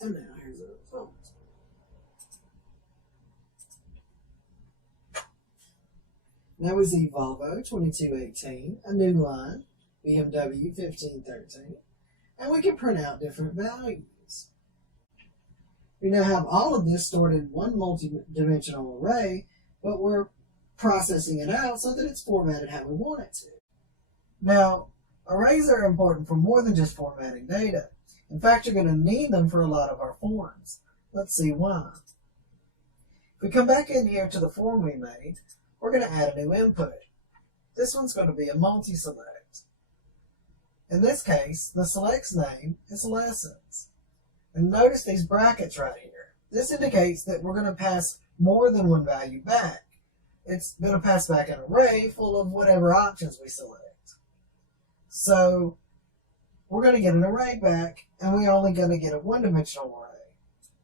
And now here's the result. Now we see Volvo 2218, a new line, BMW 1513, and we can print out different values. We now have all of this stored in one multi-dimensional array, but we're processing it out so that it's formatted how we want it to. Now, arrays are important for more than just formatting data. In fact, you're going to need them for a lot of our forms. Let's see why. If we come back in here to the form we made, we're going to add a new input. This one's going to be a multi-select. In this case, the select's name is lessons. And notice these brackets right here. This indicates that we're going to pass more than one value back. It's going to pass back an array full of whatever options we select. So we're going to get an array back, and we're only going to get a one-dimensional array.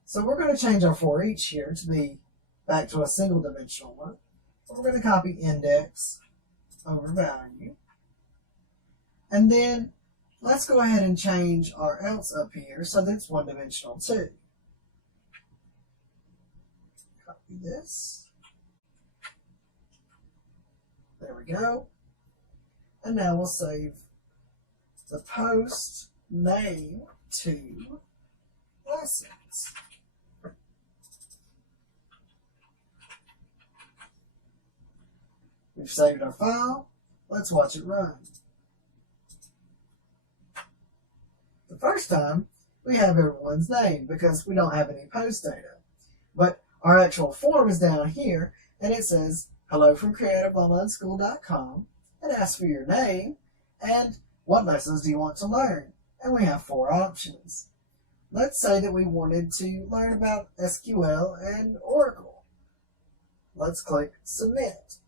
So we're going to change our for each here to be back to a single-dimensional one. We're going to copy index over value. And then let's go ahead and change our else up here so that it's one-dimensional too. Copy this. There we go. And now we'll save the post name to lessons. We've saved our file. Let's watch it run. The first time, we have everyone's name because we don't have any post data. But our actual form is down here, and it says, hello from creativeonlineschool.com, and asks for your name, and what lessons do you want to learn? And we have 4 options. Let's say that we wanted to learn about SQL and Oracle. Let's click Submit.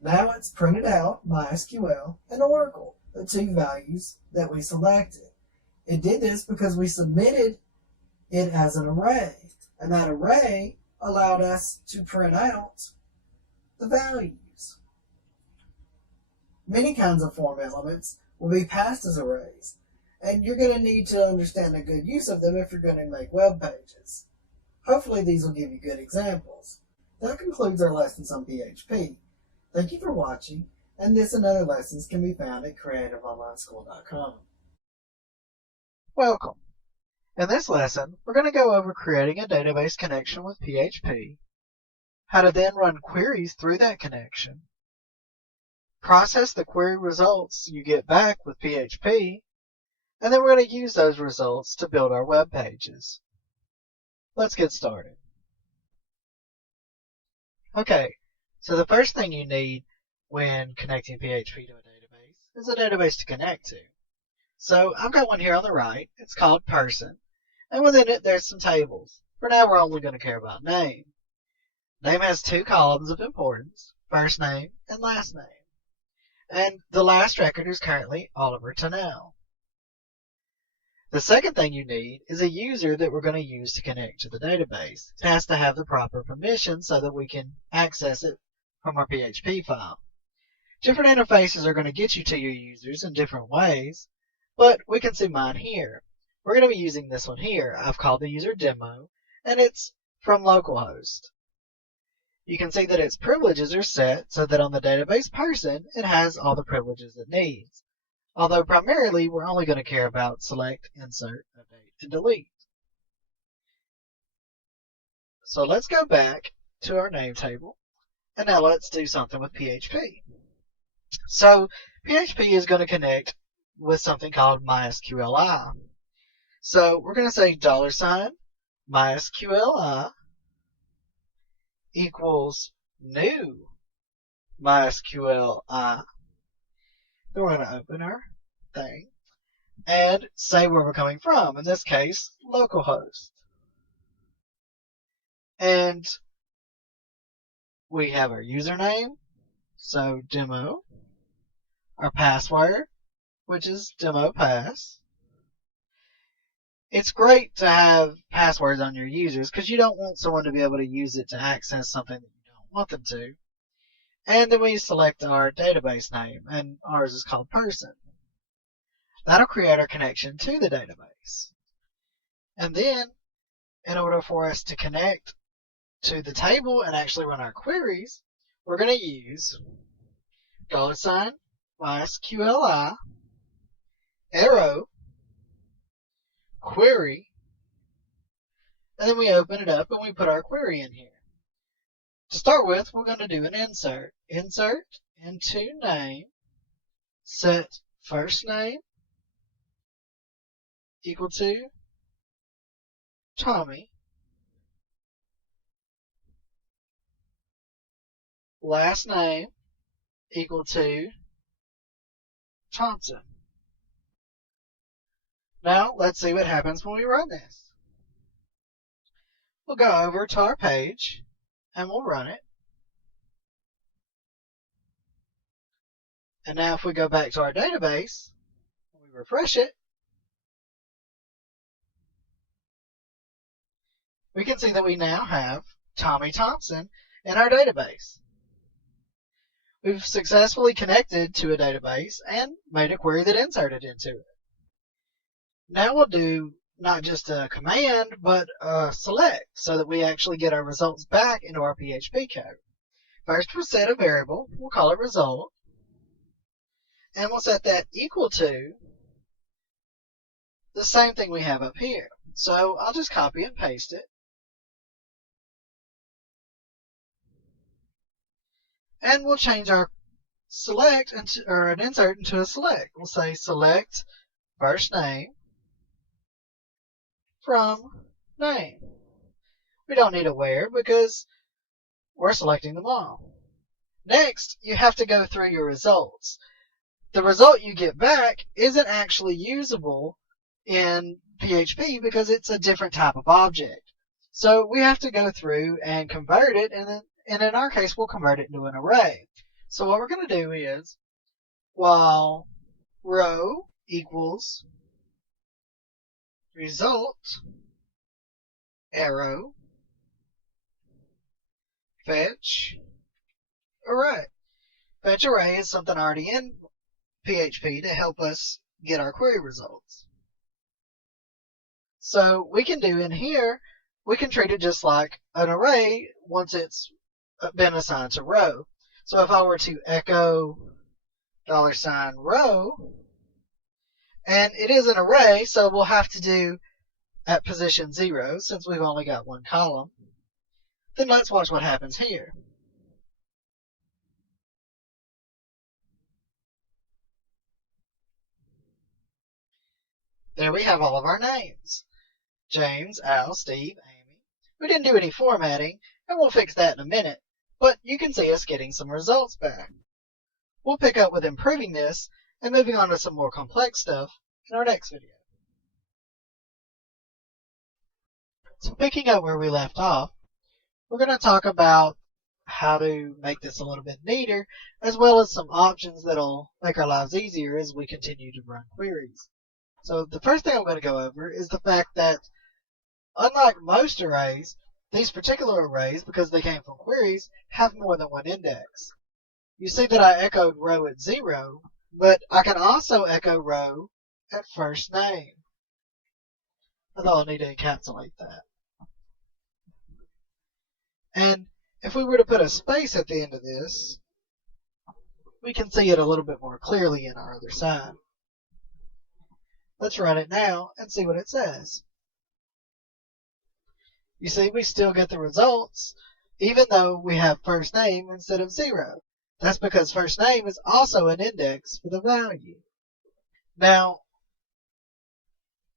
Now it's printed out MySQL and Oracle, the 2 values that we selected. It did this because we submitted it as an array, and that array allowed us to print out the values. Many kinds of form elements will be passed as arrays, and you're going to need to understand a good use of them if you're going to make web pages. Hopefully these will give you good examples. That concludes our lessons on PHP. Thank you for watching, and this and other lessons can be found at creativeonlineschool.com. Welcome. In this lesson, we're going to go over creating a database connection with PHP, how to then run queries through that connection, process the query results you get back with PHP, and then we're going to use those results to build our web pages. Let's get started. Okay, so the first thing you need when connecting PHP to a database is a database to connect to. So I've got one here on the right. It's called person, and within it there's some tables. For now we're only going to care about name. Name has 2 columns of importance, first name and last name. And the last record is currently Oliver Tannell. The second thing you need is a user that we're going to use to connect to the database. It has to have the proper permission so that we can access it from our PHP file. Different interfaces are going to get you to your users in different ways, but we can see mine here. We're going to be using this one here. I've called the user demo, and it's from localhost. You can see that its privileges are set so that on the database person, it has all the privileges it needs. Although primarily, we're only going to care about select, insert, update, and delete. So let's go back to our name table, and now let's do something with PHP. So PHP is going to connect with something called MySQL. So we're going to say $MySQL equals new MySQL. Then we're going to open our thing and say where we're coming from. In this case, localhost. And we have our username, so demo. Our password, which is demo pass. It's great to have passwords on your users because you don't want someone to be able to use it to access something that you don't want them to. And then we select our database name, and ours is called person. That'll create our connection to the database. And then, in order for us to connect to the table and actually run our queries, we're going to use $MySQL arrow query, and then we open it up and we put our query in here. To start with, we're going to do an insert. Insert into name, set first name equal to Tommy, last name equal to Thompson. Now, let's see what happens when we run this. We'll go over to our page and we'll run it. And now if we go back to our database, we refresh it, we can see that we now have Tommy Thompson in our database. We've successfully connected to a database and made a query that inserted into it. Now we'll do not just a command, but a select so that we actually get our results back into our PHP code. First we'll set a variable, we'll call it result, and we'll set that equal to the same thing we have up here. So I'll just copy and paste it. And we'll change our select into, or an insert into a select. We'll say select first name from name. We don't need a where because we're selecting them all. Next, you have to go through your results. The result you get back isn't actually usable in PHP because it's a different type of object. So we have to go through and convert it, and in our case, we'll convert it into an array. So what we're going to do is, while row equals result arrow fetch array. Fetch array is something already in PHP to help us get our query results. So we can do in here, we can treat it just like an array once it's been assigned to row. So if I were to echo $row, and it is an array, so we'll have to do at position 0 since we've only got one column. Then let's watch what happens here. There we have all of our names. James, Al, Steve, Amy. We didn't do any formatting, and we'll fix that in a minute, but you can see us getting some results back. We'll pick up with improving this and moving on to some more complex stuff in our next video. So picking up where we left off, we're going to talk about how to make this a little bit neater, as well as some options that'll make our lives easier as we continue to run queries. So the first thing I'm going to go over is the fact that unlike most arrays, these particular arrays, because they came from queries, have more than one index. You see that I echoed row at 0, but I can also echo row at first name. Although I'll need to encapsulate that. And if we were to put a space at the end of this, we can see it a little bit more clearly in our other side. Let's run it now and see what it says. You see, we still get the results, even though we have first name instead of 0. That's because first name is also an index for the value. Now,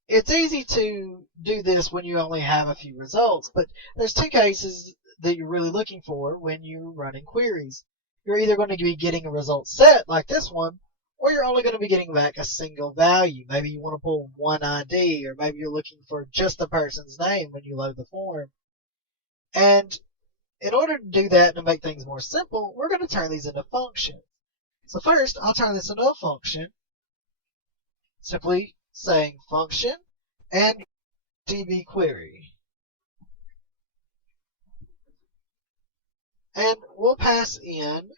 it's easy to do this when you only have a few results, but there's two cases that you're really looking for when you're running queries. You're either going to be getting a result set like this one, or you're only going to be getting back a single value. Maybe you want to pull one ID, or maybe you're looking for just the person's name when you load the form. And in order to do that and to make things more simple, we're going to turn these into functions. So first, I'll turn this into a function, simply saying function and db query. And we'll pass in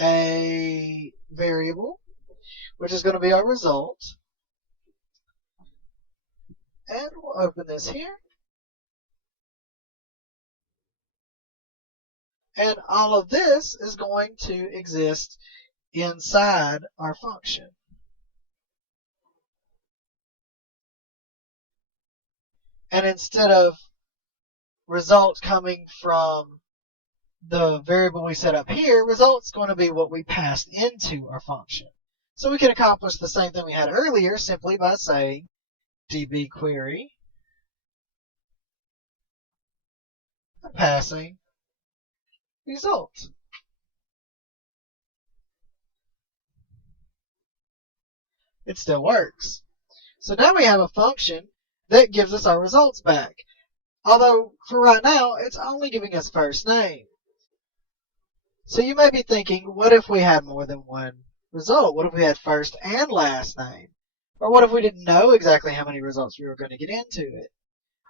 a variable, which is going to be our result. And we'll open this here. And all of this is going to exist inside our function. And instead of result coming from the variable we set up here, result's going to be what we passed into our function. So we can accomplish the same thing we had earlier simply by saying db query and passing result. It still works. So now we have a function that gives us our results back. Although for right now, it's only giving us first name. So you may be thinking, what if we had more than one result? What if we had first and last name? Or what if we didn't know exactly how many results we were going to get into it?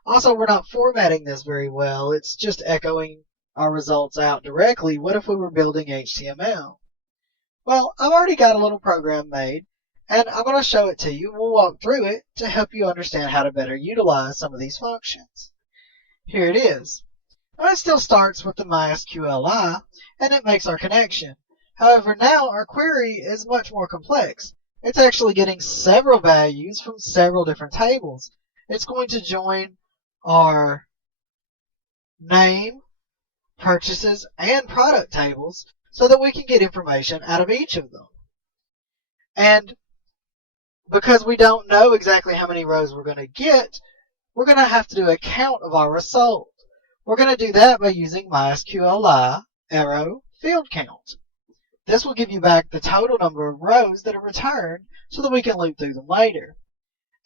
Also, we're not formatting this very well. It's just echoing our results out directly. What if we were building HTML? Well, I've already got a little program made, and I'm going to show it to you. We'll walk through it to help you understand how to better utilize some of these functions. Here it is. Now it still starts with the MySQL and it makes our connection. However, now our query is much more complex. It's actually getting several values from several different tables. It's going to join our name, purchases, and product tables so that we can get information out of each of them. And because we don't know exactly how many rows we're going to get, we're going to have to do a count of our result. We're going to do that by using MySQL arrow field count. This will give you back the total number of rows that are returned so that we can loop through them later.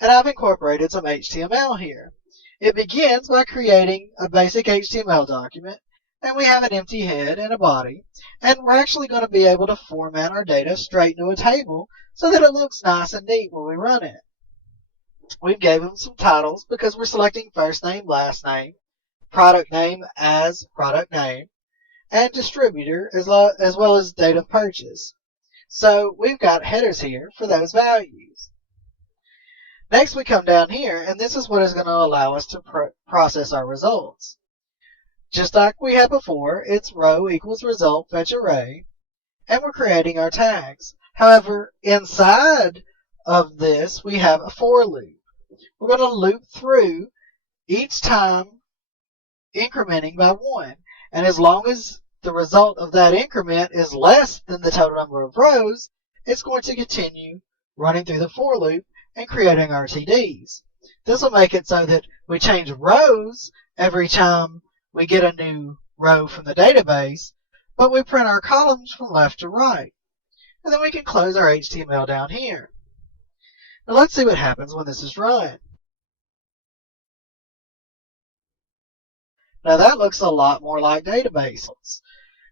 And I've incorporated some HTML here. It begins by creating a basic HTML document, and we have an empty head and a body, and we're actually going to be able to format our data straight into a table so that it looks nice and neat when we run it. We've given them some titles because we're selecting first name, last name, product name as product name, and distributor as well as date of purchase. So we've got headers here for those values. Next we come down here, and this is what is going to allow us to process our results. Just like we had before, it's row equals result fetch array, and we're creating our tags. However, inside of this we have a for loop. We're going to loop through each time incrementing by 1. And as long as the result of that increment is less than the total number of rows, it's going to continue running through the for loop and creating RTDs. This will make it so that we change rows every time we get a new row from the database, but we print our columns from left to right. And then we can close our HTML down here. Now let's see what happens when this is run. Now that looks a lot more like databases.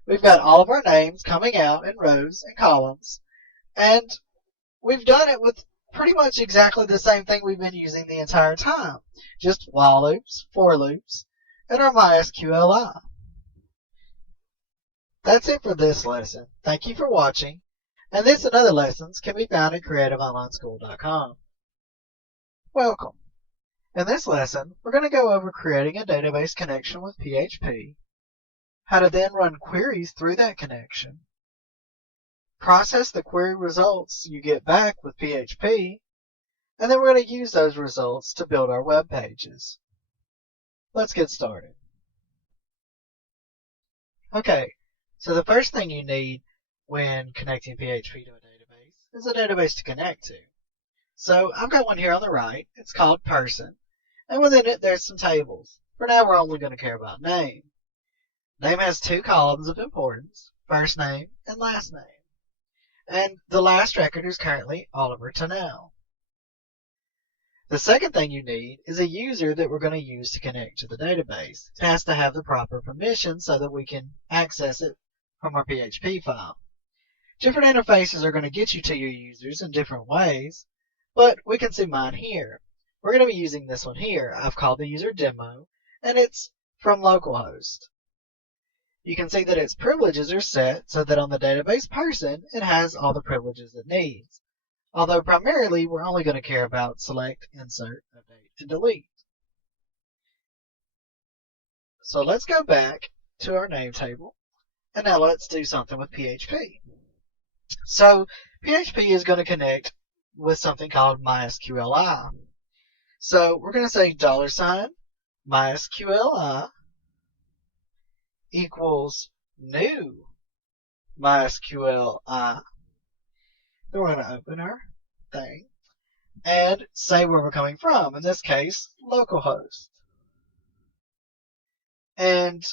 We've got all of our names coming out in rows and columns, and we've done it with pretty much exactly the same thing we've been using the entire time. Just while loops, for loops, and our MySQL. That's it for this lesson. Thank you for watching, and this and other lessons can be found at creativeonlineschool.com. Welcome. In this lesson, we're going to go over creating a database connection with PHP, how to then run queries through that connection, process the query results you get back with PHP, and then we're going to use those results to build our web pages. Let's get started. Okay, so the first thing you need when connecting PHP to a database is a database to connect to. So I've got one here on the right. It's called person, and within it there's some tables. For now we're only going to care about name. Name has two columns of importance, first name and last name. And the last record is currently Oliver Tannell. The second thing you need is a user that we're going to use to connect to the database. It has to have the proper permission so that we can access it from our PHP file. Different interfaces are going to get you to your users in different ways, but we can see mine here. We're going to be using this one here. I've called the user demo, and it's from localhost. You can see that its privileges are set so that on the database person, it has all the privileges it needs. Although primarily we're only going to care about select, insert, update, and delete. So let's go back to our name table, and now let's do something with PHP. So PHP is going to connect with something called MySQL. So we're going to say $MySQL equals new MySQL. Then we're going to open our thing and say where we're coming from. In this case, localhost. And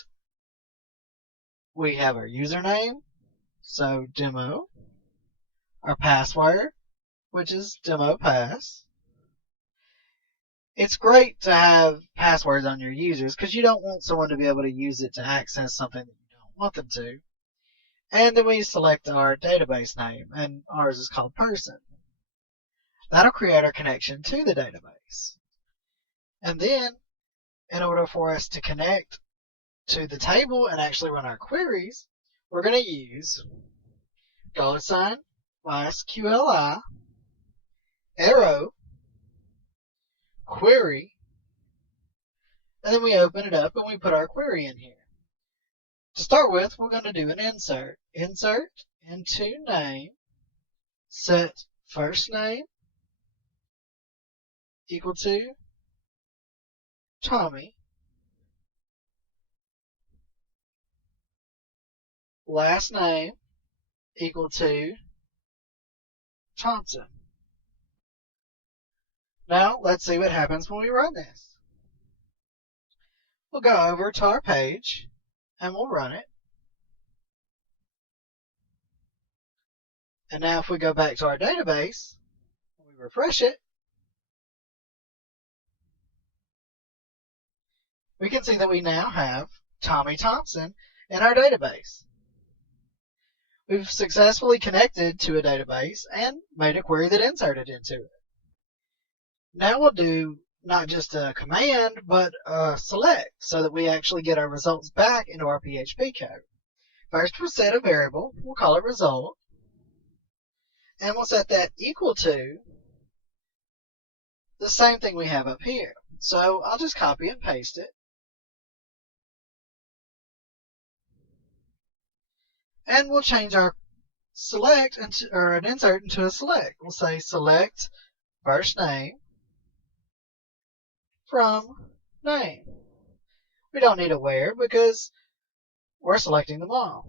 we have our username, so demo. Our password, which is demo pass. It's great to have passwords on your users because you don't want someone to be able to use it to access something that you don't want them to. And then we select our database name, and ours is called person. That'll create our connection to the database. And then, in order for us to connect to the table and actually run our queries, we're going to use $MySQL arrow query, and then we open it up and we put our query in here. To start with, we're going to do an insert. Insert into name, set first name equal to Tommy, last name equal to Thompson. Now, let's see what happens when we run this. We'll go over to our page, and we'll run it. And now if we go back to our database, we refresh it, we can see that we now have Tommy Thompson in our database. We've successfully connected to a database and made a query that inserted into it. Now we'll do not just a command, but a select so that we actually get our results back into our PHP code. First we'll set a variable, we'll call it result, and we'll set that equal to the same thing we have up here. So I'll just copy and paste it. And we'll change our select into, or an insert into a select. We'll say select first name from name. We don't need a where because we're selecting them all.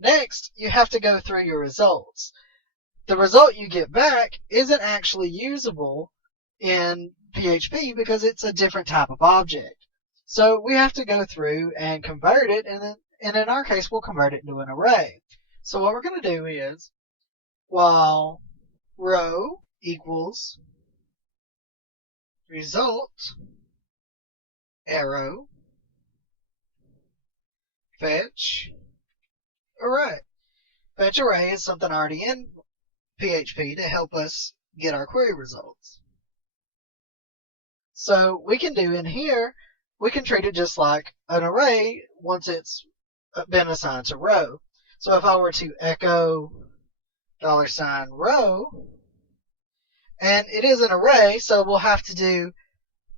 Next, you have to go through your results. The result you get back isn't actually usable in PHP because it's a different type of object. So we have to go through and convert it, and in our case, we'll convert it into an array. So what we're going to do is, while row equals result arrow fetch array. Fetch array is something already in PHP to help us get our query results. So we can do in here, we can treat it just like an array once it's been assigned to row. So if I were to echo $row, and it is an array, so we'll have to do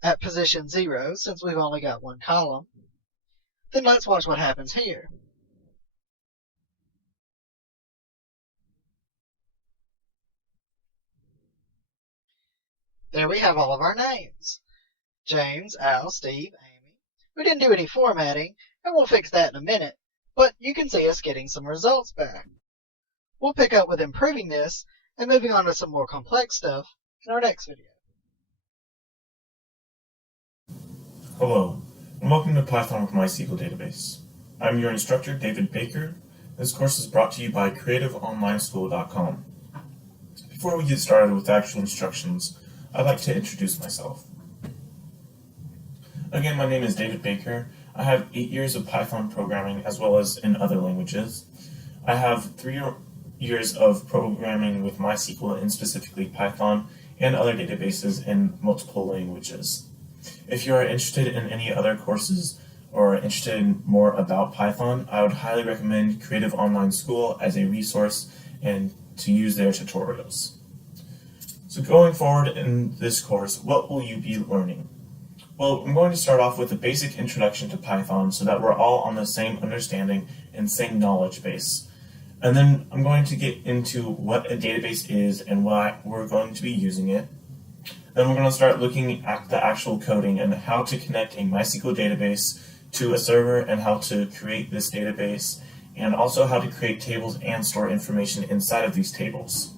at position 0 since we've only got one column. Then let's watch what happens here. There we have all of our names. James, Al, Steve, Amy. We didn't do any formatting, and we'll fix that in a minute, but you can see us getting some results back. We'll pick up with improving this and moving on to some more complex stuff in our next video. Hello, and welcome to Python with MySQL Database. I'm your instructor, David Baker. This course is brought to you by CreativeOnlineSchool.com. Before we get started with the actual instructions, I'd like to introduce myself. Again, my name is David Baker. I have 8 years of Python programming as well as in other languages. I have 3 years of programming with MySQL and specifically Python and other databases in multiple languages. If you are interested in any other courses or interested in more about Python, I would highly recommend Creative Online School as a resource and to use their tutorials. So going forward in this course, what will you be learning? Well, I'm going to start off with a basic introduction to Python so that we're all on the same understanding and same knowledge base. And then I'm going to get into what a database is and why we're going to be using it. Then we're going to start looking at the actual coding and how to connect a MySQL database to a server and how to create this database, and also how to create tables and store information inside of these tables.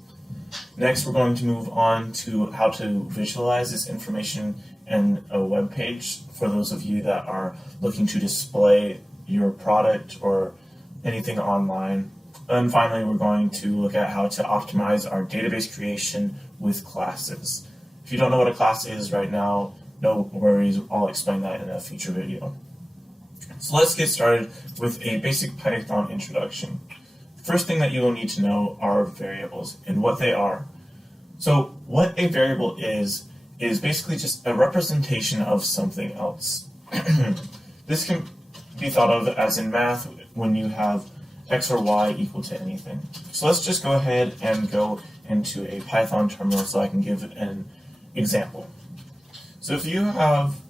Next, we're going to move on to how to visualize this information in a web page for those of you that are looking to display your product or anything online. And finally, we're going to look at how to optimize our database creation with classes. If you don't know what a class is right now, no worries, I'll explain that in a future video. So let's get started with a basic Python introduction. First thing that you will need to know are variables and what they are. So what a variable is basically just a representation of something else. This can be thought of as in math when you have x or y equal to anything. So let's just go ahead and go into a Python terminal so I can give an example. So if you have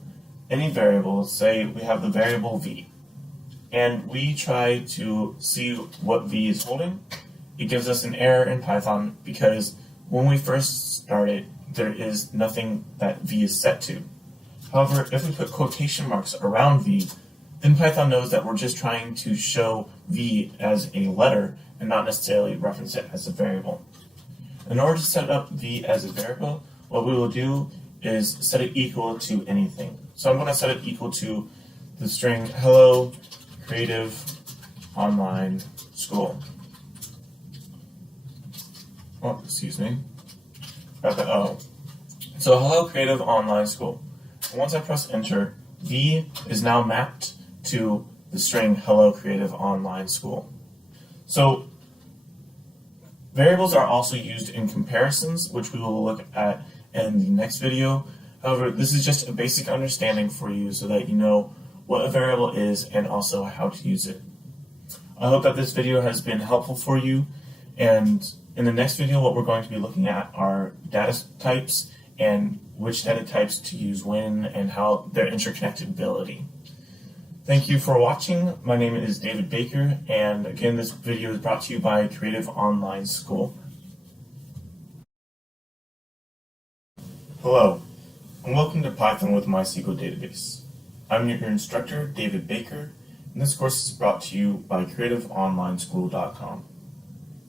any variable, say we have the variable v, and we try to see what v is holding, it gives us an error in Python because when we first start it, there is nothing that v is set to. However, if we put quotation marks around v, then Python knows that we're just trying to show v as a letter and not necessarily reference it as a variable. In order to set up v as a variable, what we will do is set it equal to anything. So I'm going to set it equal to the string hello creative online school. Oh, excuse me. Got the O. So hello creative online school. And once I press enter, v is now mapped to the string hello creative online school. So variables are also used in comparisons, which we will look at in the next video. However, this is just a basic understanding for you so that you know what a variable is and also how to use it. I hope that this video has been helpful for you, and in the next video what we're going to be looking at are data types and which data types to use when and how their interconnectability. Thank you for watching. My name is David Baker, and again, this video is brought to you by Creative Online School. Hello, and welcome to Python with MySQL Database. I'm your instructor, David Baker, and this course is brought to you by CreativeOnlineSchool.com.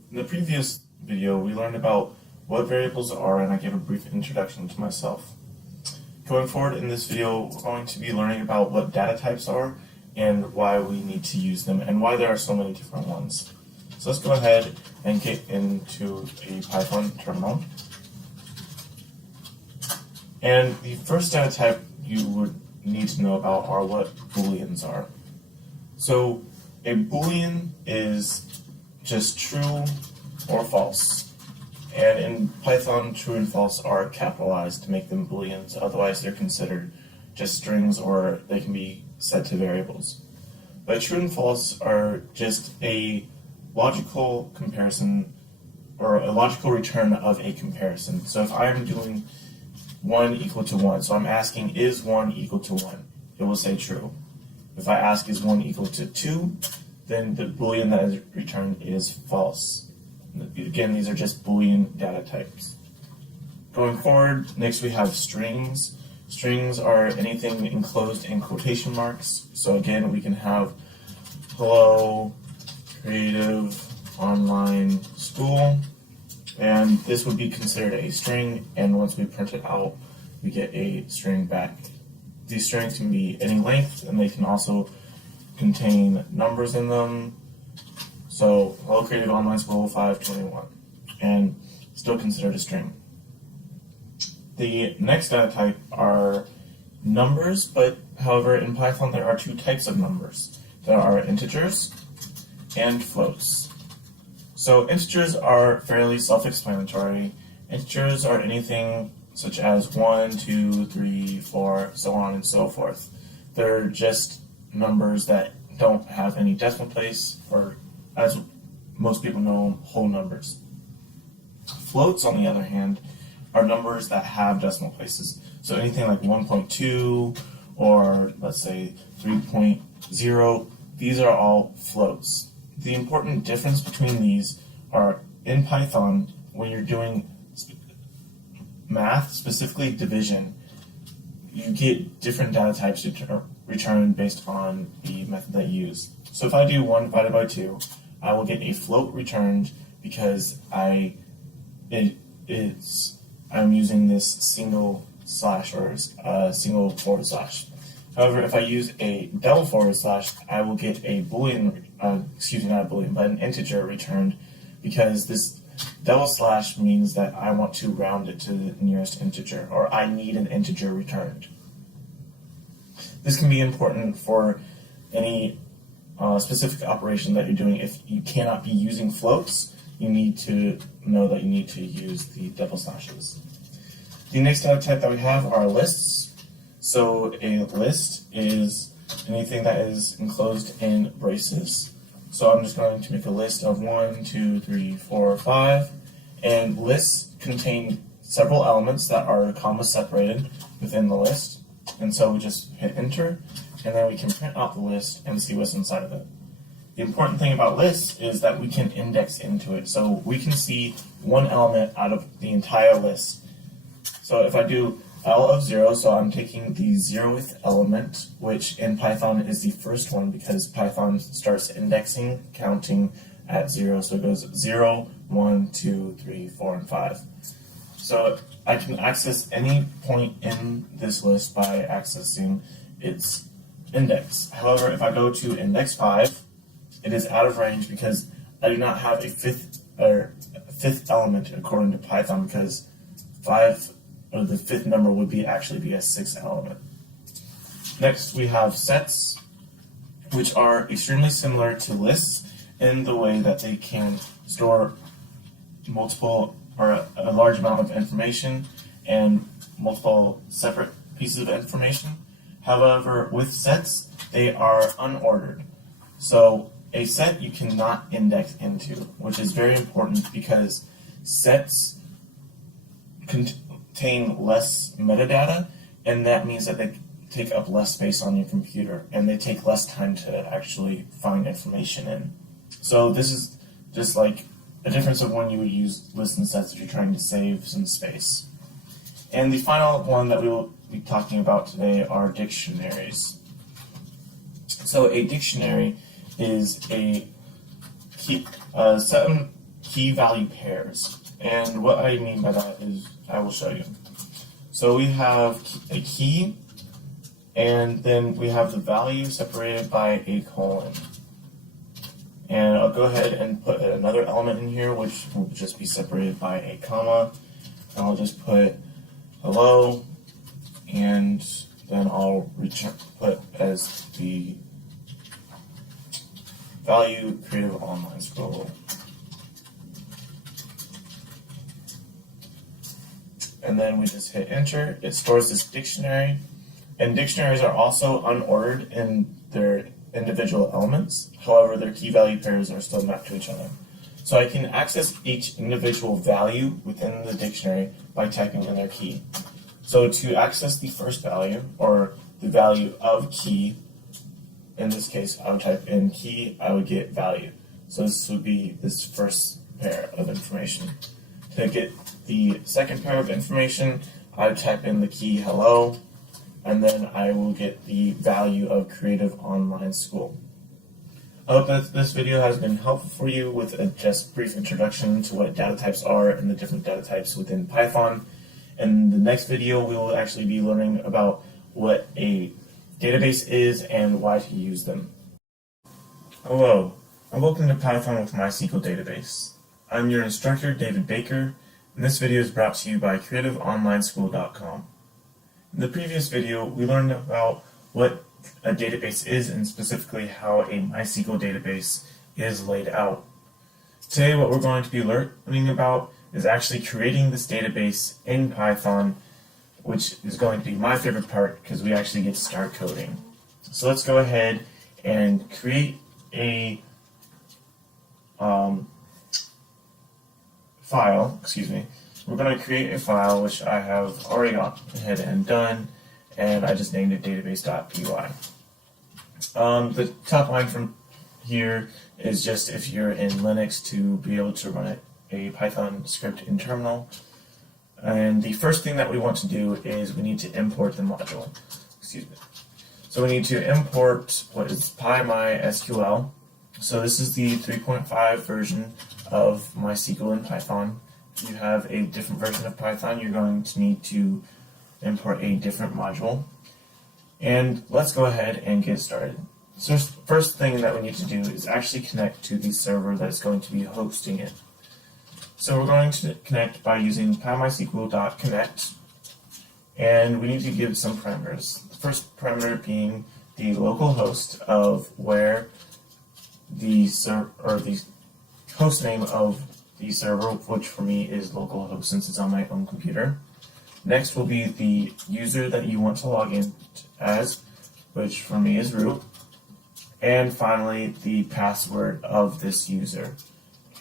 In the previous video, we learned about what variables are, and I gave a brief introduction to myself. Going forward in this video, we're going to be learning about what data types are and why we need to use them and why there are so many different ones. So let's go ahead and get into a Python terminal. And the first data type you would need to know about are what booleans are. So a boolean is just true or false. And in Python, true and false are capitalized to make them booleans, otherwise they're considered just strings or they can be set to variables. But true and false are just a logical comparison or a logical return of a comparison. So if I'm doing 1 equal to 1, so I'm asking is 1 equal to 1, it will say true. If I ask is 1 equal to 2, then the boolean that is returned is false. Again, these are just boolean data types. Going forward, next we have strings. Strings are anything enclosed in quotation marks. So again, we can have hello, creative, online, school, and this would be considered a string, and once we print it out, we get a string back. These strings can be any length, and they can also contain numbers in them. So, hello, creative, online, school, 521, and still considered a string. The next data type are numbers, but however, in Python there are two types of numbers. There are integers and floats. So integers are fairly self-explanatory. Integers are anything such as 1, 2, 3, 4, so on and so forth. They're just numbers that don't have any decimal place, or as most people know, whole numbers. Floats, on the other hand, are numbers that have decimal places. So anything like 1.2 or let's say 3.0, these are all floats. The important difference between these are in Python, when you're doing math, specifically division, you get different data types returned based on the method that you use. So if I do 1 divided by 2, I will get a float returned because I'm using this single slash or single forward slash. However, if I use a double forward slash, I will get a boolean, not a boolean, but an integer returned, because this double slash means that I want to round it to the nearest integer, or I need an integer returned. This can be important for any specific operation that you're doing. If you cannot be using floats, you need to know that you need to use the double slashes. The next data type that we have are lists. So a list is anything that is enclosed in braces. So I'm just going to make a list of 1, 2, 3, 4, 5, and lists contain several elements that are comma separated within the list. And so we just hit enter, and then we can print out the list and see what's inside of it. The important thing about lists is that we can index into it. So we can see one element out of the entire list. So if I do L of 0, so I'm taking the 0th element, which in Python is the first one because Python starts indexing, counting at 0. So it goes 0, 1, 2, 3, 4, and 5. So I can access any point in this list by accessing its index. However, if I go to index 5, it is out of range because I do not have a fifth element according to Python, because 5 or the fifth number would actually be a 6th element. Next, we have sets, which are extremely similar to lists in the way that they can store multiple or a large amount of information and multiple separate pieces of information. However, with sets, they are unordered. So a set you cannot index into, which is very important because sets contain less metadata, and that means that they take up less space on your computer, and they take less time to actually find information in. So this is just like a difference of when you would use lists and sets if you're trying to save some space. And the final one that we will be talking about today are dictionaries. So a dictionary is a set of key value pairs. And what I mean by that is, I will show you. So we have a key, and then we have the value separated by a colon. And I'll go ahead and put another element in here, which will just be separated by a comma. And I'll just put hello, and then I'll put as the value creative online scroll. and then we just hit enter. It stores this dictionary, and dictionaries are also unordered in their individual elements. However, their key value pairs are still mapped to each other. So I can access each individual value within the dictionary by typing in their key. So to access the first value, or the value of key, in this case I would type in key, I would get value. So this would be this first pair of information. To get the second pair of information, I would type in the key hello, and then I will get the value of Creative Online School. I hope that this video has been helpful for you with a just brief introduction to what data types are and the different data types within Python. In the next video, we will actually be learning about what a database is and why to use them. Hello, and welcome to Python with MySQL Database. I'm your instructor, David Baker, and this video is brought to you by CreativeOnlineSchool.com. In the previous video, we learned about what a database is and specifically how a MySQL database is laid out. Today, what we're going to be learning about is actually creating this database in Python, which is going to be my favorite part because we actually get to start coding. So let's go ahead and create a file. We're going to create a file which I have already gone ahead and done, and I just named it database.py. The top line from here is just if you're in Linux to be able to run a Python script in terminal. And the first thing that we want to do is we need to import the module. So we need to import what is PyMySQL. So this is the 3.5 version of MySQL in Python. If you have a different version of Python, you're going to need to import a different module. And let's go ahead and get started. So first thing that we need to do is actually connect to the server that's going to be hosting it. So we're going to connect by using PyMySQL.connect, and we need to give some parameters. The first parameter being the local host of where the host name of the server, which for me is localhost since it's on my own computer. Next will be the user that you want to log in as, which for me is root. And finally, the password of this user.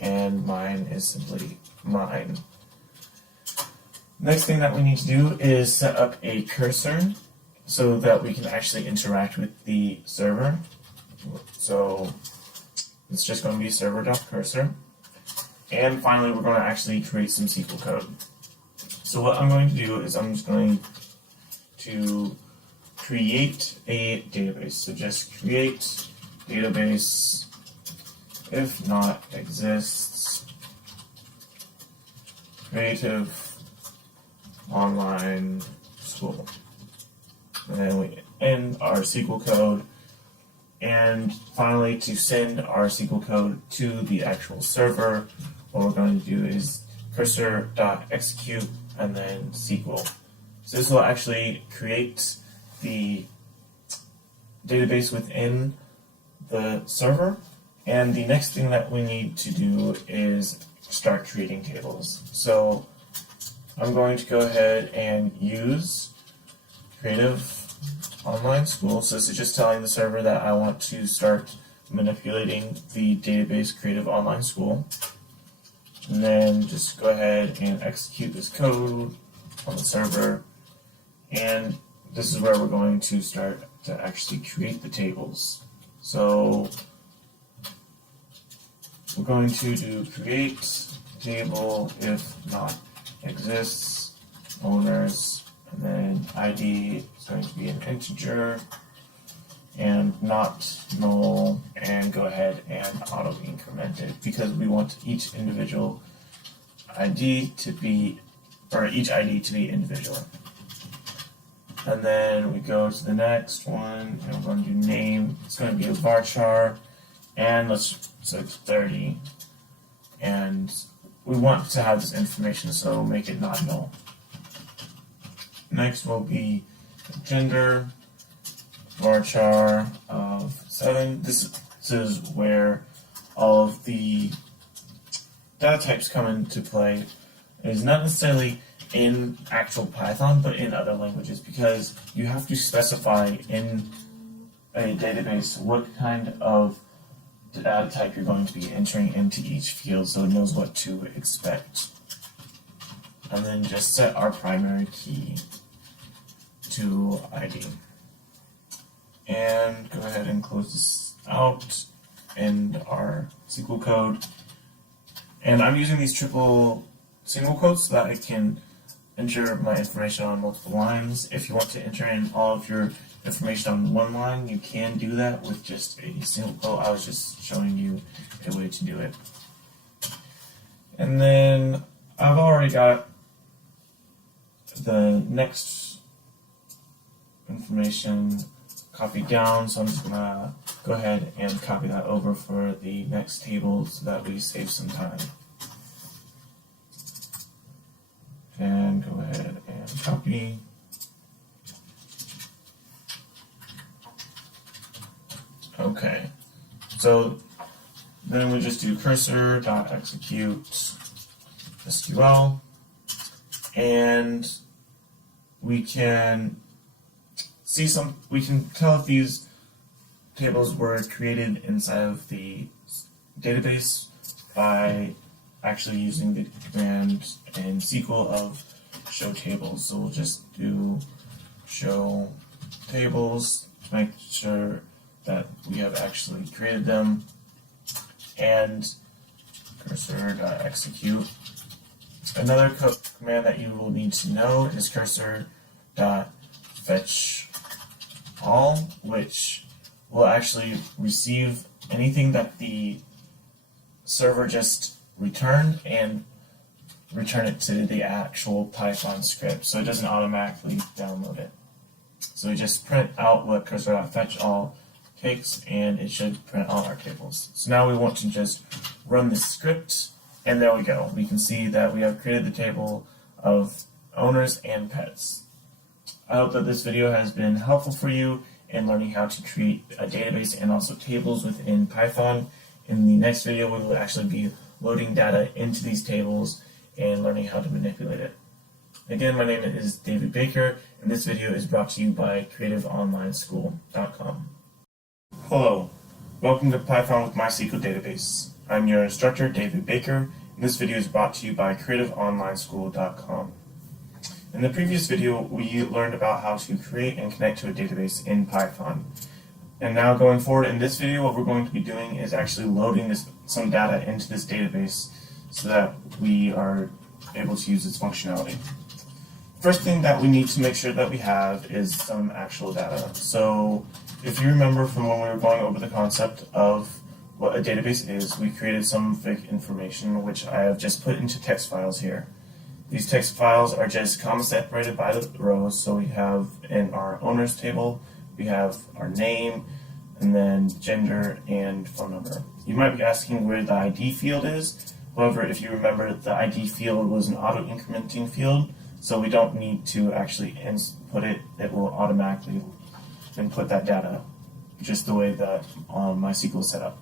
And mine is simply mine. Next thing that we need to do is set up a cursor so that we can actually interact with the server. So it's just going to be server.cursor. And finally, we're going to actually create some SQL code. So what I'm going to do is I'm just going to create a database. So just create database, if not exists, Creative Online School. And then we end our SQL code. And finally, to send our SQL code to the actual server, what we're going to do is cursor.execute and then SQL. So this will actually create the database within the server. And the next thing that we need to do is start creating tables. So I'm going to go ahead and use Creative Online School. So this is just telling the server that I want to start manipulating the database Creative Online School. And then just go ahead and execute this code on the server. And this is where we're going to start to actually create the tables. So we're going to do create table if not exists, owners, and then ID is going to be an integer and not null, and go ahead and auto increment it because we want each individual ID to be, or each ID to be individual. And then we go to the next one, and we're going to do name. It's going to be a varchar, and let's say 30. And we want to have this information, so make it not null. Next will be gender, varchar of 7. This is where all of the data types come into play. It is not necessarily in actual Python, but in other languages, because you have to specify in a database what kind of data type you're going to be entering into each field so it knows what to expect. And then just set our primary key to ID. And go ahead and close this out in our SQL code. And I'm using these triple single quotes so that I can enter my information on multiple lines. If you want to enter in all of your information on one line, you can do that with just a single quote. I was just showing you a way to do it. And then I've already got the next information copied down, so I'm just going to go ahead and copy that over for the next table so that we save some time. And go ahead and copy. Okay, so then we just do cursor.execute SQL, and we can see we can tell if these tables were created inside of the database by actually using the command in SQL of show tables. So we'll just do show tables to make sure that we have actually created them, and cursor.execute. Another command that you will need to know is cursor.fetch all, which will actually receive anything that the server just returned and return it to the actual Python script, so it doesn't automatically download it. So we just print out what cursor.fetch all takes, and it should print all our tables. So now we want to just run this script, and there we go. We can see that we have created the table of owners and pets. I hope that this video has been helpful for you in learning how to create a database and also tables within Python. In the next video, we will actually be loading data into these tables and learning how to manipulate it. Again, my name is David Baker, and this video is brought to you by CreativeOnlineSchool.com. Hello, welcome to Python with MySQL Database. I'm your instructor, David Baker, and this video is brought to you by CreativeOnlineSchool.com. In the previous video, we learned about how to create and connect to a database in Python. And now going forward in this video, what we're going to be doing is actually loading some data into this database so that we are able to use its functionality. First thing that we need to make sure that we have is some actual data. So if you remember from when we were going over the concept of what a database is, we created some fake information which I have just put into text files here. These text files are just comma separated by the rows, so we have in our owners table, we have our name, and then gender and phone number. You might be asking where the ID field is. However, if you remember, the ID field was an auto-incrementing field, so we don't need to actually input it. It will automatically input that data, just the way that MySQL is set up.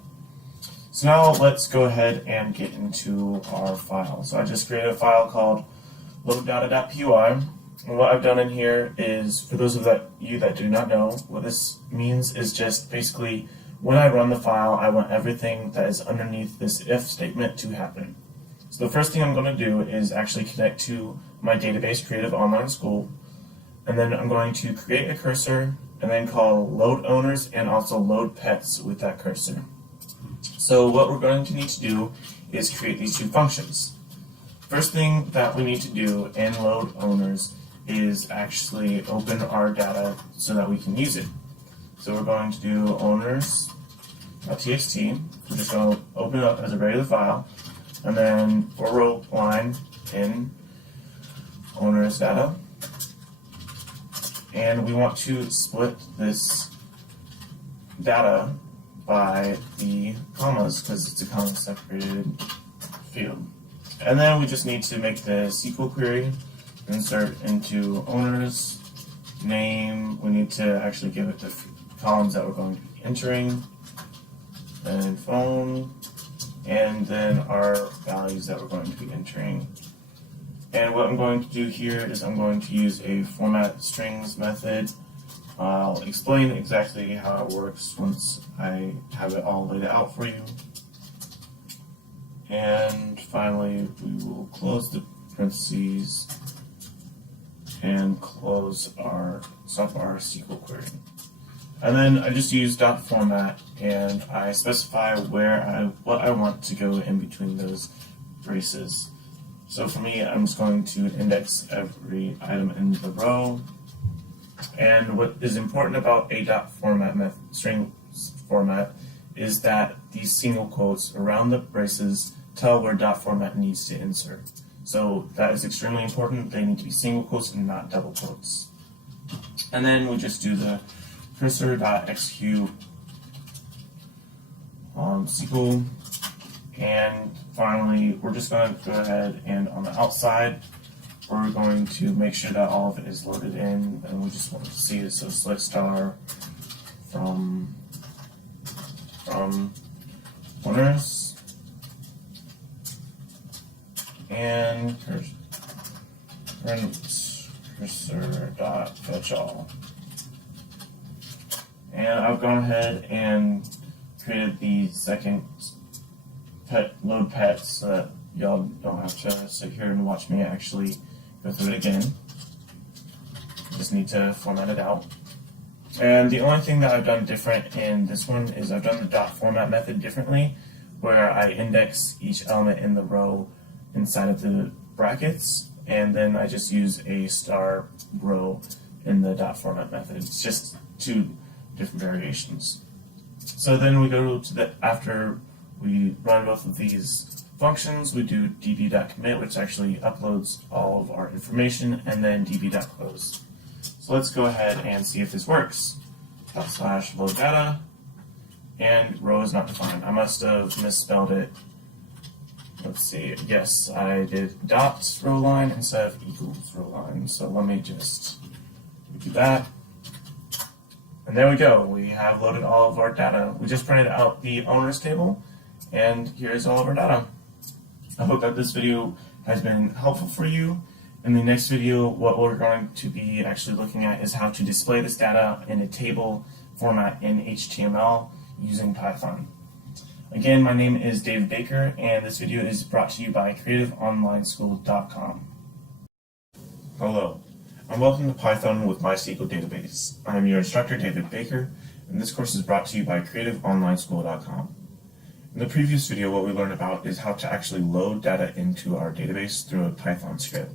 So now let's go ahead and get into our file. So I just created a file called loaddata.py. And what I've done in here is, for those of you that do not know, what this means is just basically when I run the file, I want everything that is underneath this if statement to happen. So the first thing I'm going to do is actually connect to my database, Creative Online School, and then I'm going to create a cursor and then call load owners and also load pets with that cursor. So what we're going to need to do is create these two functions. First thing that we need to do in load owners is actually open our data so that we can use it. So we're going to do owners.txt. We're just going to open it up as a regular file, and then for row line in owners data, and we want to split this data by the commas because it's a comma separated field. And then we just need to make the SQL query, insert into owners, name, we need to actually give it the columns that we're going to be entering, and phone, and then our values that we're going to be entering And what I'm going to do here is I'm going to use a format strings method. I'll explain exactly how it works once I have it all laid out for you. And finally, we will close the parentheses and stop our SQL query. And then I just use .format and I specify what I want to go in between those braces. So for me, I'm just going to index every item in the row. And what is important about a .format string format is that these single quotes around the braces tell where .format needs to insert. So that is extremely important. They need to be single quotes and not double quotes. And then we just do the cursor.execute on SQL. And finally, we're just going to go ahead and on the outside, we're going to make sure that all of it is loaded in, and we just want to see it. So select star from owners and cursor.fetch all. And I've gone ahead and created the second load pets so that y'all don't have to sit here and watch me actually go through it again. Just need to format it out. And the only thing that I've done different in this one is I've done the .format method differently, where I index each element in the row inside of the brackets, and then I just use a star row in the .format method. It's just two different variations. So then we go to after we run both of these functions, we do db.commit, which actually uploads all of our information, and then db.close. So let's go ahead and see if this works. /load data, and row is not defined. I must have misspelled it. Let's see. Yes, I did dot row line instead of equals row line. So let me just do that. And there we go. We have loaded all of our data. We just printed out the owners table, and here's all of our data. I hope that this video has been helpful for you. In the next video, what we're going to be actually looking at is how to display this data in a table format in HTML using Python. Again, my name is David Baker, and this video is brought to you by CreativeOnlineSchool.com. Hello, and welcome to Python with MySQL Database. I am your instructor, David Baker, and this course is brought to you by CreativeOnlineSchool.com. In the previous video, what we learned about is how to actually load data into our database through a Python script.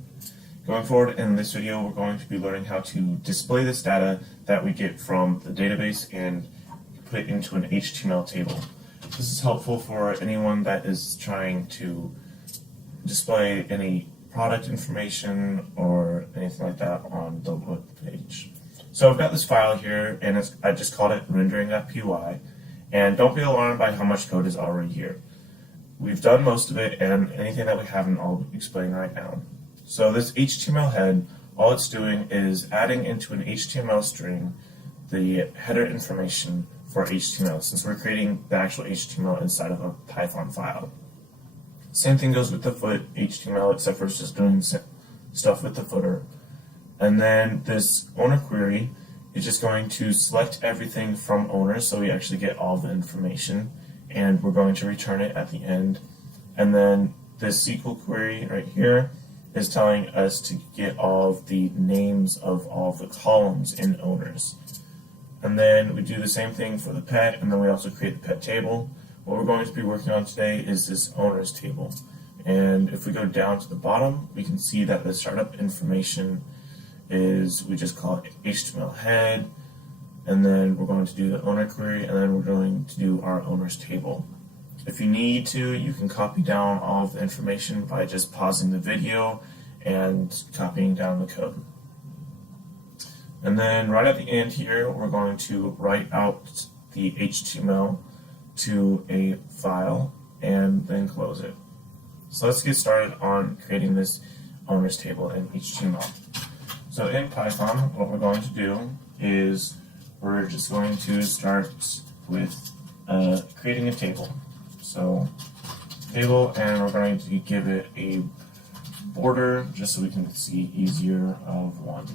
Going forward in this video, we're going to be learning how to display this data that we get from the database and put it into an HTML table. This is helpful for anyone that is trying to display any product information or anything like that on the web page. So I've got this file here, and I just called it rendering.py. And don't be alarmed by how much code is already here. We've done most of it, and anything that we haven't, I'll explain right now. So this HTML head, all it's doing is adding into an HTML string the header information for HTML, since we're creating the actual HTML inside of a Python file. Same thing goes with the foot HTML, except for it's just doing stuff with the footer. And then this owner query is just going to select everything from owner, so we actually get all the information, and we're going to return it at the end. And then this SQL query right here is telling us to get all of the names of all of the columns in owners. And then we do the same thing for the pet, and then we also create the pet table. What we're going to be working on today is this owners table. And if we go down to the bottom, we can see that the startup information is, we just call it HTML head, and then we're going to do the owner query, and then we're going to do our owners table. If you need to, you can copy down all of the information by just pausing the video and copying down the code. And then right at the end here, we're going to write out the HTML to a file and then close it. So let's get started on creating this owners table in HTML. So in Python, what we're going to do is we're just going to start with creating a table. So table, and we're going to give it a border just so we can see easier of one.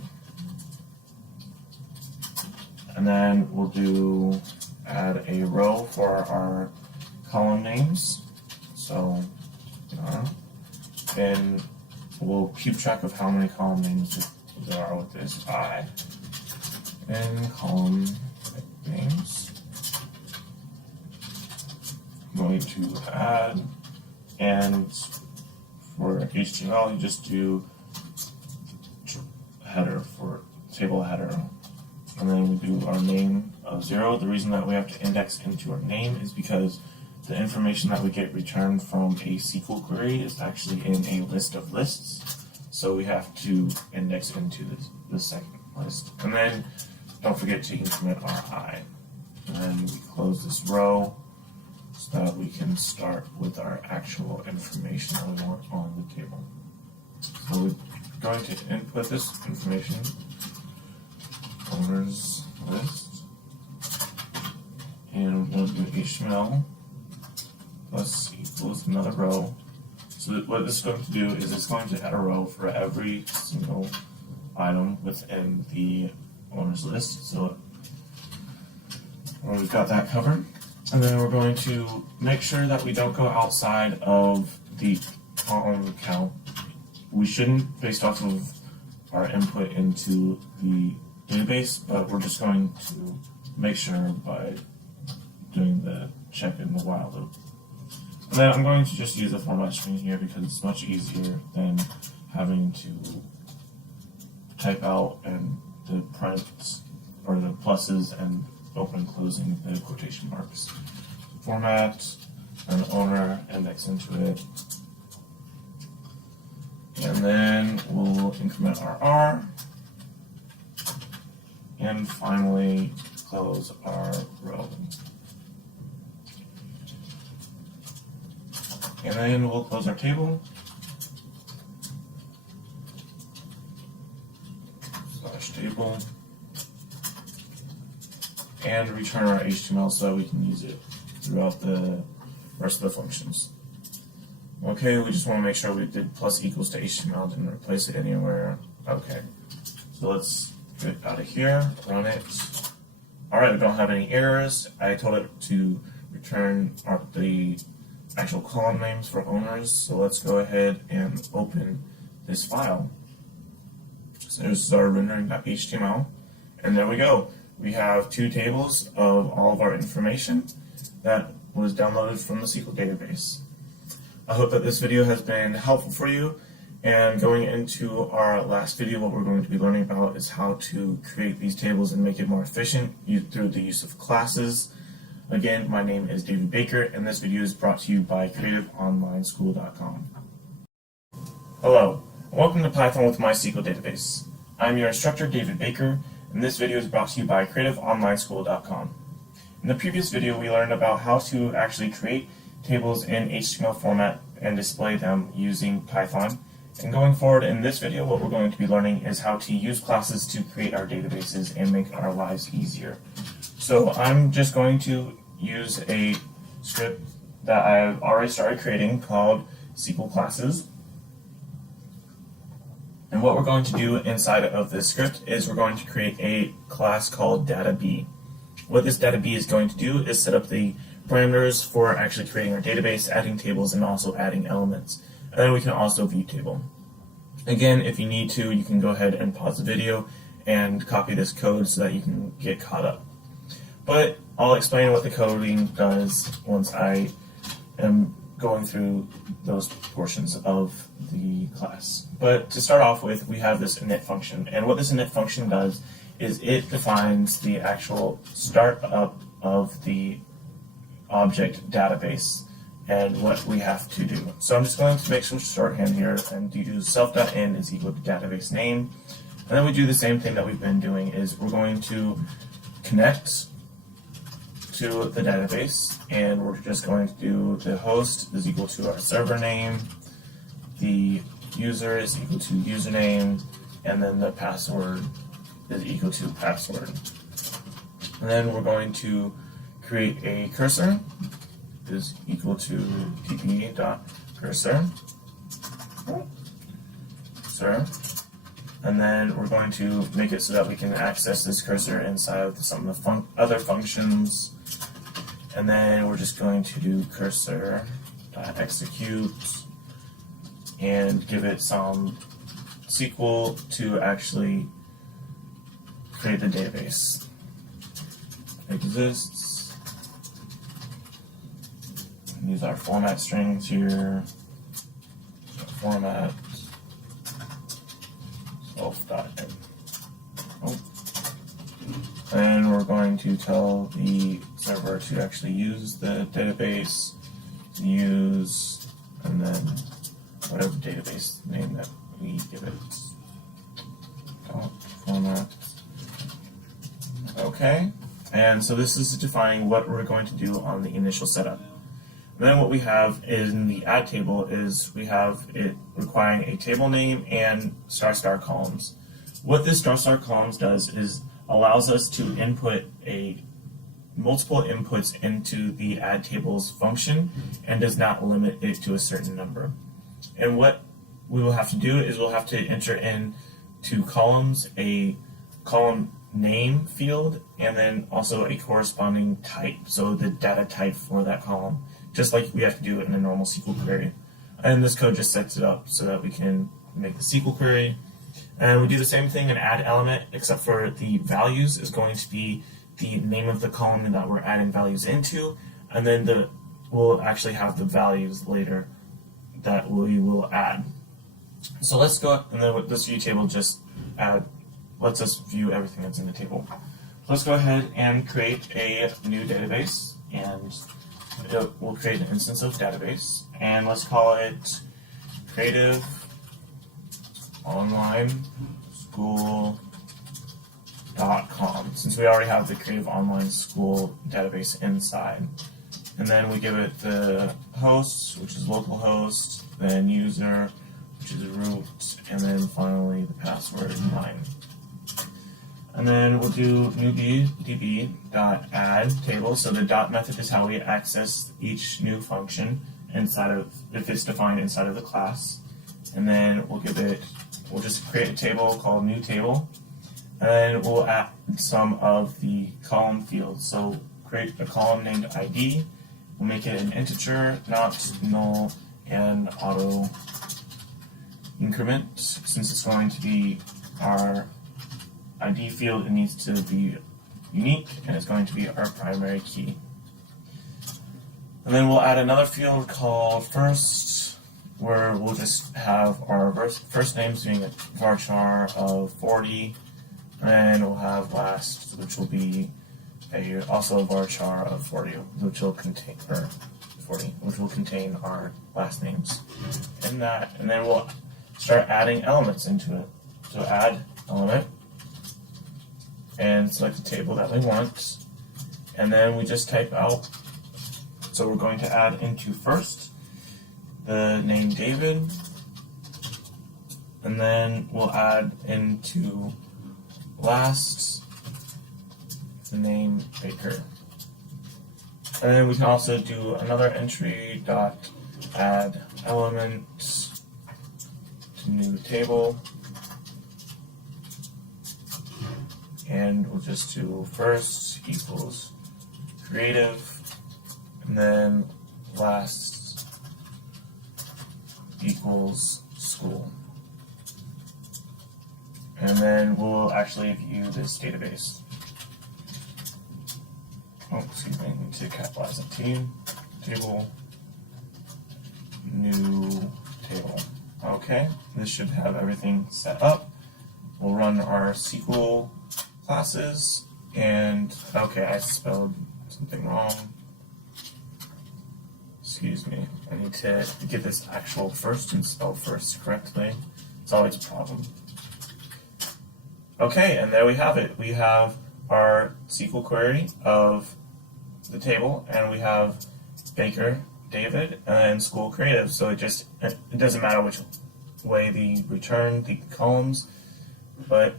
And then we'll add a row for our column names. So, and we'll keep track of how many column names there are with this I. And column names. I'm going to add, and for HTML, you just do header for table header. And then we do our name of 0. The reason that we have to index into our name is because the information that we get returned from a SQL query is actually in a list of lists. So we have to index into the second list. And then don't forget to increment our I. And then we close this row so that we can start with our actual information that we want on the table. So we're going to input this information, owners list, and we'll do HTML plus equals another row. So what this is going to do is it's going to add a row for every single item within the owners list. So we've got that covered. And then we're going to make sure that we don't go outside of the column count. We shouldn't based off of our input into the database, but we're just going to make sure by doing the check in the while loop. And then I'm going to just use a format string here because it's much easier than having to type out and the print or the pluses and open and closing the quotation marks. Format, an owner, index into it. And then we'll increment our R. And finally close our row. And then we'll close our table. Slash table. And return our HTML so that we can use it throughout the rest of the functions. Okay, we just want to make sure we did plus equals to HTML, didn't replace it anywhere. Okay, so let's get out of here, run it. Alright, we don't have any errors. I told it to return the actual column names for owners, so let's go ahead and open this file. So this is our rendering.html, and there we go. We have two tables of all of our information that was downloaded from the SQL database. I hope that this video has been helpful for you, and going into our last video, what we're going to be learning about is how to create these tables and make it more efficient through the use of classes. Again, my name is David Baker, and this video is brought to you by creativeonlineschool.com. Hello, and welcome to Python with MySQL Database. I'm your instructor, David Baker, and this video is brought to you by creativeonlineschool.com. In the previous video, we learned about how to actually create tables in HTML format and display them using Python. And going forward in this video, what we're going to be learning is how to use classes to create our databases and make our lives easier. So I'm just going to use a script that I've already started creating called SQL classes. And what we're going to do inside of this script is we're going to create a class called DataB. What this DataB is going to do is set up the parameters for actually creating our database, adding tables, and also adding elements. And then we can also view table. Again, if you need to, you can go ahead and pause the video and copy this code so that you can get caught up. But I'll explain what the coding does once I am going through those portions of the class. But to start off with, we have this init function. And what this init function does is it defines the actual startup of the object database and what we have to do. So I'm just going to make some shorthand here and do self.in is equal to database name. And then we do the same thing that we've been doing is we're going to connect to the database, and we're just going to do the host is equal to our server name, the user is equal to username, and then the password is equal to password. And then we're going to create a cursor is equal to pp.cursor. cursor, and then we're going to make it so that we can access this cursor inside of some of the other functions. And then we're just going to do cursor.execute and give it some SQL to actually create the database. Exists. Use our format strings here. Format self.n. And we're going to tell the server to actually use the database, use, and then whatever database name that we give it. Format. Okay. And so this is defining what we're going to do on the initial setup. And then what we have in the add table is we have it requiring a table name and ** columns. What this ** columns does is allows us to input multiple inputs into the add tables function and does not limit it to a certain number. And what we will have to do is we'll have to enter in to columns a column name field and then also a corresponding type, so the data type for that column, just like we have to do it in a normal SQL query. And this code just sets it up so that we can make the SQL query. And we do the same thing in add element, except for the values is going to be the name of the column that we're adding values into, and then we'll actually have the values later that we will add. So let's go, and then with this view table just lets us view everything that's in the table. Let's go ahead and create a new database, and we'll create an instance of database, and let's call it creative online school.com, since we already have the creative online school database inside. And then we give it the host, which is localhost, then user, which is root, and then finally the password 9. And then we'll do new db.add table. So the dot method is how we access each new function inside of, if it's defined inside of the class. And then we'll just create a table called new table. And then we'll add some of the column fields. So create a column named ID. We'll make it an integer, not null, and auto increment. Since it's going to be our ID field, it needs to be unique, and it's going to be our primary key. And then we'll add another field called first, where we'll just have our first names being a varchar of 40, and we'll have last, which will be also a varchar of 40, which will contain our last names in that. And then we'll start adding elements into it. So add element, and select the table that we want, and then we just type out. So we're going to add into first the name David, and then we'll add into last the name Baker. And then we can also do another entry dot add element to new table. And we'll just do first equals creative, and then last equals school. And then we'll actually view this database. Oh, excuse me, I need to capitalize the table, new table. Okay, this should have everything set up. We'll run our SQL classes, and okay, I spelled something wrong. Excuse me, I need to get this actual first and spell first correctly. It's always a problem. Okay, and there we have it. We have our SQL query of the table, and we have Baker, David, and school creative. So it doesn't matter which way we return the columns, but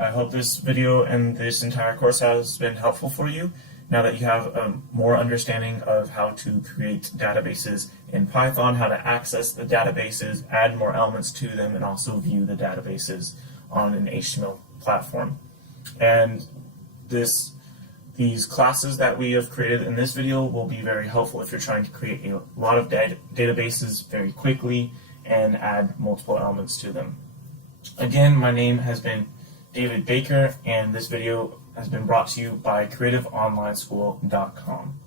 I hope this video and this entire course has been helpful for you. Now that you have a more understanding of how to create databases in Python, how to access the databases, add more elements to them, and also view the databases on an HTML platform. And these classes that we have created in this video will be very helpful if you're trying to create a lot of databases very quickly and add multiple elements to them. Again, my name has been David Baker, and this video has been brought to you by CreativeOnlineSchool.com.